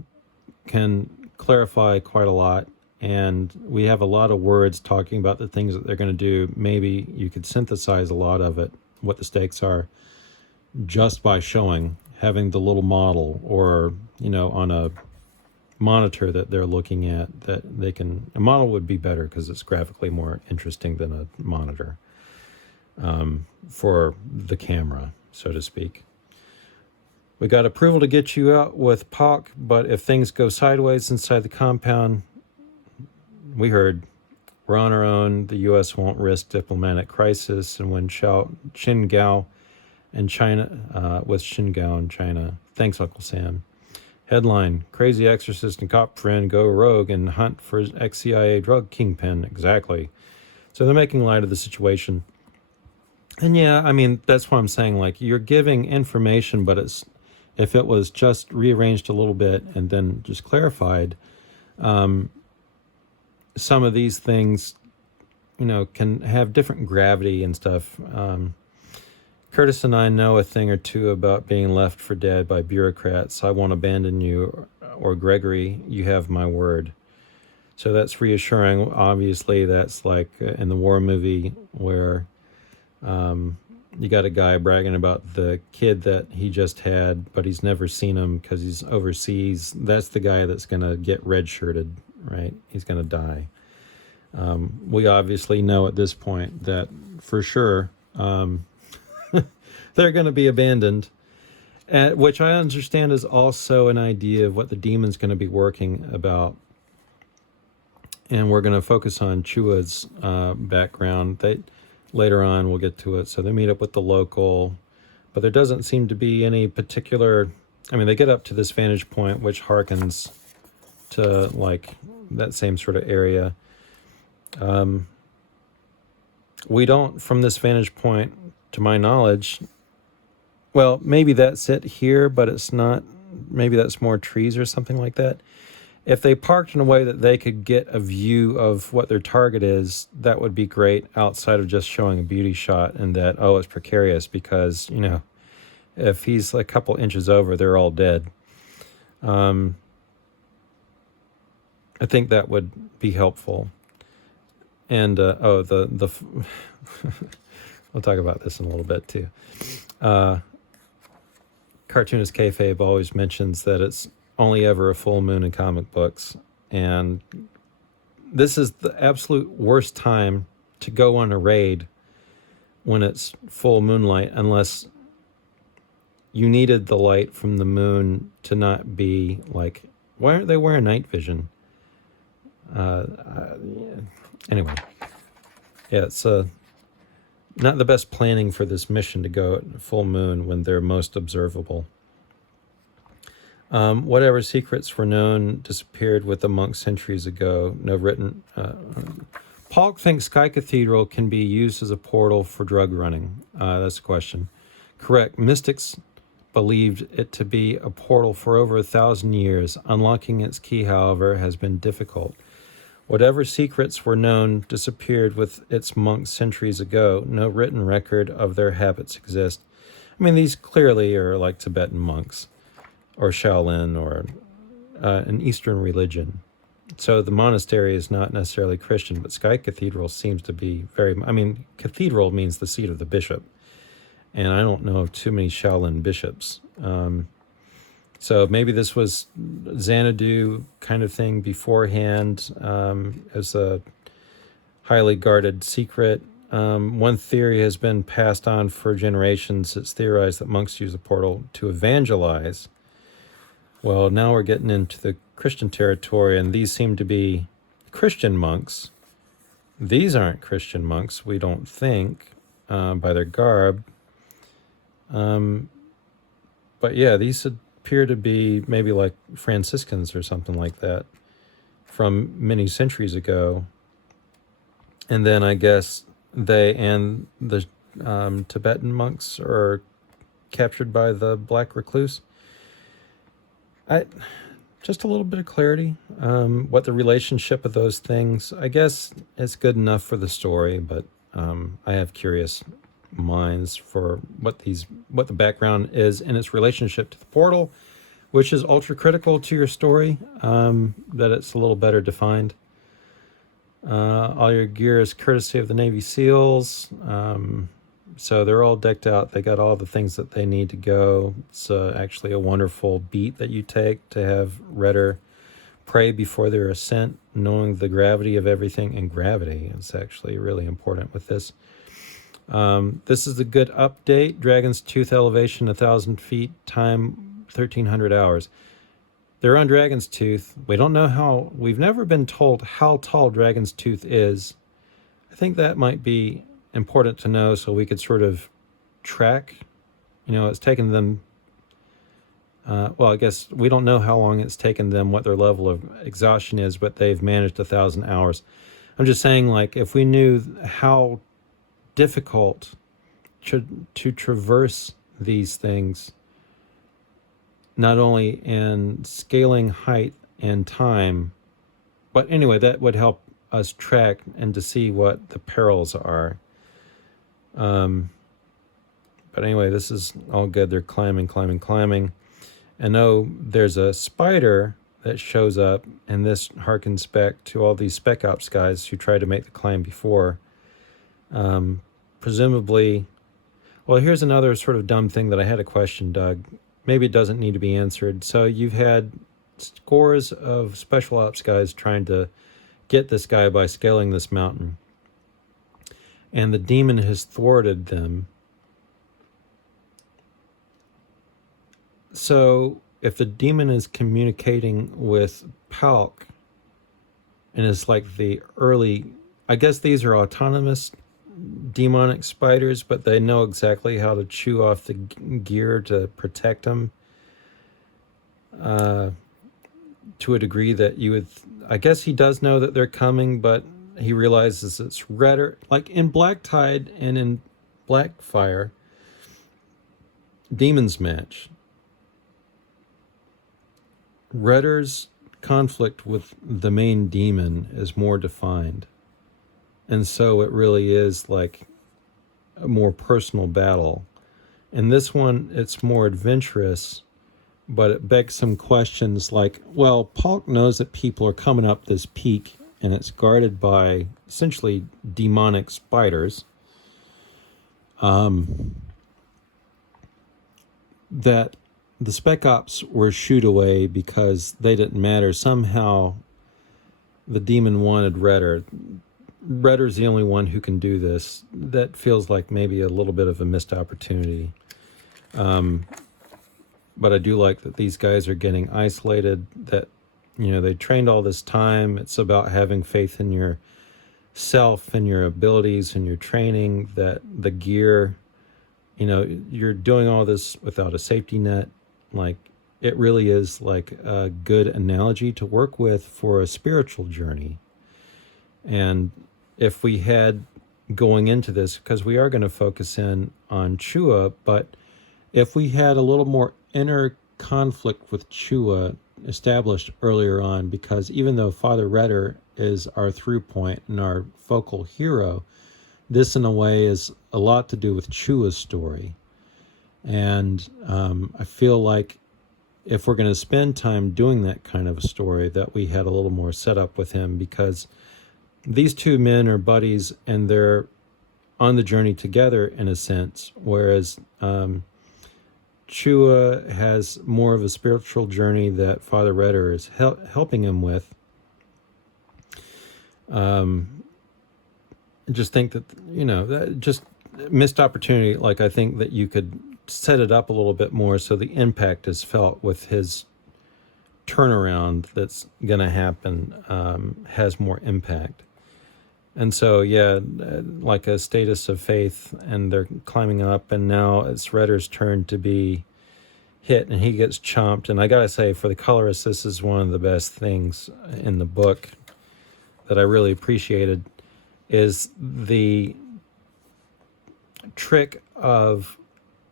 can clarify quite a lot, and we have a lot of words talking about the things that they're going to do. Maybe you could synthesize a lot of it, what the stakes are, just by having the little model or, on a monitor that they're looking at, that they can. A model would be better because it's graphically more interesting than a monitor for the camera, so to speak. We got approval to get you out with POC, but if things go sideways inside the compound, we heard we're on our own. The U.S. won't risk diplomatic crisis, and when Qingao and China, with Qingao and China. Thanks, Uncle Sam. Headline: Crazy exorcist and cop friend go rogue and hunt for ex-CIA drug kingpin. Exactly. So they're making light of the situation. And yeah, I mean, that's what I'm saying. Like, you're giving information, but if it was just rearranged a little bit and then just clarified, some of these things, can have different gravity and stuff. Curtis and I know a thing or two about being left for dead by bureaucrats. I won't abandon you, or Gregory, you have my word. So that's reassuring. Obviously, that's like in the war movie where you got a guy bragging about the kid that he just had, but he's never seen him because he's overseas. That's the guy that's going to get red-shirted, right? He's going to die. We obviously know at this point that for sure they're going to be abandoned, which I understand is also an idea of what the demon's going to be working about. And we're going to focus on Chua's background. Later on, we'll get to it. So they meet up with the local, but there doesn't seem to be any particular. I mean, they get up to this vantage point, which harkens to like that same sort of area. We don't, from this vantage point, to my knowledge, well, maybe that's it here, but it's not. Maybe that's more trees or something like that. If they parked in a way that they could get a view of what their target is, that would be great, outside of just showing a beauty shot and that, it's precarious because, if he's a couple inches over, they're all dead. I think that would be helpful. And, we'll talk about this in a little bit too. Cartoonist Kayfabe always mentions that it's only ever a full moon in comic books, and this is the absolute worst time to go on a raid when it's full moonlight, unless you needed the light from the moon to not be like, why aren't they wearing night vision? Anyway, yeah, it's not the best planning for this mission to go at full moon when they're most observable. Whatever secrets were known disappeared with the monks centuries ago. No written. Paul thinks Sky Cathedral can be used as a portal for drug running. That's the question. Correct. Mystics believed it to be a portal for over 1,000 years. Unlocking its key, however, has been difficult. Whatever secrets were known disappeared with its monks centuries ago. No written record of their habits exist. I mean, these clearly are like Tibetan monks, or Shaolin, or an Eastern religion. So the monastery is not necessarily Christian, but Sky Cathedral seems to be cathedral means the seat of the bishop. And I don't know of too many Shaolin bishops. So maybe this was Xanadu kind of thing beforehand, as a highly guarded secret. One theory has been passed on for generations. It's theorized that monks use the portal to evangelize. Well, now we're getting into the Christian territory, and these seem to be Christian monks. These aren't Christian monks, we don't think, by their garb. But yeah, these appear to be maybe like Franciscans or something like that from many centuries ago. And then I guess they and the Tibetan monks are captured by the Black Recluse. Just a little bit of clarity. What the relationship of those things, I guess it's good enough for the story, but I have curious minds for what the background is and its relationship to the portal, which is ultra critical to your story, that it's a little better defined. All your gear is courtesy of the Navy SEALs. So they're all decked out. They got all the things that they need to go. It's actually a wonderful beat that you take to have Redder pray before their ascent, knowing the gravity of everything. And gravity is actually really important with this. This is a good update. Dragon's Tooth elevation 1,000 feet, time 1,300 hours. They're on Dragon's Tooth. We don't know how, we've never been told how tall Dragon's Tooth is. I think that might be important to know so we could sort of track. It's taken them, well, I guess we don't know how long it's taken them, what their level of exhaustion is, but they've managed 1,000 hours. I'm just saying, like, if we knew how difficult to traverse these things, not only in scaling height and time, but anyway, that would help us track and to see what the perils are. But anyway, this is all good. They're climbing. And there's a spider that shows up, and this harkens back to all these Spec Ops guys who tried to make the climb before. Presumably, well, here's another sort of dumb thing that I had a question, Doug. Maybe it doesn't need to be answered. So you've had scores of Special Ops guys trying to get this guy by scaling this mountain, and the demon has thwarted them. So if the demon is communicating with Palk, and it's like the early, I guess these are autonomous demonic spiders, but they know exactly how to chew off the gear to protect them, to a degree that you would, I guess he does know that they're coming, but he realizes it's redder. Like in Black Tide and in Blackfire, Demons Match, Redder's conflict with the main demon is more defined. And so it really is like a more personal battle. In this one, it's more adventurous, but it begs some questions like, well, Palk knows that people are coming up this peak, and it's guarded by essentially demonic spiders. That the Spec Ops were shooed away because they didn't matter. Somehow the demon wanted Redder. Redder's the only one who can do this. That feels like maybe a little bit of a missed opportunity. But I do like that these guys are getting isolated, that, they trained all this time. It's about having faith in yourself and your abilities and your training, that the gear, you're doing all this without a safety net. Like, it really is like a good analogy to work with for a spiritual journey. And if we had, going into this, because we are going to focus in on Chua, but if we had a little more inner conflict with Chua established earlier on, because even though Father Redder is our through point and our focal hero, this in a way is a lot to do with Chua's story. And I feel like if we're going to spend time doing that kind of a story, that we had a little more setup with him, because these two men are buddies and they're on the journey together in a sense, whereas Chua has more of a spiritual journey that Father Redder is helping him with. just think that, that just missed opportunity. Like, I think that you could set it up a little bit more so the impact is felt with his turnaround that's going to happen, has more impact. And so, yeah, like a status of faith, and they're climbing up, and now it's Redder's turn to be hit, and he gets chomped. And I gotta say, for the colorist, this is one of the best things in the book that I really appreciated, is the trick of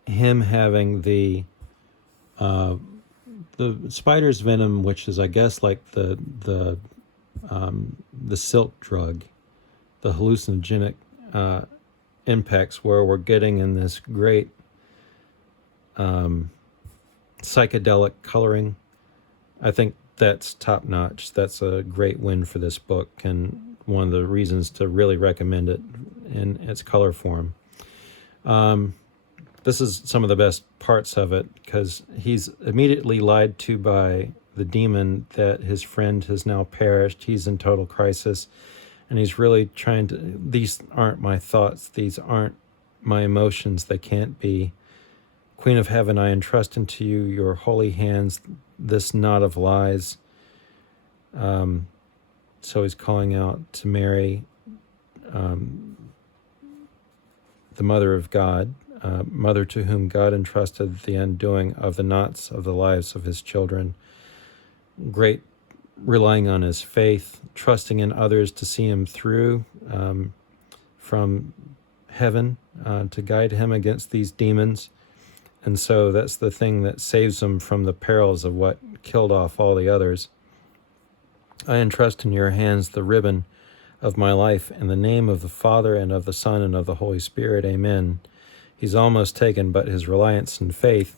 him having the spider's venom, which is, I guess, like the silk drug, the hallucinogenic impacts, where we're getting in this great psychedelic coloring. I think that's top notch. That's a great win for this book, and one of the reasons to really recommend it in its color form. This is some of the best parts of it, because he's immediately lied to by the demon that his friend has now perished. He's in total crisis, and he's really trying to, these aren't my thoughts, these aren't my emotions, they can't be. Queen of Heaven, I entrust into you your holy hands this knot of lies. So he's calling out to Mary, the Mother of God, mother to whom God entrusted the undoing of the knots of the lives of his children. Great relying on his faith, trusting in others to see him through, from heaven, to guide him against these demons. And so that's the thing that saves him from the perils of what killed off all the others. I entrust in your hands the ribbon of my life, in the name of the Father and of the Son and of the Holy Spirit. Amen. He's almost taken, but his reliance and faith.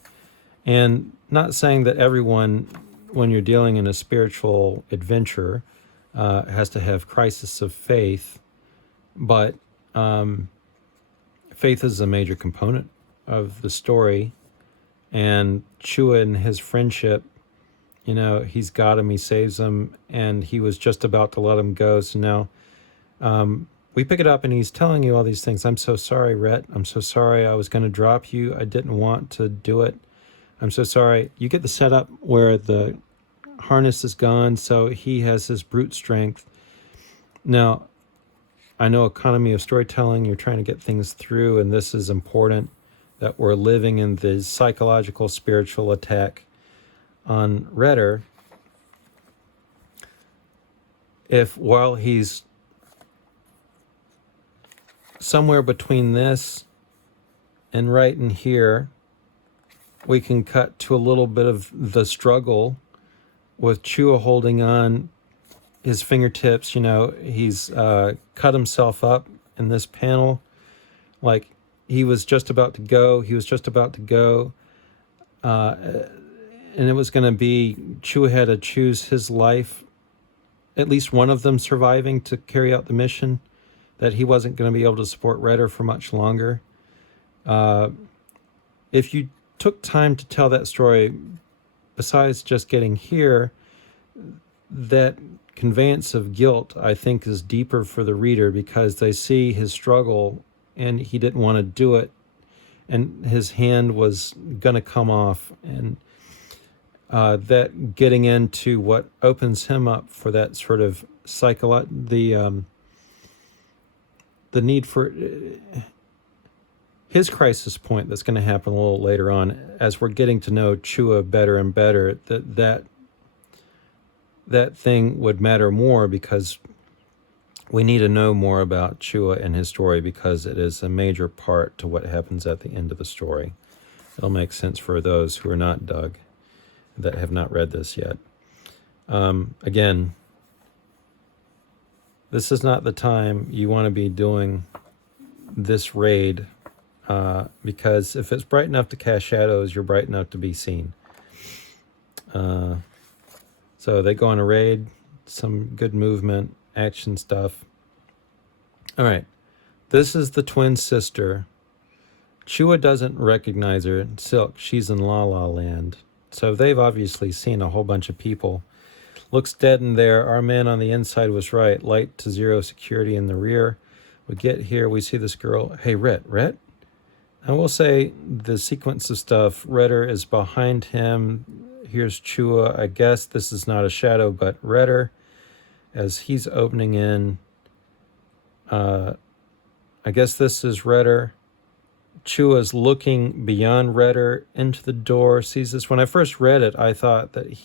And not saying that everyone, when you're dealing in a spiritual adventure, has to have crisis of faith, but faith is a major component of the story. And Chua and his friendship, he's got him, he saves him, and he was just about to let him go. So now we pick it up, and he's telling you all these things. I'm so sorry, Rhett. I'm so sorry. I was going to drop you. I didn't want to do it. I'm so sorry. You get the setup where the harness is gone, so he has his brute strength. Now, I know economy of storytelling, you're trying to get things through, and this is important, that we're living in the psychological, spiritual attack on Redder. If while he's somewhere between this and right in here, we can cut to a little bit of the struggle with Chua holding on his fingertips. He's cut himself up in this panel, like he was just about to go. And it was going to be, Chua had to choose his life, at least one of them surviving to carry out the mission, that he wasn't going to be able to support Redder for much longer. If you took time to tell that story, besides just getting here, that conveyance of guilt, I think, is deeper for the reader, because they see his struggle, and he didn't want to do it, and his hand was going to come off, and that getting into what opens him up for that sort of the need for his crisis point that's going to happen a little later on, as we're getting to know Chua better and better, that thing would matter more, because we need to know more about Chua and his story, because it is a major part to what happens at the end of the story. It'll make sense for those who are not Doug, that have not read this yet. Again, this is not the time you want to be doing this raid, because if it's bright enough to cast shadows, you're bright enough to be seen. So they go on a raid, some good movement, action stuff. All right, this is the twin sister. Chua doesn't recognize her. Silk, she's in La La Land. So they've obviously seen a whole bunch of people. Looks dead in there. Our man on the inside was right. Light to zero security in the rear. We get here, we see this girl. Hey, Rhett. I will say the sequence of stuff, Redder is behind him. Here's Chua. I guess this is not a shadow, but Redder, as he's opening in. I guess this is Redder. Chua's looking beyond Redder into the door, sees this. When I first read it, I thought that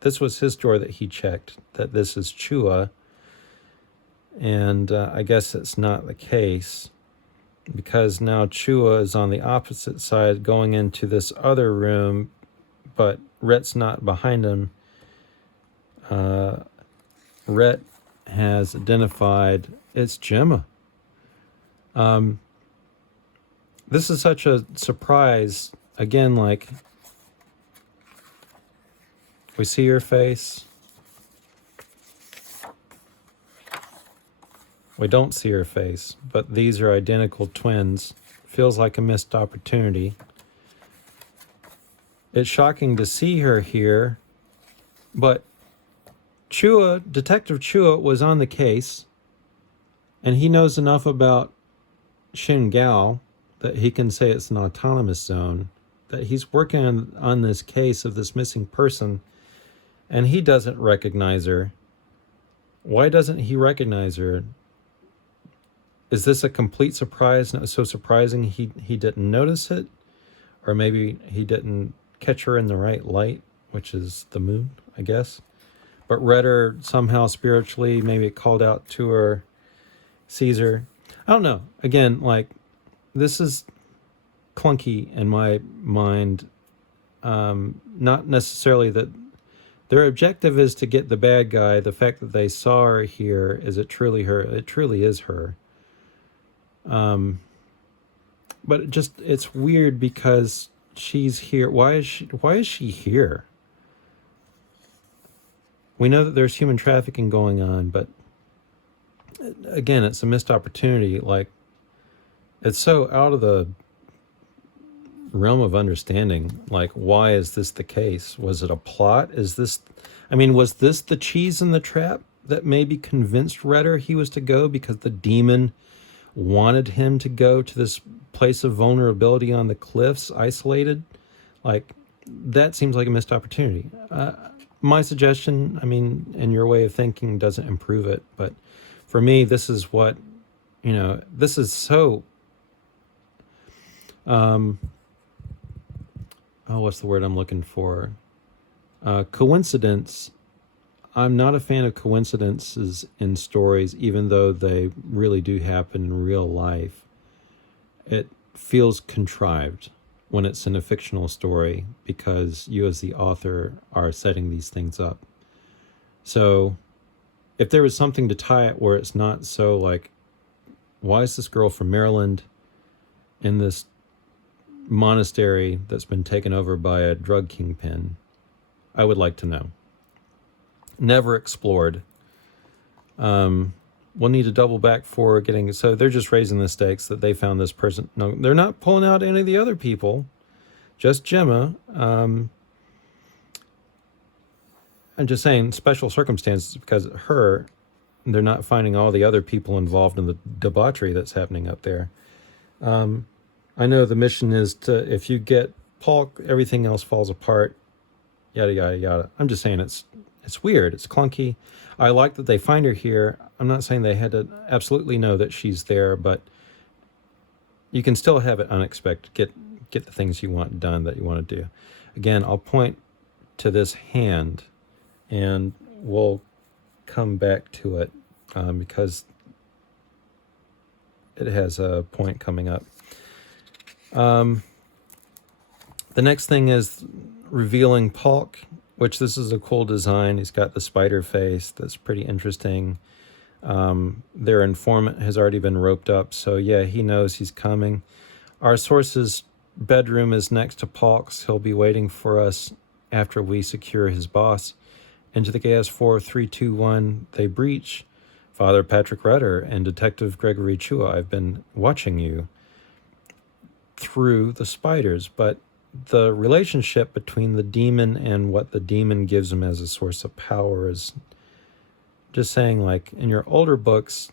this was his door that he checked, that this is Chua. And I guess it's not the case, because now Chua is on the opposite side going into this other room, but Rhett's not behind him. Rhett has identified it's Gemma. This is such a surprise. Again, like, we see her face. We don't see her face, but these are identical twins. Feels like a missed opportunity. It's shocking to see her here, but Detective Chua was on the case, and he knows enough about Shin-Gao that he can say it's an autonomous zone, that he's working on this case of this missing person, and he doesn't recognize her. Why doesn't he recognize her? Is this a complete surprise? Not so surprising he didn't notice it? Or maybe he didn't catch her in the right light, which is the moon, I guess. But Redder somehow spiritually maybe called out to her, sees her. I don't know. Again, like, this is clunky in my mind. Not necessarily that their objective is to get the bad guy. The fact that they saw her here, is it truly her? It truly is her. But it's weird because she's here. Why is she here? We know that there's human trafficking going on, but again, it's a missed opportunity. Like, it's so out of the realm of understanding. Like, why is this the case? Was it a plot? Was this the cheese in the trap that maybe convinced Redder he was to go because the demon wanted him to go to this place of vulnerability on the cliffs, isolated? Like, that seems like a missed opportunity. My suggestion, and your way of thinking doesn't improve it, but for me, this is what, this is so, what's the word I'm looking for? Coincidence. I'm not a fan of coincidences in stories, even though they really do happen in real life. It feels contrived when it's in a fictional story because you as the author are setting these things up. So if there was something to tie it where it's not so like, why is this girl from Maryland in this monastery that's been taken over by a drug kingpin? I would like to know. Never explored. We'll need to double back for getting... So they're just raising the stakes that they found this person. No, they're not pulling out any of the other people. Just Gemma. I'm just saying special circumstances because of her. They're not finding all the other people involved in the debauchery that's happening up there. I know the mission is to... If you get Polk, everything else falls apart. Yada, yada, yada. I'm just saying it's weird. It's clunky. I like that they find her here. I'm not saying they had to absolutely know that she's there, but you can still have it unexpected. Get the things you want done that you want to do. Again, I'll point to this hand, and we'll come back to it because it has a point coming up. The next thing is revealing Polk, which this is a cool design. He's got the spider face. That's pretty interesting. Their informant has already been roped up, so yeah, he knows he's coming. Our source's bedroom is next to Polk's. He'll be waiting for us after we secure his boss. Into the gas 4321, they breach. Father Patrick Redder and Detective Gregory Chua, I've been watching you through the spiders, but the relationship between the demon and what the demon gives him as a source of power is just saying, like, in your older books,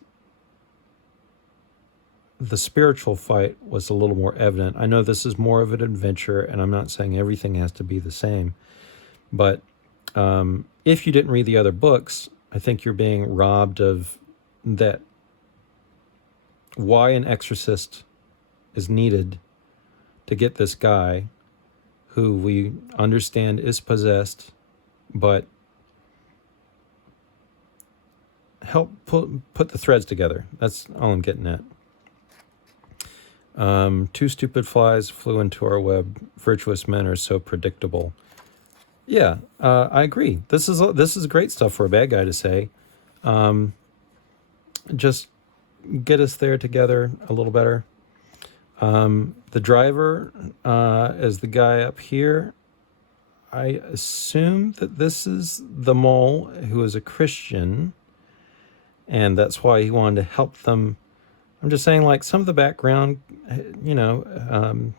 the spiritual fight was a little more evident. I know this is more of an adventure, and I'm not saying everything has to be the same, but if you didn't read the other books, I think you're being robbed of that, why an exorcist is needed to get this guy who we understand is possessed, but help put the threads together. That's all I'm getting at. Two stupid flies flew into our web. Virtuous men are so predictable. Yeah, I agree. This is great stuff for a bad guy to say. Just get us there together a little better. The driver is the guy up here. I assume that this is the mole who is a Christian, and that's why he wanted to help them. I'm just saying, like, some of the background, you want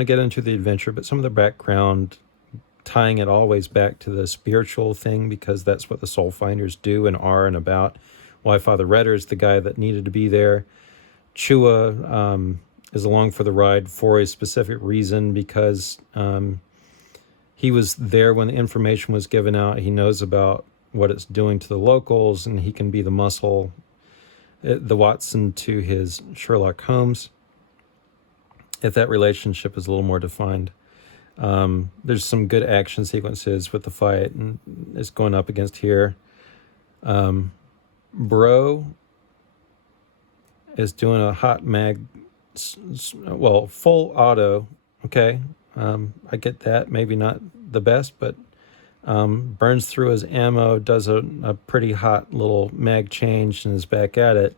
to get into the adventure, but some of the background, tying it always back to the spiritual thing, because that's what the Soulfinders do and are and about. Why Father Redder is the guy that needed to be there. Chua is along for the ride for a specific reason, because he was there when the information was given out. He knows about what it's doing to the locals, and he can be the muscle, the Watson to his Sherlock Holmes, if that relationship is a little more defined. There's some good action sequences with the fight, and it's going up against here. Bro is doing a hot mag, full auto. Okay, I get that. Maybe not the best, but burns through his ammo, does a pretty hot little mag change, and is back at it.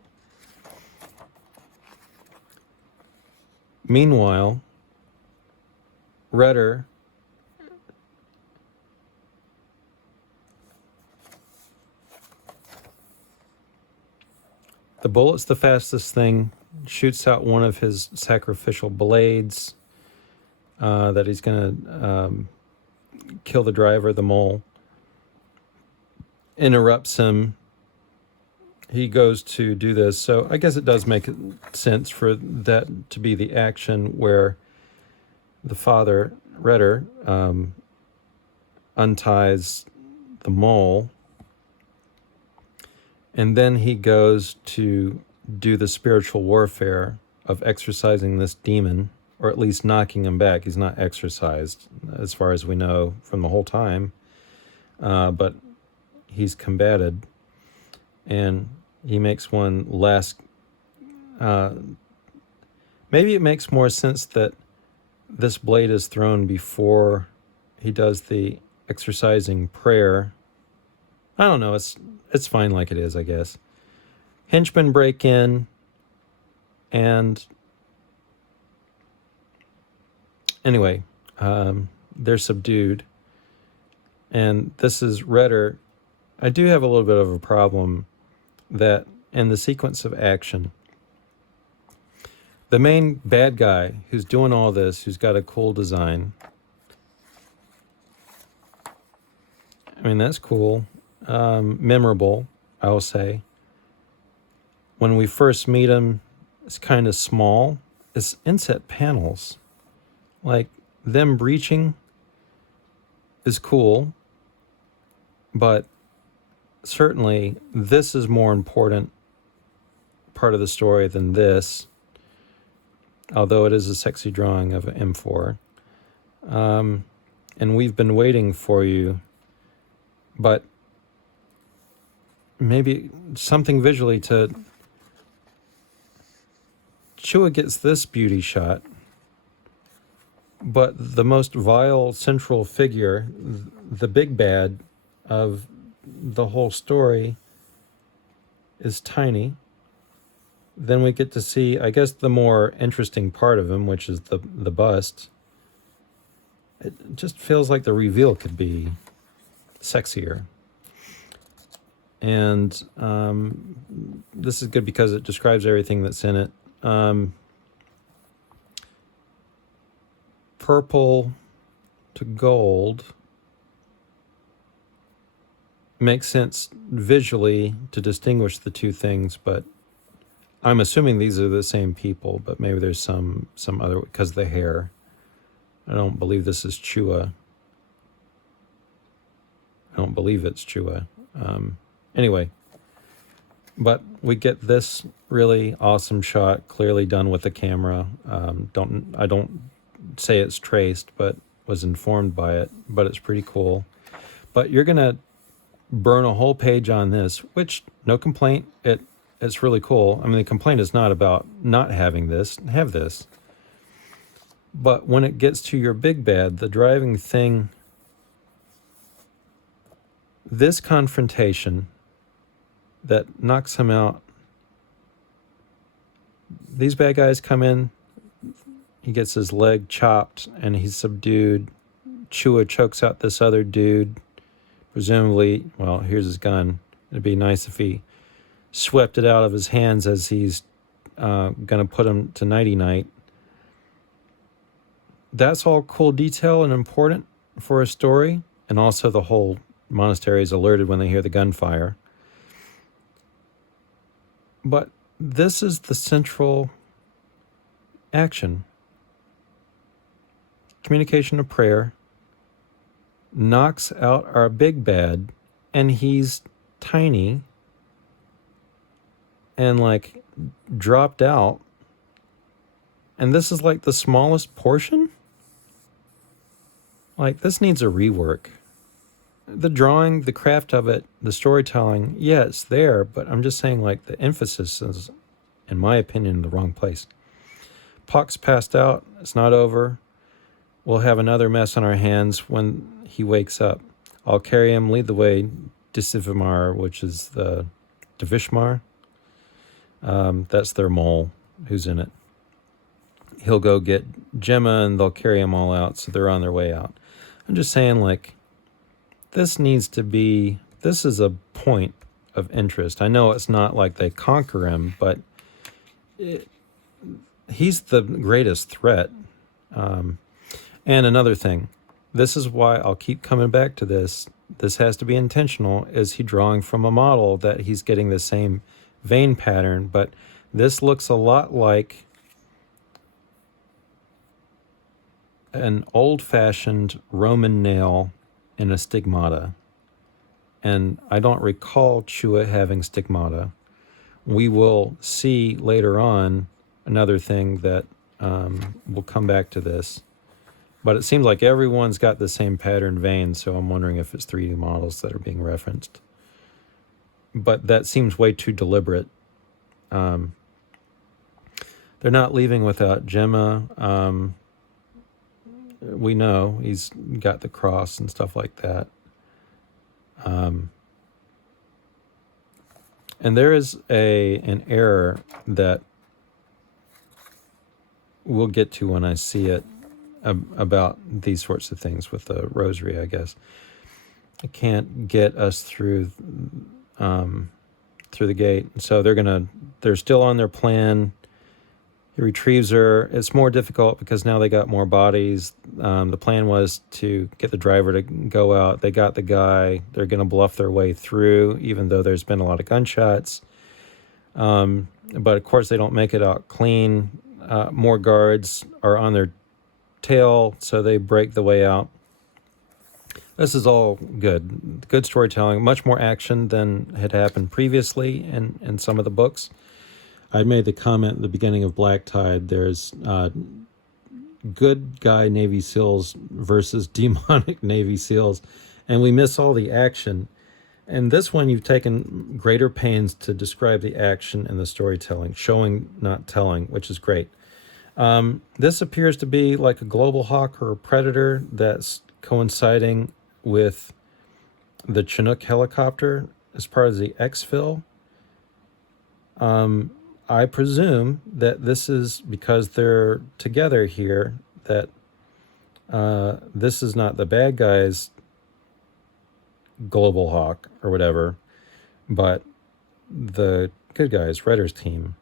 Meanwhile, Redder the bullet's the fastest thing, shoots out one of his sacrificial blades that he's going to kill the driver, the mole. Interrupts him. He goes to do this. So I guess it does make sense for that to be the action where the Father Redder unties the mole, and then he goes to do the spiritual warfare of exorcising this demon, or at least knocking him back. He's not exorcised, as far as we know from the whole time, but he's combated, and he makes one last... maybe it makes more sense that this blade is thrown before he does the exorcising prayer. I don't know, it's fine like it is, I guess. Henchmen break in, and anyway, they're subdued. And this is Redder. I do have a little bit of a problem that in the sequence of action, the main bad guy who's doing all this, who's got a cool design, I mean, that's cool. Memorable, I will say. When we first meet him, it's kind of small. It's inset panels. Like, them breaching is cool, but certainly this is more important part of the story than this, although it is a sexy drawing of an M4. And we've been waiting for you, but maybe something visually to... Chua gets this beauty shot, but the most vile central figure, the big bad of the whole story, is tiny. Then we get to see, I guess, the more interesting part of him, which is the bust. It just feels like the reveal could be sexier. And this is good because it describes everything that's in it. Purple to gold makes sense visually to distinguish the two things, but I'm assuming these are the same people, but maybe there's some other, because of the hair. I don't believe this is Chua. I don't believe it's Chua. Anyway, but we get this really awesome shot, clearly done with the camera. I don't say it's traced, but was informed by it. But it's pretty cool. But you're gonna burn a whole page on this, which, no complaint. It's really cool. I mean, the complaint is not about not having this. Have this. But when it gets to your big bad, the driving thing, this confrontation that knocks him out, these bad guys come in, he gets his leg chopped and he's subdued. Chua chokes out this other dude, presumably, well, here's his gun. It'd be nice if he swept it out of his hands as he's going to put him to nighty-night. That's all cool detail and important for a story. And also the whole monastery is alerted when they hear the gunfire. But this is the central action. Communication of prayer knocks out our big bad, and he's tiny and like dropped out. And this is like the smallest portion? Like, this needs a rework. The drawing, the craft of it, the storytelling, yeah, it's there, but I'm just saying, like, the emphasis is, in my opinion, in the wrong place. Pock's passed out. It's not over. We'll have another mess on our hands when he wakes up. I'll carry him, lead the way, Disivimar, which is the Devishmar. That's their mole who's in it. He'll go get Gemma, and they'll carry him all out, so they're on their way out. I'm just saying, like, this is a point of interest. I know it's not like they conquer him, but he's the greatest threat. And another thing, this is why I'll keep coming back to this. This has to be intentional. Is he drawing from a model that he's getting the same vein pattern? But this looks a lot like an old-fashioned Roman nail in a stigmata. And I don't recall Chua having stigmata. We will see later on another thing that will come back to this. But it seems like everyone's got the same pattern vein, so I'm wondering if it's 3D models that are being referenced. But that seems way too deliberate. They're not leaving without Gemma. We know he's got the cross and stuff like that. And there is an error that we'll get to when I see it about these sorts of things with the rosary, I guess. It can't get us through the gate. So they're still on their plan. He retrieves her. It's more difficult because now they got more bodies. The plan was to get the driver to go out. They got the guy. They're going to bluff their way through, even though there's been a lot of gunshots. But of course, they don't make it out clean. More guards are on their tail, so they break the way out. This is all good. Good storytelling. Much more action than had happened previously in some of the books. I made the comment at the beginning of Black Tide, there's good guy Navy SEALs versus demonic Navy SEALs, and we miss all the action. And this one, you've taken greater pains to describe the action and the storytelling, showing, not telling, which is great. This appears to be like a global hawk or a predator that's coinciding with the Chinook helicopter as part of the exfil. I presume that this is because they're together here, that this is not the bad guy's global hawk or whatever, but the good guys, Redder's team.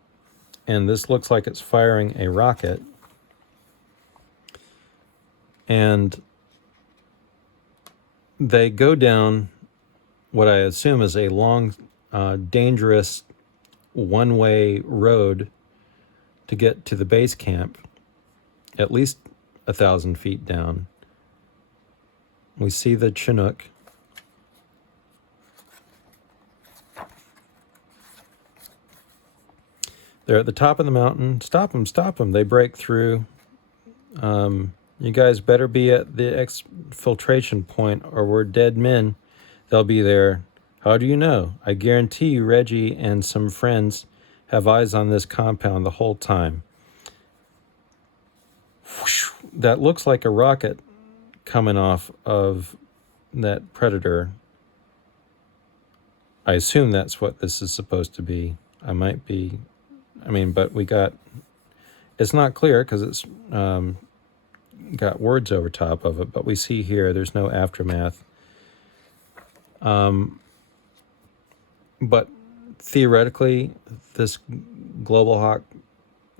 And this looks like it's firing a rocket. And they go down what I assume is a long, dangerous one-way road to get to the base camp, at least 1,000 feet down. We see the Chinook. They're at the top of the mountain. Stop them, stop them. They break through. You guys better be at the exfiltration point or we're dead men. They'll be there. How do you know? I guarantee you Reggie and some friends have eyes on this compound the whole time. Whoosh, that looks like a rocket coming off of that Predator. I assume that's what this is supposed to be. I might be... but we got... It's not clear because it's got words over top of it, but we see here there's no aftermath. But theoretically, this Global Hawk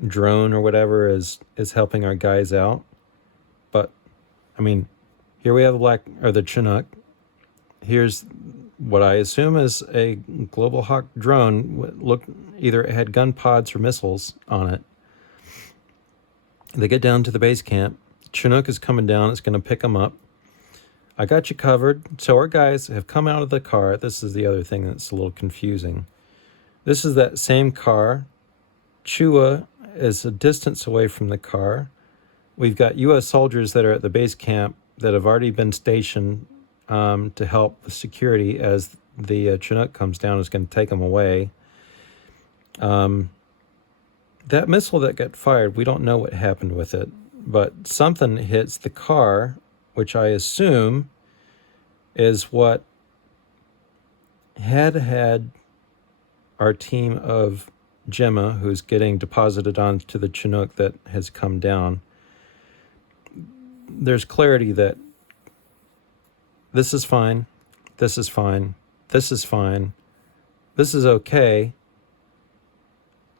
drone or whatever is helping our guys out. But, here we have the Chinook. Here's what I assume is a Global Hawk drone. Either it had gun pods or missiles on it. They get down to the base camp. Chinook is coming down. It's going to pick them up. I got you covered. So our guys have come out of the car. This is the other thing that's a little confusing. This is that same car. Chua is a distance away from the car. We've got U.S. soldiers that are at the base camp that have already been stationed to help with security as the Chinook comes down. Is going to take them away. That missile that got fired, we don't know what happened with it, but something hits the car, which I assume is what had our team of Gemma, who's getting deposited onto the Chinook that has come down. There's clarity that this is fine, this is fine, this is fine, this is okay.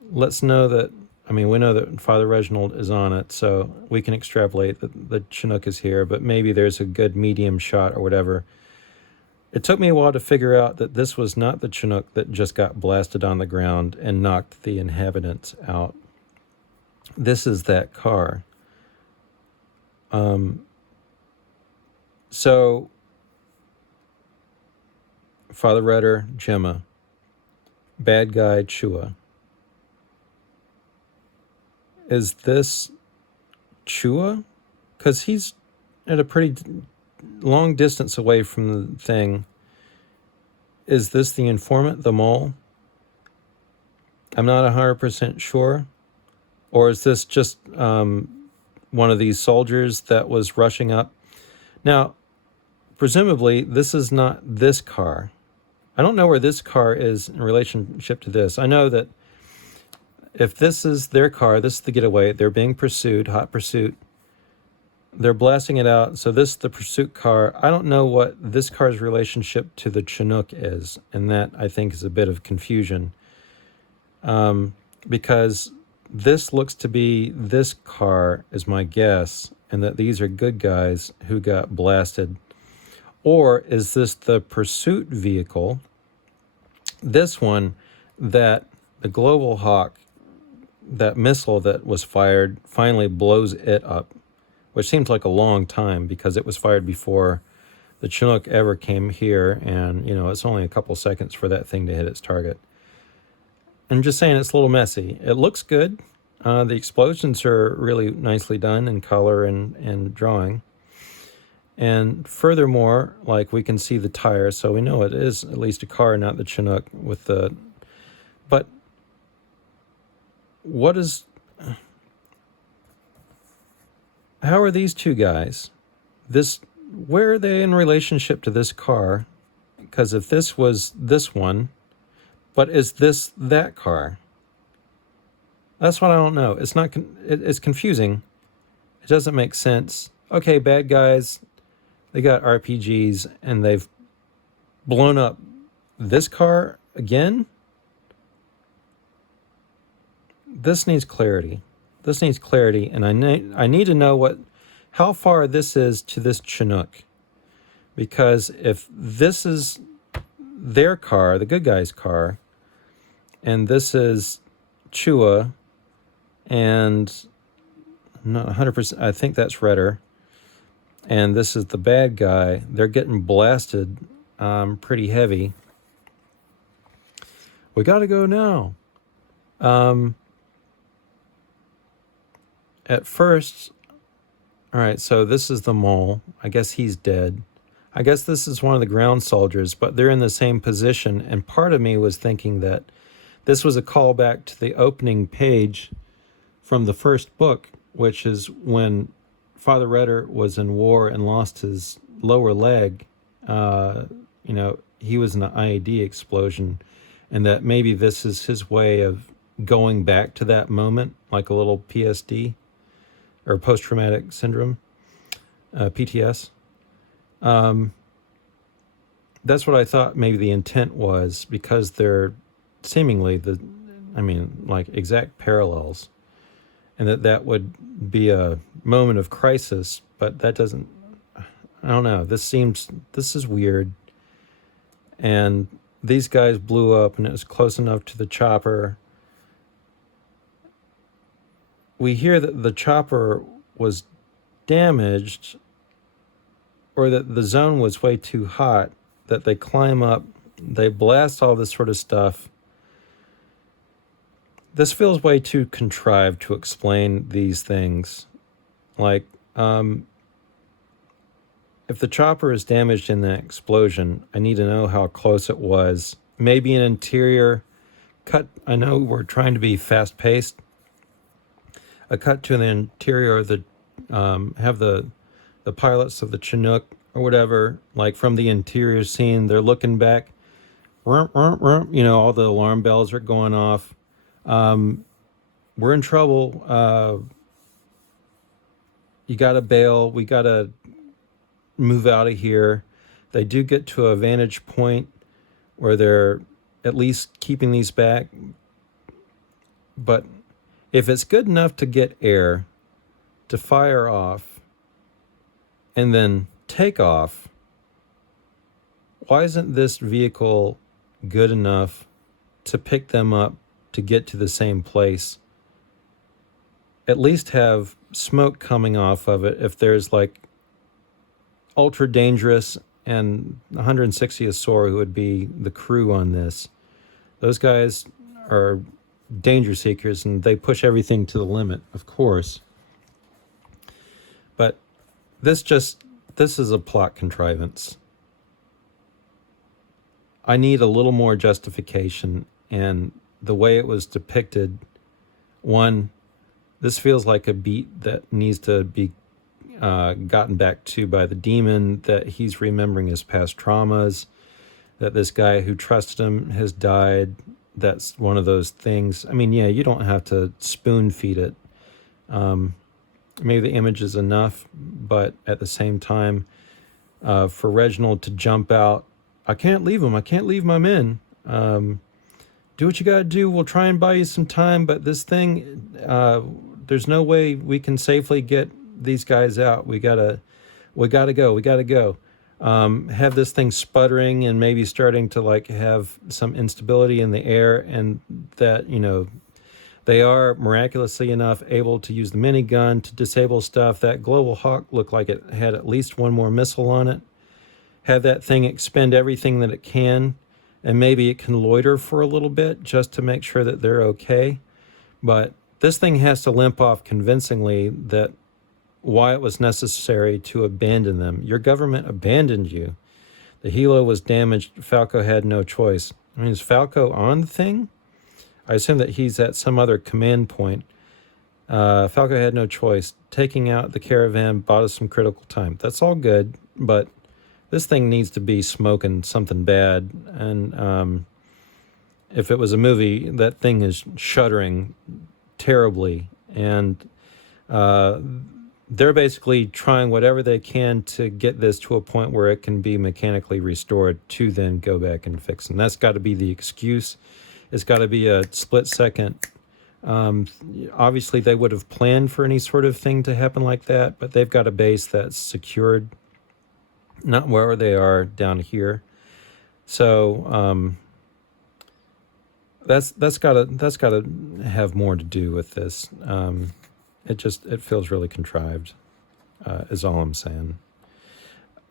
Let's know that, we know that Father Reginald is on it, so we can extrapolate that the Chinook is here, but maybe there's a good medium shot or whatever. It took me a while to figure out that this was not the Chinook that just got blasted on the ground and knocked the inhabitants out. This is that car. So, Father Rudder, Gemma. Bad guy, Chua. Is this Chua? Because he's at a pretty long distance away from the thing. Is this the informant, the mole? I'm not 100% sure. Or is this just one of these soldiers that was rushing up? Now, presumably, this is not this car. I don't know where this car is in relationship to this. I know that if this is their car, this is the getaway, they're being pursued, hot pursuit. They're blasting it out. So this is the pursuit car. I don't know what this car's relationship to the Chinook is. And that, I think, is a bit of confusion. Because this looks to be this car, is my guess, and that these are good guys who got blasted. Or is this the pursuit vehicle? This one, that the Global Hawk, that missile that was fired, finally blows it up, which seems like a long time because it was fired before the Chinook ever came here, and, it's only a couple seconds for that thing to hit its target. I'm just saying it's a little messy. It looks good. The explosions are really nicely done in color and drawing. And furthermore, we can see the tire, so we know it is at least a car, not the Chinook with the... But what is... How are these two guys? Where are they in relationship to this car? Because if this was this one, but is this that car? That's what I don't know. It's confusing. It doesn't make sense. Okay, bad guys, they got RPGs and they've blown up this car again? This needs clarity. And I need to know how far this is to this Chinook. Because if this is their car, the good guy's car, and this is Chua, and I'm not 100%, I think that's Redder, and this is the bad guy. They're getting blasted pretty heavy. We gotta go now. At first, all right, so this is the mole. I guess he's dead. I guess this is one of the ground soldiers, but they're in the same position, and part of me was thinking that this was a callback to the opening page from the first book, which is when Father Redder was in war and lost his lower leg. He was in an IED explosion, and that maybe this is his way of going back to that moment, like a little PSD or post-traumatic syndrome, PTS. That's what I thought maybe the intent was, because they're seemingly like exact parallels, and that would be a moment of crisis, but that doesn't, I don't know, this is weird. And these guys blew up, and it was close enough to the chopper. We hear that the chopper was damaged, or that the zone was way too hot, that they climb up, they blast all this sort of stuff. This feels way too contrived to explain these things. Like, if the chopper is damaged in that explosion, I need to know how close it was. Maybe an interior cut. I know we're trying to be fast-paced. A cut to the interior of the, have the pilots of the Chinook or whatever, like from the interior scene, they're looking back. All the alarm bells are going off. We're in trouble. You got to bail. We got to move out of here. They do get to a vantage point where they're at least keeping these back. But if it's good enough to get air, to fire off, and then take off, why isn't this vehicle good enough to pick them up to get to the same place? At least have smoke coming off of it if there's like ultra dangerous and 160th SOAR, who would be the crew on this. Those guys are danger seekers, and they push everything to the limit, of course. But this is a plot contrivance. I need a little more justification, and the way it was depicted, one, this feels like a beat that needs to be gotten back to by the demon, that he's remembering his past traumas, that this guy who trusted him has died. That's one of those things. I mean, yeah, you don't have to spoon feed it. Maybe the image is enough, but at the same time, for Reginald to jump out, I can't leave him. I can't leave my men. Do what you got to do. We'll try and buy you some time, but this thing, there's no way we can safely get these guys out. We gotta go. Have this thing sputtering and maybe starting to like have some instability in the air, and that, they are miraculously enough able to use the minigun to disable stuff. That Global Hawk looked like it had at least one more missile on it. Have that thing expend everything that it can, and maybe it can loiter for a little bit just to make sure that they're okay. But this thing has to limp off convincingly that why it was necessary to abandon them. Your government abandoned you. The helo was damaged. Falco had no choice. I mean, is Falco on the thing? I assume that he's at some other command point. Falco had no choice. Taking out the caravan bought us some critical time. That's all good, but this thing needs to be smoking something bad. And if it was a movie, that thing is shuddering terribly. And they're basically trying whatever they can to get this to a point where it can be mechanically restored to then go back and fix. And that's got to be the excuse. It's got to be a split second. Obviously, they would have planned for any sort of thing to happen like that, but they've got a base that's secured, not where they are down here. So that's gotta have more to do with this. It feels really contrived. Is all I'm saying.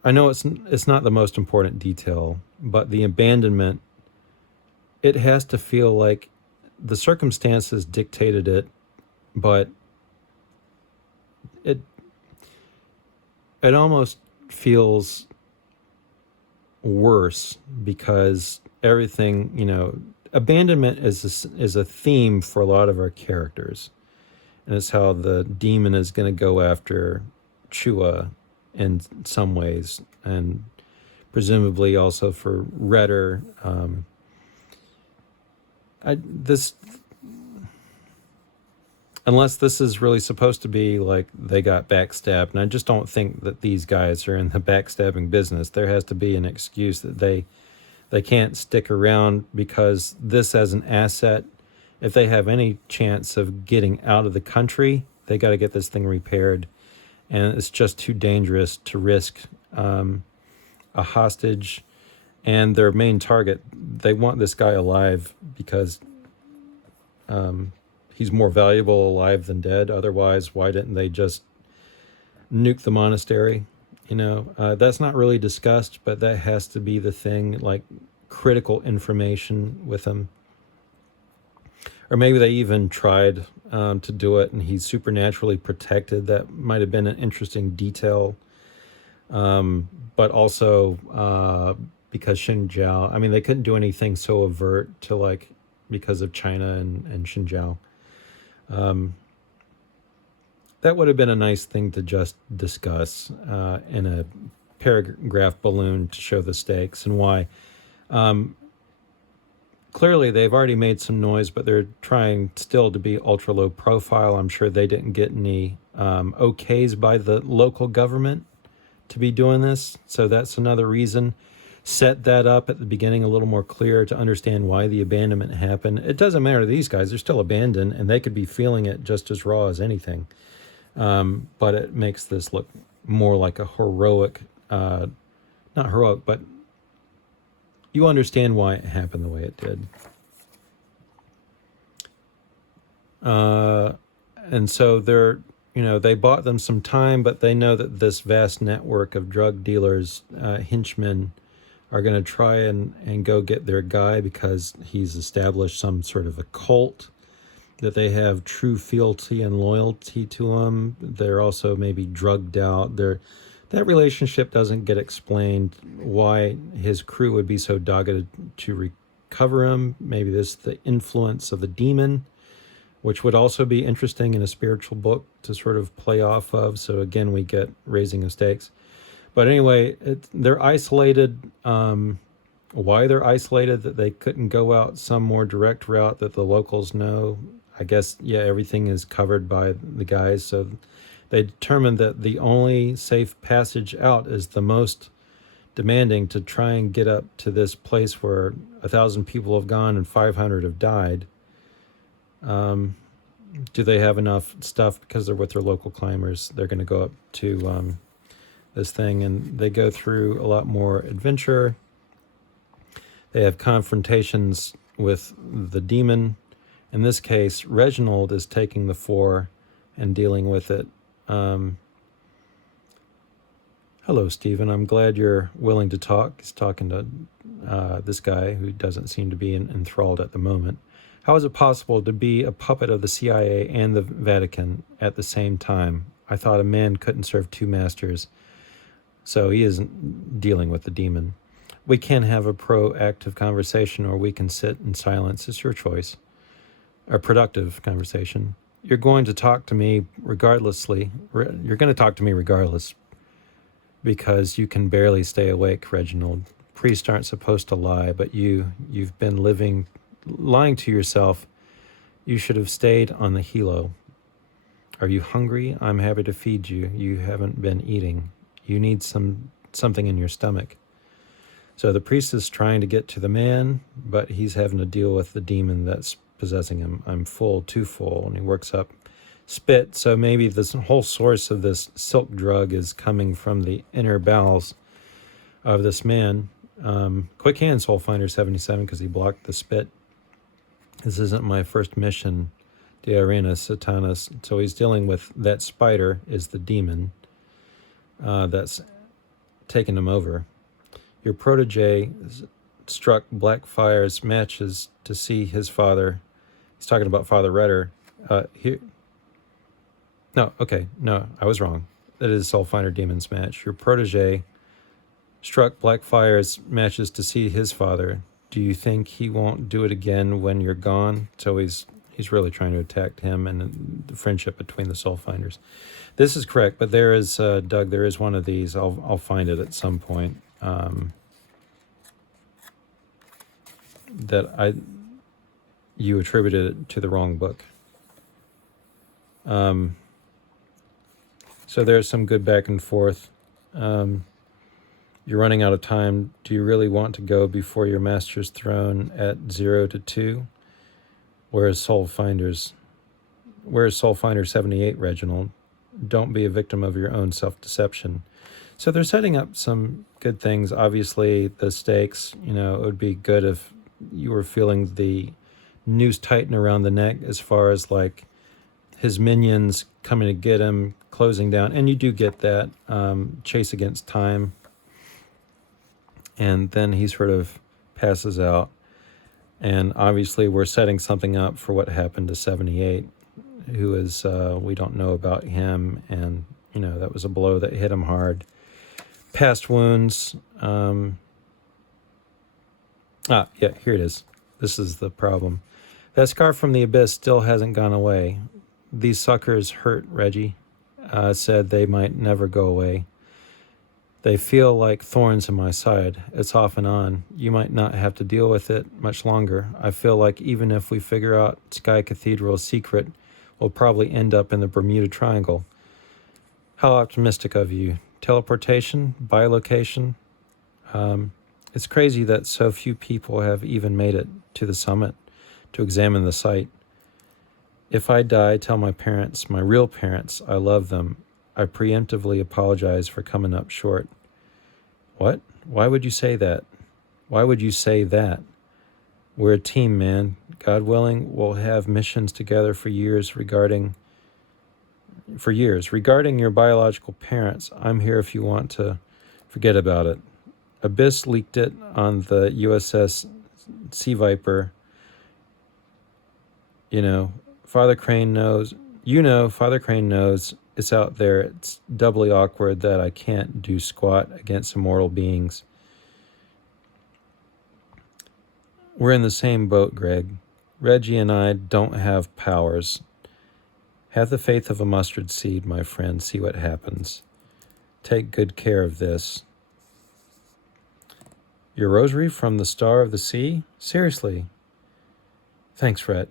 I know it's not the most important detail, but the abandonment, it has to feel like the circumstances dictated it, but it it almost feels worse because everything, abandonment is a theme for a lot of our characters, and it's how the demon is going to go after Chua in some ways, and presumably also for Redder. This, unless this is really supposed to be like they got backstabbed, and I just don't think that these guys are in the backstabbing business. There has to be an excuse that they can't stick around because this as an asset, if they have any chance of getting out of the country, they got to get this thing repaired, and it's just too dangerous to risk a hostage and their main target. They want this guy alive because he's more valuable alive than dead. Otherwise, why didn't they just nuke the monastery? That's not really discussed, but that has to be the thing, like critical information with him. Or maybe they even tried to do it and he's supernaturally protected. That might have been an interesting detail. But also because Xinjiao, I mean, they couldn't do anything so overt to because of China and Xinjiao. That would have been a nice thing to just discuss in a paragraph balloon to show the stakes and why. Clearly, they've already made some noise, but they're trying still to be ultra low profile. I'm sure they didn't get any okays by the local government to be doing this. So that's another reason. Set that up at the beginning a little more clear to understand why the abandonment happened. It doesn't matter to these guys. They're still abandoned, and they could be feeling it just as raw as anything. But it makes this look more like a heroic, not heroic, but you understand why it happened the way it did. And so they bought them some time, but they know that this vast network of drug dealers, henchmen, are going to try and go get their guy because he's established some sort of a cult, that they have true fealty and loyalty to him. They're also maybe drugged out. That relationship doesn't get explained, why his crew would be so dogged to recover him. Maybe this is the influence of the demon, which would also be interesting in a spiritual book to sort of play off of. So again, we get raising of stakes. But anyway, they're isolated. Why they're isolated, that they couldn't go out some more direct route that the locals know. I guess, everything is covered by the guys. So they determined that the only safe passage out is the most demanding, to try and get up to this place where 1,000 people have gone and 500 have died. Do they have enough stuff? Because they're with their local climbers, they're going to go up to this thing, and they go through a lot more adventure. They have confrontations with the demon. In this case, Reginald is taking the fore and dealing with it. Hello, Stephen. I'm glad you're willing to talk. He's talking to this guy who doesn't seem to be enthralled at the moment. How is it possible to be a puppet of the CIA and the Vatican at the same time? I thought a man couldn't serve two masters. So he isn't dealing with the demon. We can have a proactive conversation, or we can sit in silence. It's your choice. A productive conversation. You're going to talk to me regardlessly. You're going to talk to me regardless, because you can barely stay awake, Reginald. Priests aren't supposed to lie, but you've been lying to yourself. You should have stayed on the helo. Are you hungry? I'm happy to feed you. You haven't been eating. You need something in your stomach. So the priest is trying to get to the man, but he's having to deal with the demon that's possessing him. I'm full, too full, and he works up spit. So maybe this whole source of this silk drug is coming from the inner bowels of this man. Quick hand, Soulfinder 77, because he blocked the spit. This isn't my first mission, de arena satanas. So he's dealing with that spider is the demon that's taken him over. Your protege struck black fires matches to see his father. He's talking about Father Redder. Here. No, okay, no, I was wrong. That is Soulfinder Demon's match. Your protege struck black fires matches to see his father. Do you think he won't do it again when you're gone? So he's really trying to attack him and the friendship between the Soulfinders. This is correct, but there is Doug. There is one of these. I'll find it at some point. That you attributed it to the wrong book. So there's some good back and forth. You're running out of time. Do you really want to go before your master's throne at 0 to 2? Where's Soulfinder 78, Reginald? Don't be a victim of your own self-deception. So they're setting up some good things. Obviously, the stakes, it would be good if you were feeling the noose tighten around the neck as far as like his minions coming to get him, closing down. And you do get that chase against time. And then he sort of passes out. And obviously we're setting something up for what happened to 78, who is, we don't know about him. And, that was a blow that hit him hard. Past wounds. Yeah, here it is. This is the problem. That scar from the abyss still hasn't gone away. These suckers hurt, Reggie. Said they might never go away. They feel like thorns in my side. It's off and on. You might not have to deal with it much longer. I feel like even if we figure out Sky Cathedral's secret, we'll probably end up in the Bermuda Triangle. How optimistic of you. Teleportation? Bilocation? It's crazy that so few people have even made it to the summit to examine the site. If I die, tell my parents, my real parents, I love them. I preemptively apologize for coming up short. What? Why would you say that? Why would you say that? We're a team, man. God willing, we'll have missions together for years. Regarding your biological parents, I'm here if you want to forget about it. Abyss leaked it on the USS Sea Viper. Father Crane knows. Father Crane knows. It's out there. It's doubly awkward that I can't do squat against immortal beings. We're in the same boat, Greg. Reggie and I don't have powers. Have the faith of a mustard seed, my friend. See what happens. Take good care of this. Your rosary from the Star of the Sea? Seriously. Thanks, Rhett.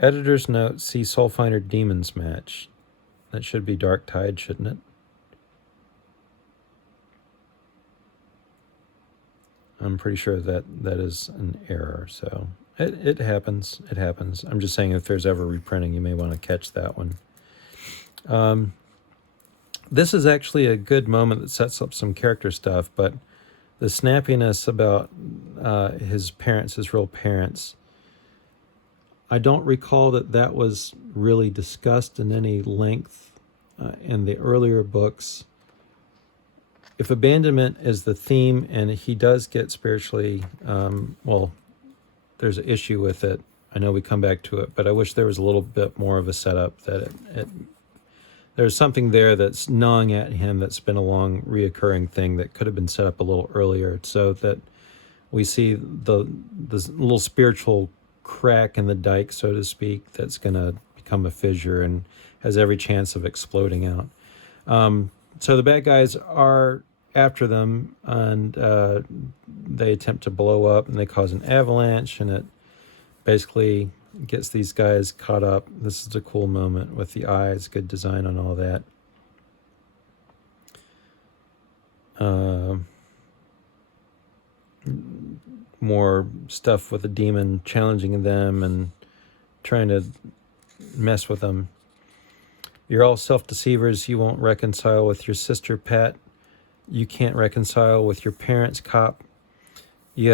Editor's note, see Soulfinder Demons match. That should be Dark Tide, shouldn't it? I'm pretty sure that is an error, so it happens. It happens. I'm just saying if there's ever reprinting, you may want to catch that one. This is actually a good moment that sets up some character stuff, but the snappiness about his parents, his real parents, I don't recall that was really discussed in any length in the earlier books. If abandonment is the theme, and he does get spiritually, there's an issue with it. I know we come back to it, but I wish there was a little bit more of a setup that there's something there that's gnawing at him that's been a long reoccurring thing that could have been set up a little earlier so that we see the little spiritual crack in the dike, so to speak, that's going to become a fissure and has every chance of exploding out. So the bad guys are after them, and they attempt to blow up, and they cause an avalanche, and it basically gets these guys caught up. This is a cool moment with the eyes, good design on all that. More stuff with the demon challenging them and trying to mess with them. You're all self-deceivers. You won't reconcile with your sister, Pat. You can't reconcile with your parents, Cop. You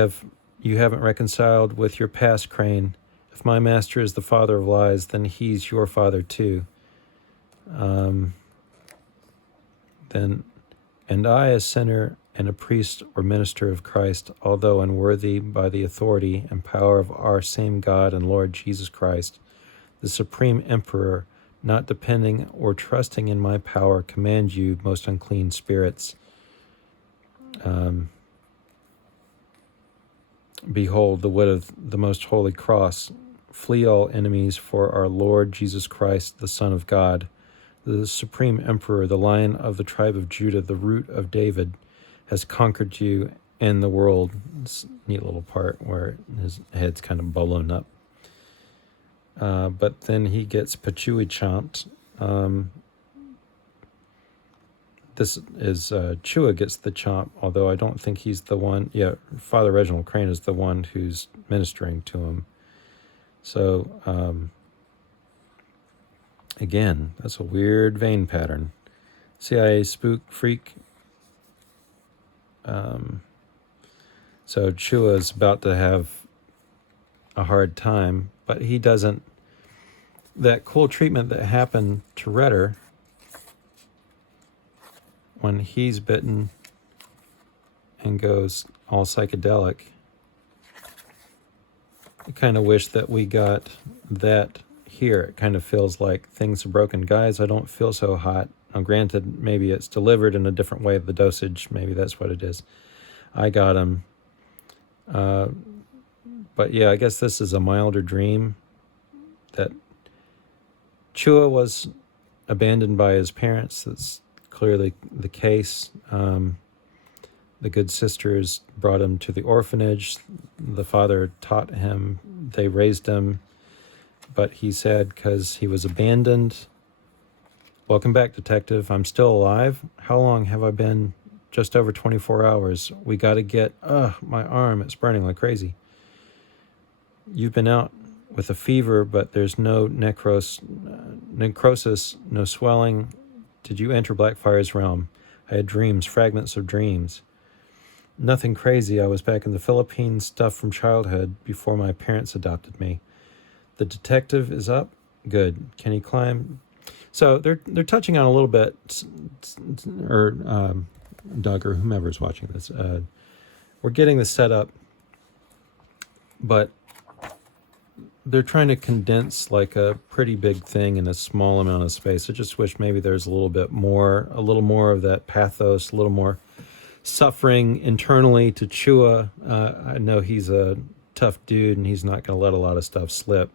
haven't reconciled with your past, Crane. If my master is the father of lies, then he's your father too. Then, and I, a sinner and a priest or minister of Christ, although unworthy by the authority and power of our same God and Lord Jesus Christ, the supreme emperor, not depending or trusting in my power, command you, most unclean spirits. Behold the wood of the most holy cross. Flee all enemies for our Lord Jesus Christ, the Son of God, the supreme emperor, the Lion of the tribe of Judah, the root of David, has conquered you and the world. It's a neat little part where his head's kind of blown up. But then he gets patchouli chomped. This is Chua gets the chomp, although I don't think he's the one. Yeah, Father Reginald Crane is the one who's ministering to him. So, again, that's a weird vein pattern. CIA spook freak. So Chua is about to have a hard time, but he doesn't. That cool treatment that happened to Redder when he's bitten and goes all psychedelic, I kind of wish that we got that here. It kind of feels like things are broken. Guys, I don't feel so hot. Now, granted, maybe it's delivered in a different way, the dosage, maybe that's what it is. I got him. But yeah, I guess this is a milder dream that Chua was abandoned by his parents. That's clearly the case. The good sisters brought him to the orphanage. The father taught him. They raised him. But he said, because he was abandoned, welcome back, detective. I'm still alive. How long have I been? Just over 24 hours. We got to get, my arm, it's burning like crazy. You've been out with a fever, but there's no necrosis, no swelling. Did you enter Blackfire's realm? I had dreams, fragments of dreams. Nothing crazy. I was back in the Philippines, stuff from childhood before my parents adopted me. The detective is up. Good. Can he climb? So they're touching on a little bit, or Doug or whomever's watching this. We're getting the setup, but they're trying to condense like a pretty big thing in a small amount of space. I just wish maybe there's a little more of that pathos, a little more suffering internally to Chua. I know he's a tough dude and he's not going to let a lot of stuff slip.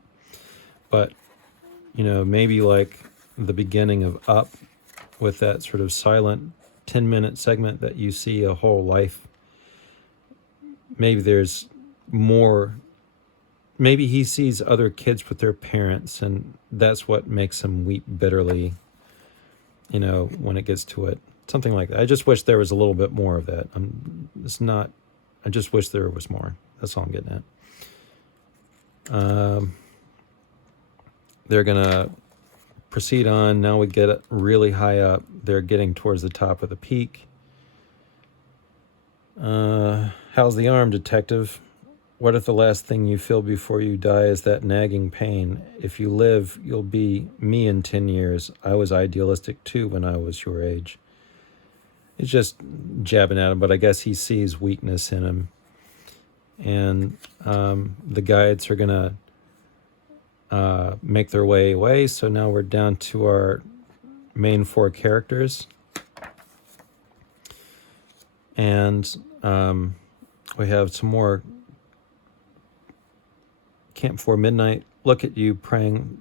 But, maybe like the beginning of Up with that sort of silent 10-minute segment that you see a whole life. Maybe there's more. Maybe he sees other kids with their parents and that's what makes him weep bitterly, when it gets to it. Something like that. I just wish there was a little bit more of that. I just wish there was more. That's all I'm getting at. They're going to proceed on. Now we get really high up. They're getting towards the top of the peak. How's the arm, detective? What if the last thing you feel before you die is that nagging pain? If you live, you'll be me in 10 years. I was idealistic too when I was your age. It's just jabbing at him, but I guess he sees weakness in him. And the guides are going to make their way away. So now we're down to our main four characters. And we have some more Camp 4 Midnight. Look at you praying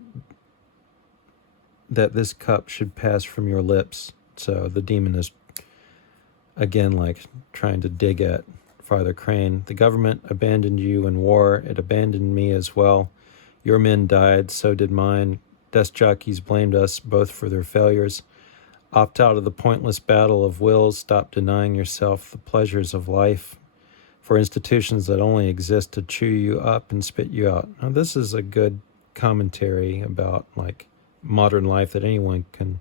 that this cup should pass from your lips. So the demon is, again, like trying to dig at Father Crane. The government abandoned you in war. It abandoned me as well. Your men died, so did mine. Desk jockeys blamed us both for their failures. Opt out of the pointless battle of wills. Stop denying yourself the pleasures of life for institutions that only exist to chew you up and spit you out. Now, this is a good commentary about like modern life that anyone can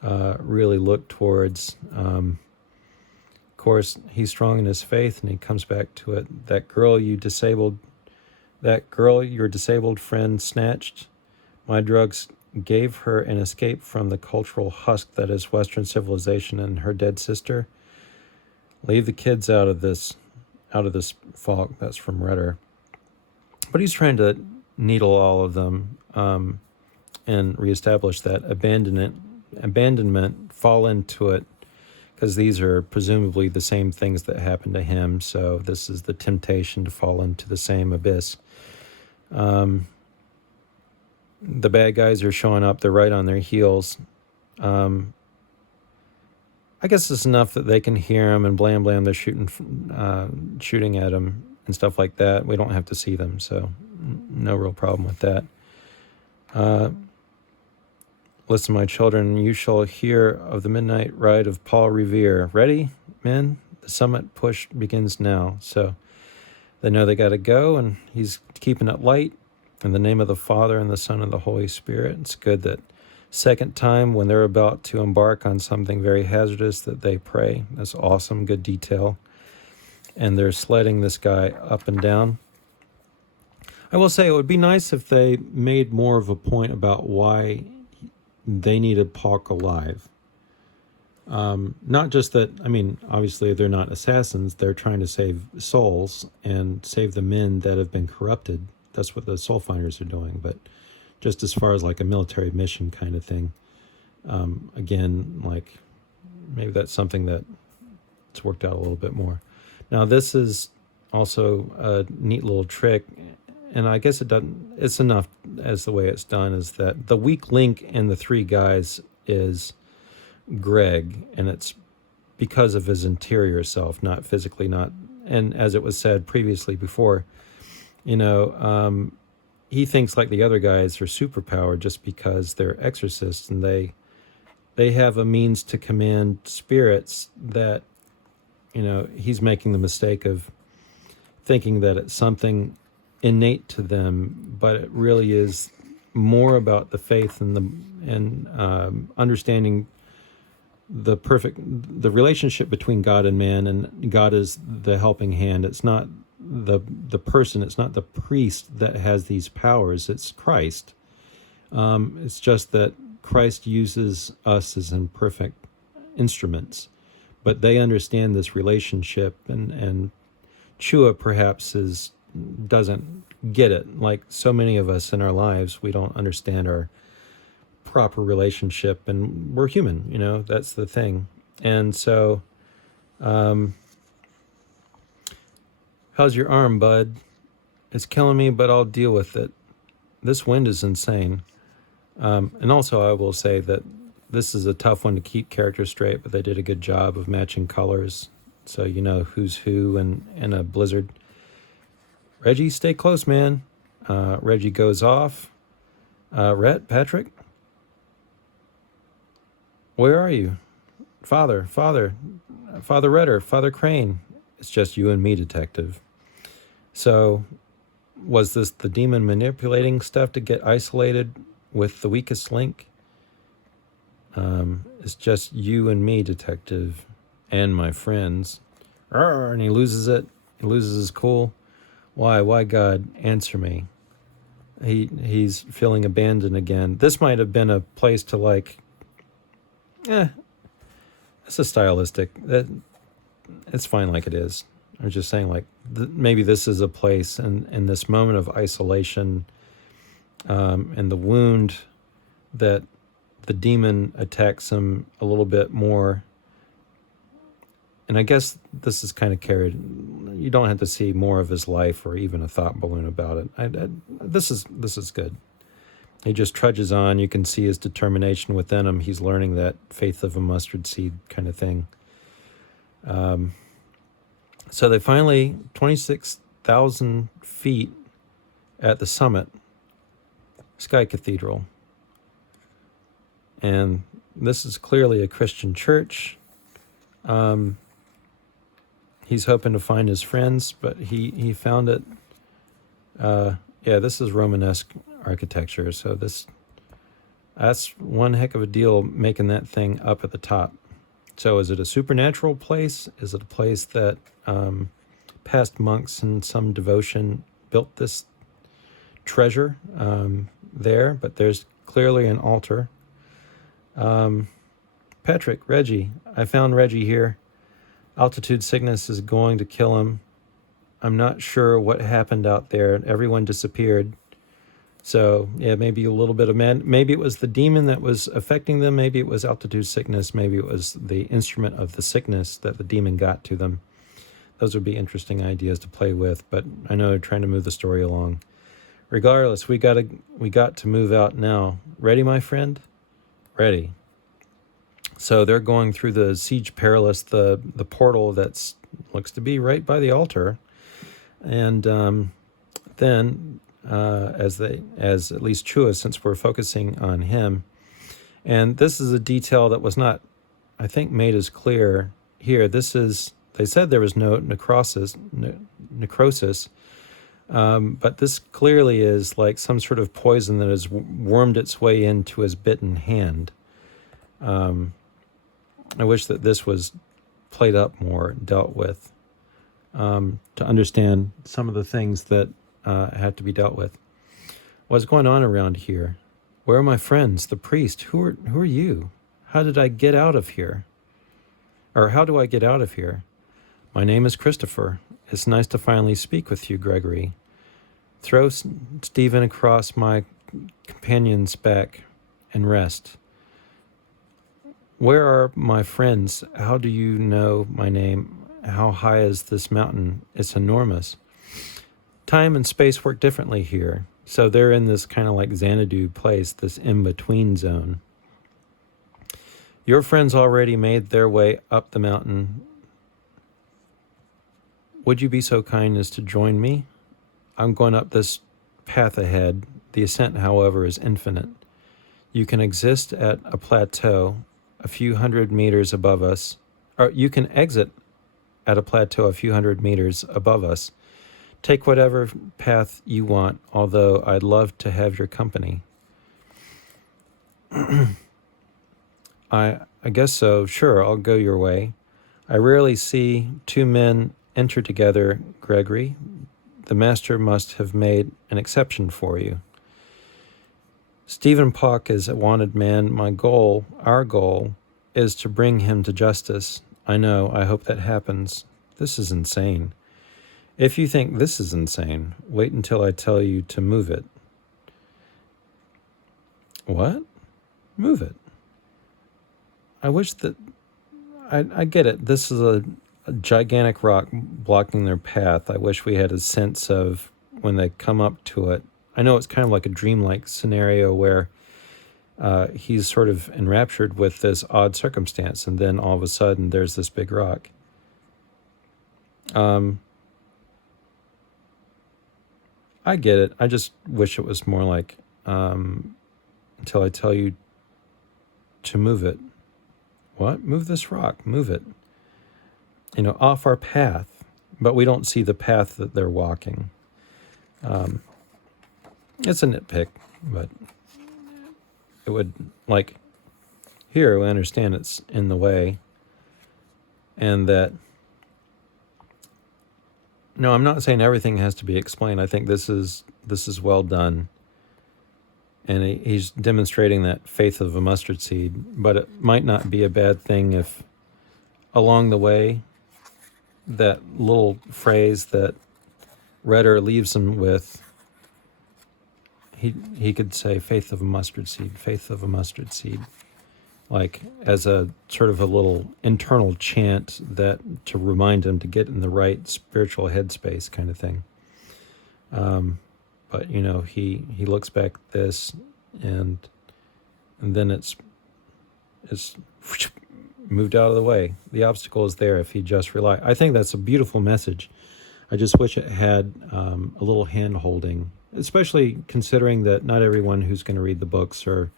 really look towards. Of course, he's strong in his faith, and he comes back to it. That girl you disabled, That girl your disabled friend snatched, my drugs gave her an escape from the cultural husk that is Western civilization and her dead sister. Leave the kids out of this fog. That's from Rudder. But he's trying to needle all of them and reestablish that abandonment, fall into it, because these are presumably the same things that happened to him. So this is the temptation to fall into the same abyss. The bad guys are showing up. They're right on their heels. I guess it's enough that they can hear them and blam blam. They're shooting at them and stuff like that. We don't have to see them, so no real problem with that. Listen, my children, you shall hear of the midnight ride of Paul Revere. Ready, men? The summit push begins now. So they know they got to go, and he's keeping it light. In the name of the Father, and the Son, and the Holy Spirit. It's good that second time when they're about to embark on something very hazardous that they pray. That's awesome, good detail. And they're sledding this guy up and down. I will say it would be nice if they made more of a point about why they needed Pauk alive. Not just that, I mean, obviously they're not assassins. They're trying to save souls and save the men that have been corrupted. That's what the Soulfinders are doing. But just as far as like a military mission kind of thing, again, like maybe that's something that's worked out a little bit more. Now, this is also a neat little trick, and I guess it's enough as the way it's done, is that the weak link in the three guys is Greg, and it's because of his interior self, not physically, and as it was said previously before, he thinks like the other guys are superpowered just because they're exorcists, and they have a means to command spirits that, he's making the mistake of thinking that it's something innate to them, but it really is more about the faith and understanding the relationship between God and man, and God is the helping hand. It's not the person, it's not the priest that has these powers, it's Christ. It's just that Christ uses us as imperfect instruments, but they understand this relationship, and Chua perhaps doesn't get it. Like so many of us in our lives, we don't understand our proper relationship, and we're human, that's the thing. And so how's your arm, bud? It's killing me, but I'll deal with it. This wind is insane. And also I will say that this is a tough one to keep characters straight, but they did a good job of matching colors, so you know who's who in a blizzard. Reggie, stay close, man. Reggie goes off. Rhett, Patrick? Where are you? Father Redder, Father Crane. It's just you and me, detective. So, was this the demon manipulating stuff to get isolated with the weakest link? It's just you and me, detective, and my friends. And he loses it. He loses his cool. Why, God, answer me. He's feeling abandoned again. This might have been a place to it's a stylistic. It's fine like it is. I was just saying, maybe this is a place in this moment of isolation and the wound that the demon attacks him a little bit more. And I guess this is kind of carried. You don't have to see more of his life or even a thought balloon about it. This is good. He just trudges on. You can see his determination within him. He's learning that faith of a mustard seed kind of thing. So they finally, 26,000 feet at the summit, Sky Cathedral. And this is clearly a Christian church. He's hoping to find his friends, but he found it. This is Romanesque architecture, so that's one heck of a deal making that thing up at the top. So is it a supernatural place? Is it a place that past monks and some devotion built this treasure there, but there's clearly an altar. Patrick, Reggie, I found Reggie here. Altitude sickness is going to kill him. I'm not sure what happened out there. Everyone disappeared. So, yeah, maybe a little bit of maybe it was the demon that was affecting them. Maybe it was altitude sickness. Maybe it was the instrument of the sickness that the demon got to them. Those would be interesting ideas to play with, but I know they're trying to move the story along. Regardless, we got to move out now. Ready, my friend? Ready. So they're going through the Siege Perilous, the portal that's looks to be right by the altar, and then as at least Chua, since we're focusing on him, and this is a detail that was not, I think, made as clear here. They said there was no necrosis, but this clearly is like some sort of poison that has wormed its way into his bitten hand. I wish that this was played up more, dealt with, to understand some of the things that had to be dealt with. What's going on around here? Where are my friends? The priest? Who are you? How did I get out of here? Or how do I get out of here? My name is Christopher. It's nice to finally speak with you, Gregory. Throw Stephen across my companion's back and rest. Where are my friends? How do you know my name? How high is this mountain? It's enormous. Time and space work differently here. So they're in this kind of like Xanadu place, this in-between zone. Your friends already made their way up the mountain. Would you be so kind as to join me? I'm going up this path ahead. The ascent, however, is infinite. You can exist at a plateau a few hundred meters above us, or you can exit at a plateau a few hundred meters above us. Take whatever path you want, although I'd love to have your company. I guess so. Sure, I'll go your way. I rarely see two men enter together, Gregory. The master must have made an exception for you. Stephen Pock is a wanted man. Our goal, is to bring him to justice. I know, I hope that happens. This is insane. If you think this is insane, wait until I tell you to move it. What? Move it. I wish that... I get it. This is a gigantic rock blocking their path. I wish we had a sense of when they come up to it. I know it's kind of like a dreamlike scenario where he's sort of enraptured with this odd circumstance, and then all of a sudden there's this big rock. I get it. I just wish it was more like, until I tell you to move it. What? Move this rock. Move it. Off our path. But we don't see the path that they're walking. It's a nitpick, but it would, like, here we understand it's in the way, and that, no, I'm not saying everything has to be explained. I think this is well done, and he's demonstrating that faith of a mustard seed, but it might not be a bad thing if along the way that little phrase that Redder leaves him with, he could say faith of a mustard seed, like as a sort of a little internal chant that to remind him to get in the right spiritual headspace kind of thing. But he looks back at this and then it's moved out of the way. The obstacle is there if he just rely. I think that's a beautiful message. I just wish it had a little hand-holding, especially considering that not everyone who's going to read the books are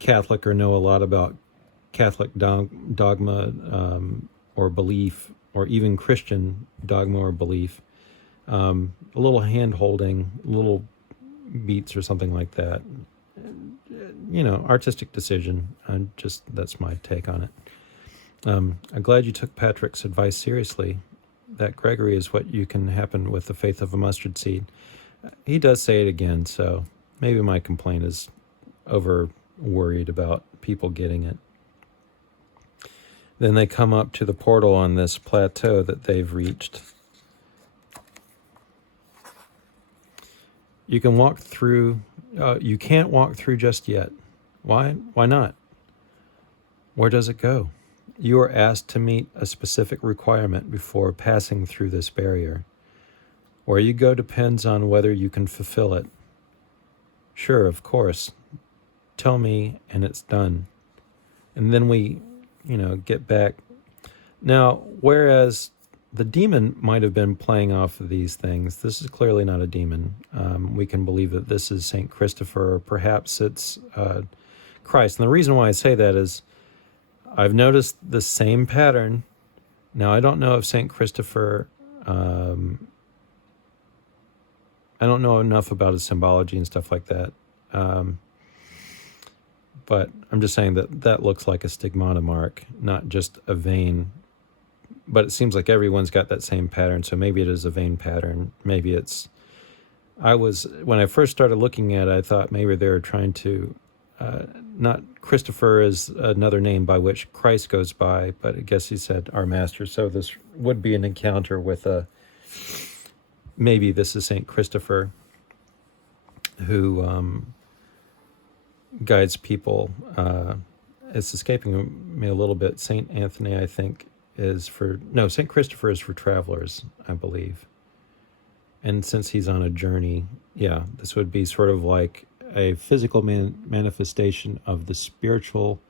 Catholic or know a lot about Catholic dogma or belief, or even Christian dogma or belief. A little hand-holding, little beats or something like that. Artistic decision. That's my take on it. I'm glad you took Patrick's advice seriously. That Gregory is what you can happen with the faith of a mustard seed. He does say it again, so maybe my complaint is over worried about people getting it. Then they come up to the portal on this plateau that they've reached. You can walk through, you can't walk through just yet. Why? Why not? Where does it go? You are asked to meet a specific requirement before passing through this barrier. Where you go depends on whether you can fulfill it. Sure, of course. Tell me, and it's done. And then we, get back. Now, whereas the demon might have been playing off of these things, this is clearly not a demon. We can believe that this is St. Christopher, or perhaps it's Christ. And the reason why I say that is I've noticed the same pattern. Now, I don't know if St. Christopher, I don't know enough about his symbology and stuff like that. But I'm just saying that looks like a stigmata mark, not just a vein. But it seems like everyone's got that same pattern, so maybe it is a vein pattern. Maybe it's... when I first started looking at it, I thought maybe they were trying to... not Christopher is another name by which Christ goes by, but I guess he said our master. So this would be an encounter with maybe this is St. Christopher who guides people. It's escaping me a little bit. St. Anthony, I think, St. Christopher is for travelers, I believe. And since he's on a journey, this would be sort of like a physical manifestation of the spiritual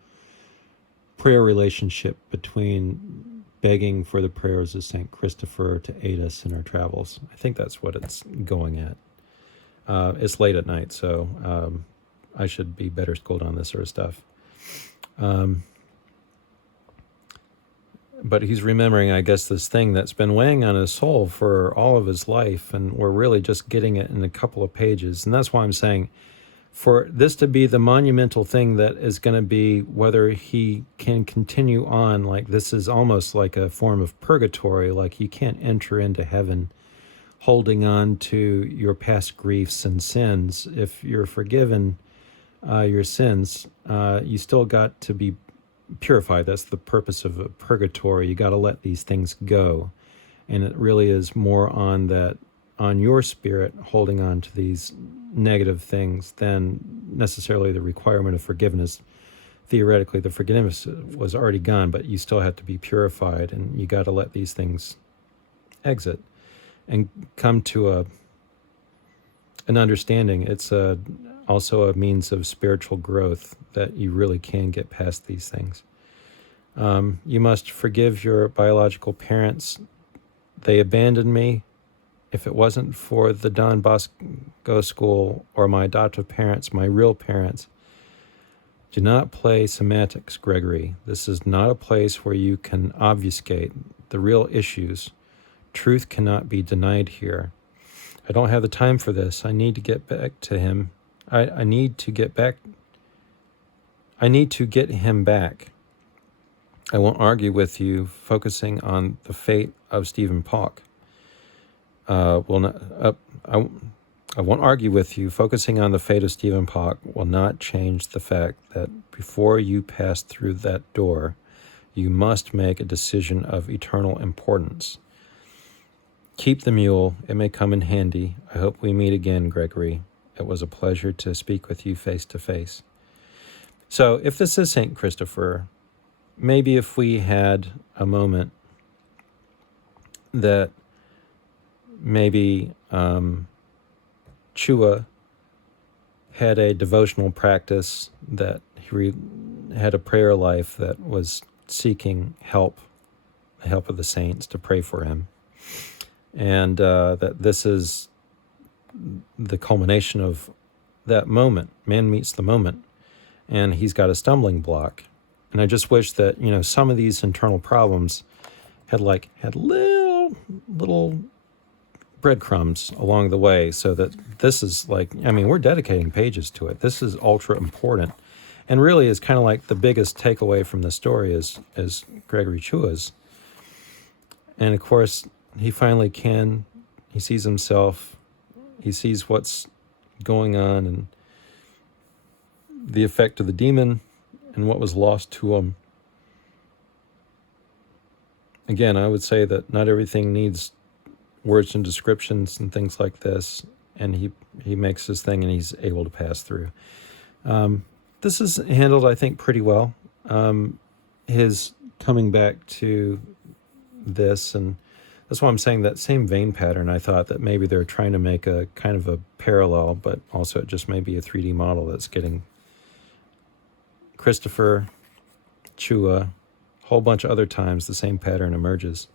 prayer relationship between begging for the prayers of St. Christopher to aid us in our travels. I think that's what it's going at. It's late at night, so I should be better schooled on this sort of stuff. But he's remembering, I guess, this thing that's been weighing on his soul for all of his life, and we're really just getting it in a couple of pages. And that's why I'm saying, for this to be the monumental thing that is going to be whether he can continue on, like this is almost like a form of purgatory, like you can't enter into heaven holding on to your past griefs and sins. If you're forgiven your sins, you still got to be purified. That's the purpose of a purgatory. You got to let these things go. And it really is more on your spirit holding on to these negative things than necessarily the requirement of forgiveness. Theoretically, the forgiveness was already gone, but you still have to be purified, and you got to let these things exit and come to an understanding. It's also a means of spiritual growth that you really can get past these things. You must forgive your biological parents. They abandoned me. If it wasn't for the Don Bosco School or my adoptive parents, my real parents, do not play semantics, Gregory. This is not a place where you can obfuscate the real issues. Truth cannot be denied here. I don't have the time for this. I need to get back to him. I need to get him back. I won't argue with you focusing on the fate of Stephen Pauck. I won't argue with you. Focusing on the fate of Stephen Pauck will not change the fact that before you pass through that door, you must make a decision of eternal importance. Keep the mule. It may come in handy. I hope we meet again, Gregory. It was a pleasure to speak with you face to face. So if this is St. Christopher, maybe if we had a moment that maybe Chua had a devotional practice, that he had a prayer life that was seeking help, the help of the saints to pray for him. And that this is the culmination of that moment. Man meets the moment, and he's got a stumbling block. And I just wish that, some of these internal problems had little breadcrumbs along the way, so that this is we're dedicating pages to it. This is ultra important, and really is kind of like the biggest takeaway from the story is Gregory Chua's. And of course, he finally he sees himself, He sees what's going on and the effect of the demon and what was lost to him. Again, I would say that not everything needs words and descriptions and things like this, and he makes his thing and he's able to pass through. This is handled, I think, pretty well. His coming back to this, and that's why I'm saying that same vein pattern. I thought that maybe they're trying to make a kind of a parallel, but also it just may be a 3D model that's getting Christopher, Chua, a whole bunch of other times the same pattern emerges.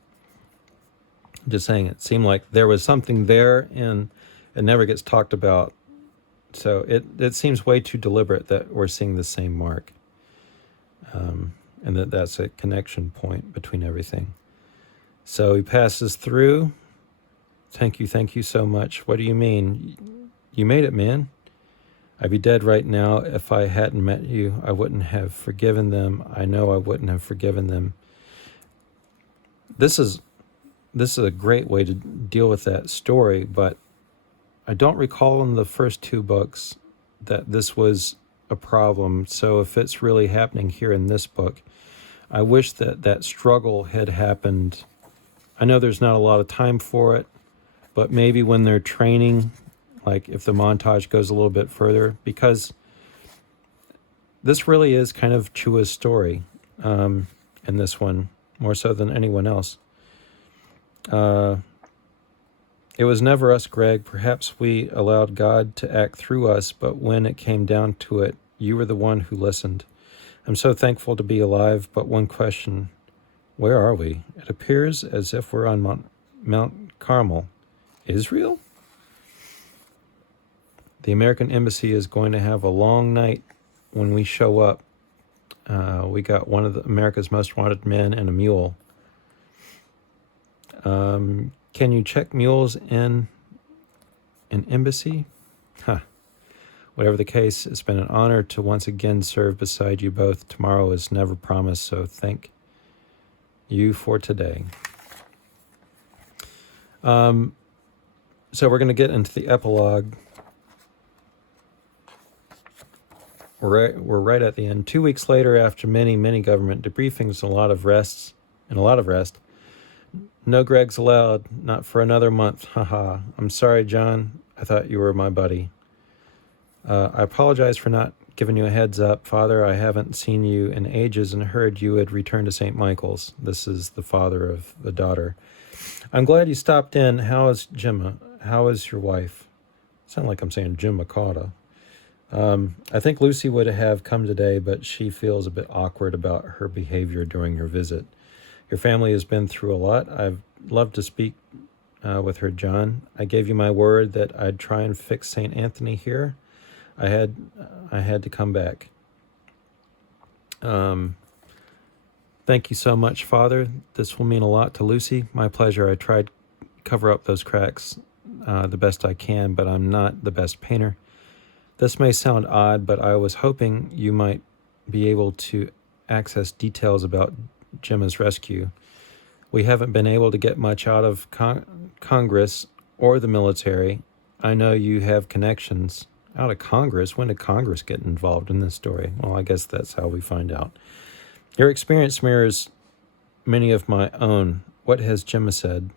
I'm just saying it seemed like there was something there and it never gets talked about. So it seems way too deliberate that we're seeing the same mark. And that's a connection point between everything. So he passes through. Thank you so much. What do you mean? You made it, man. I'd be dead right now if I hadn't met you. I wouldn't have forgiven them. I know I wouldn't have forgiven them. This is a great way to deal with that story, but I don't recall in the first 2 books that this was a problem. So if it's really happening here in this book, I wish that struggle had happened. I know there's not a lot of time for it, but maybe when they're training, like if the montage goes a little bit further, because this really is kind of Chua's story in this one, more so than anyone else. It was never us, Greg. Perhaps we allowed God to act through us, but when it came down to it, you were the one who listened. I'm so thankful to be alive, but one question, where are we? It appears as if we're on Mount Carmel. Israel? The American Embassy is going to have a long night when we show up. We got one of America's most wanted men and a mule. Can you check mules in an embassy? Huh. Whatever the case, it's been an honor to once again serve beside you both. Tomorrow is never promised, so thank you for today. So we're going to get into the epilogue. We're right at the end. 2 weeks later, after many government debriefings and a lot of rest, no Gregs allowed, not for another month. Haha. I'm sorry, John. I thought you were my buddy. I apologize for not giving you a heads up. Father, I haven't seen you in ages and heard you had returned to St. Michael's. This is the father of the daughter. I'm glad you stopped in. How is Gemma? How is your wife? Sound like I'm saying Jim Makata. I think Lucy would have come today, but she feels a bit awkward about her behavior during your visit. Your family has been through a lot. I'd love to speak with her, John. I gave you my word that I'd try and fix St. Anthony here. I had to come back. Thank you so much, Father. This will mean a lot to Lucy. My pleasure. I tried to cover up those cracks the best I can, but I'm not the best painter. This may sound odd, but I was hoping you might be able to access details about Gemma's rescue. We haven't been able to get much out of Congress or the military. I know you have connections. Out of Congress? When did Congress get involved in this story? Well, I guess that's how we find out. Your experience mirrors many of my own. What has Gemma said?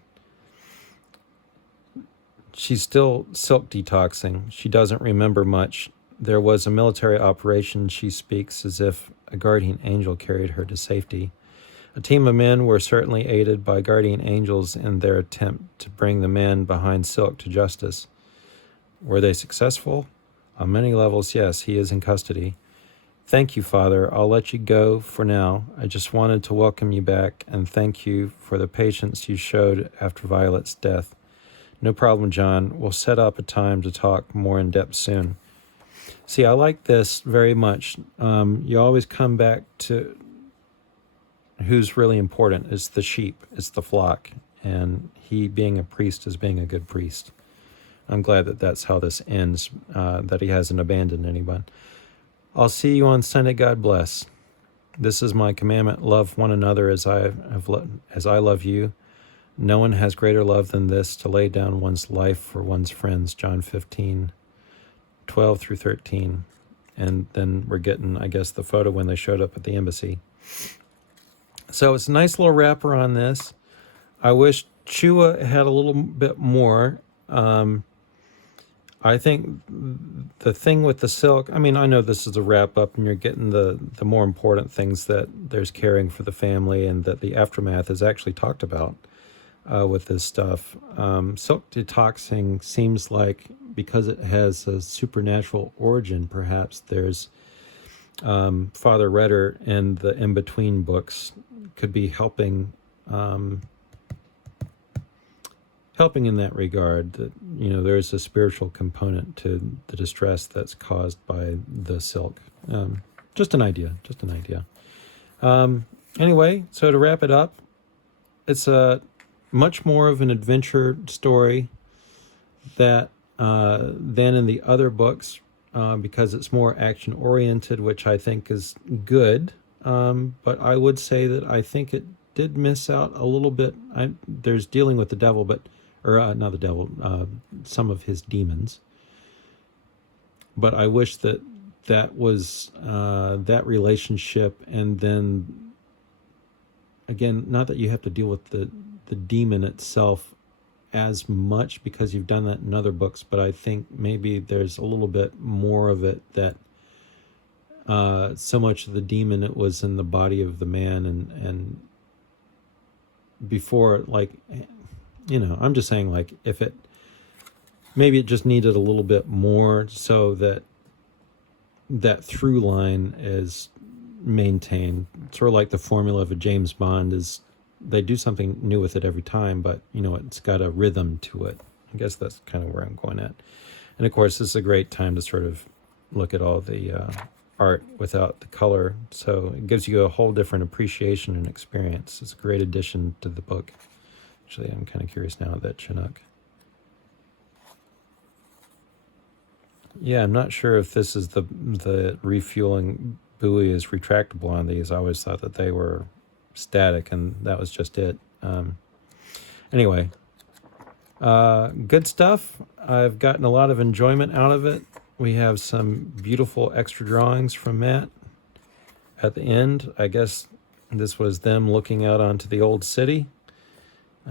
She's still silk detoxing. She doesn't remember much. There was a military operation. She speaks as if a guardian angel carried her to safety. A team of men were certainly aided by guardian angels in their attempt to bring the man behind Silk to justice. Were they successful? On many levels, yes. He is in custody. Thank you, Father. I'll let you go for now. I just wanted to welcome you back and thank you for the patience you showed after Violet's death. No problem, John. We'll set up a time to talk more in depth soon. See, I like this very much. You always come back to who's really important. It's the sheep. It's the flock. And he, being a priest, is being a good priest. I'm glad that that's how this ends, that he hasn't abandoned anyone. I'll see you on Sunday. God bless. This is my commandment: love one another as I love you. No one has greater love than this, to lay down one's life for one's friends, John 15:12 through 13. And then we're getting, I guess, the photo when they showed up at the embassy. So it's a nice little wrapper on this. I wish Chua had a little bit more. I think the thing with the silk, I mean, I know this is a wrap up and you're getting the more important things, that there's caring for the family and that the aftermath is actually talked about with this stuff. Silk detoxing seems like, because it has a supernatural origin, perhaps there's Father Redder and the in-between books could be helping in that regard, that, you know, there's a spiritual component to the distress that's caused by the silk. Just an idea. Anyway, so to wrap it up, it's a much more of an adventure story than in the other books, because it's more action oriented, which I think is good. But I would say that I think it did miss out a little bit. There's dealing with the devil, not the devil, some of his demons. But I wish that was that relationship, and then again, not that you have to deal with the demon itself as much, because you've done that in other books, but I think maybe there's a little bit more of it, that so much of the demon, it was in the body of the man, and before, like, you know, I'm just saying, like, maybe it just needed a little bit more, so that through line is maintained. Sort of like the formula of a James Bond is, they do something new with it every time, but, you know, it's got a rhythm to it. I guess that's kind of where I'm going at. And of course, this is a great time to sort of look at all the art without the color. So it gives you a whole different appreciation and experience. It's a great addition to the book. Actually, I'm kind of curious now, that Chinook. Yeah, I'm not sure if this is the refueling buoy is retractable on these. I always thought that they were static, and that was just it. Anyway, good stuff. I've gotten a lot of enjoyment out of it. We have some beautiful extra drawings from Matt at the end. I guess this was them looking out onto the old city.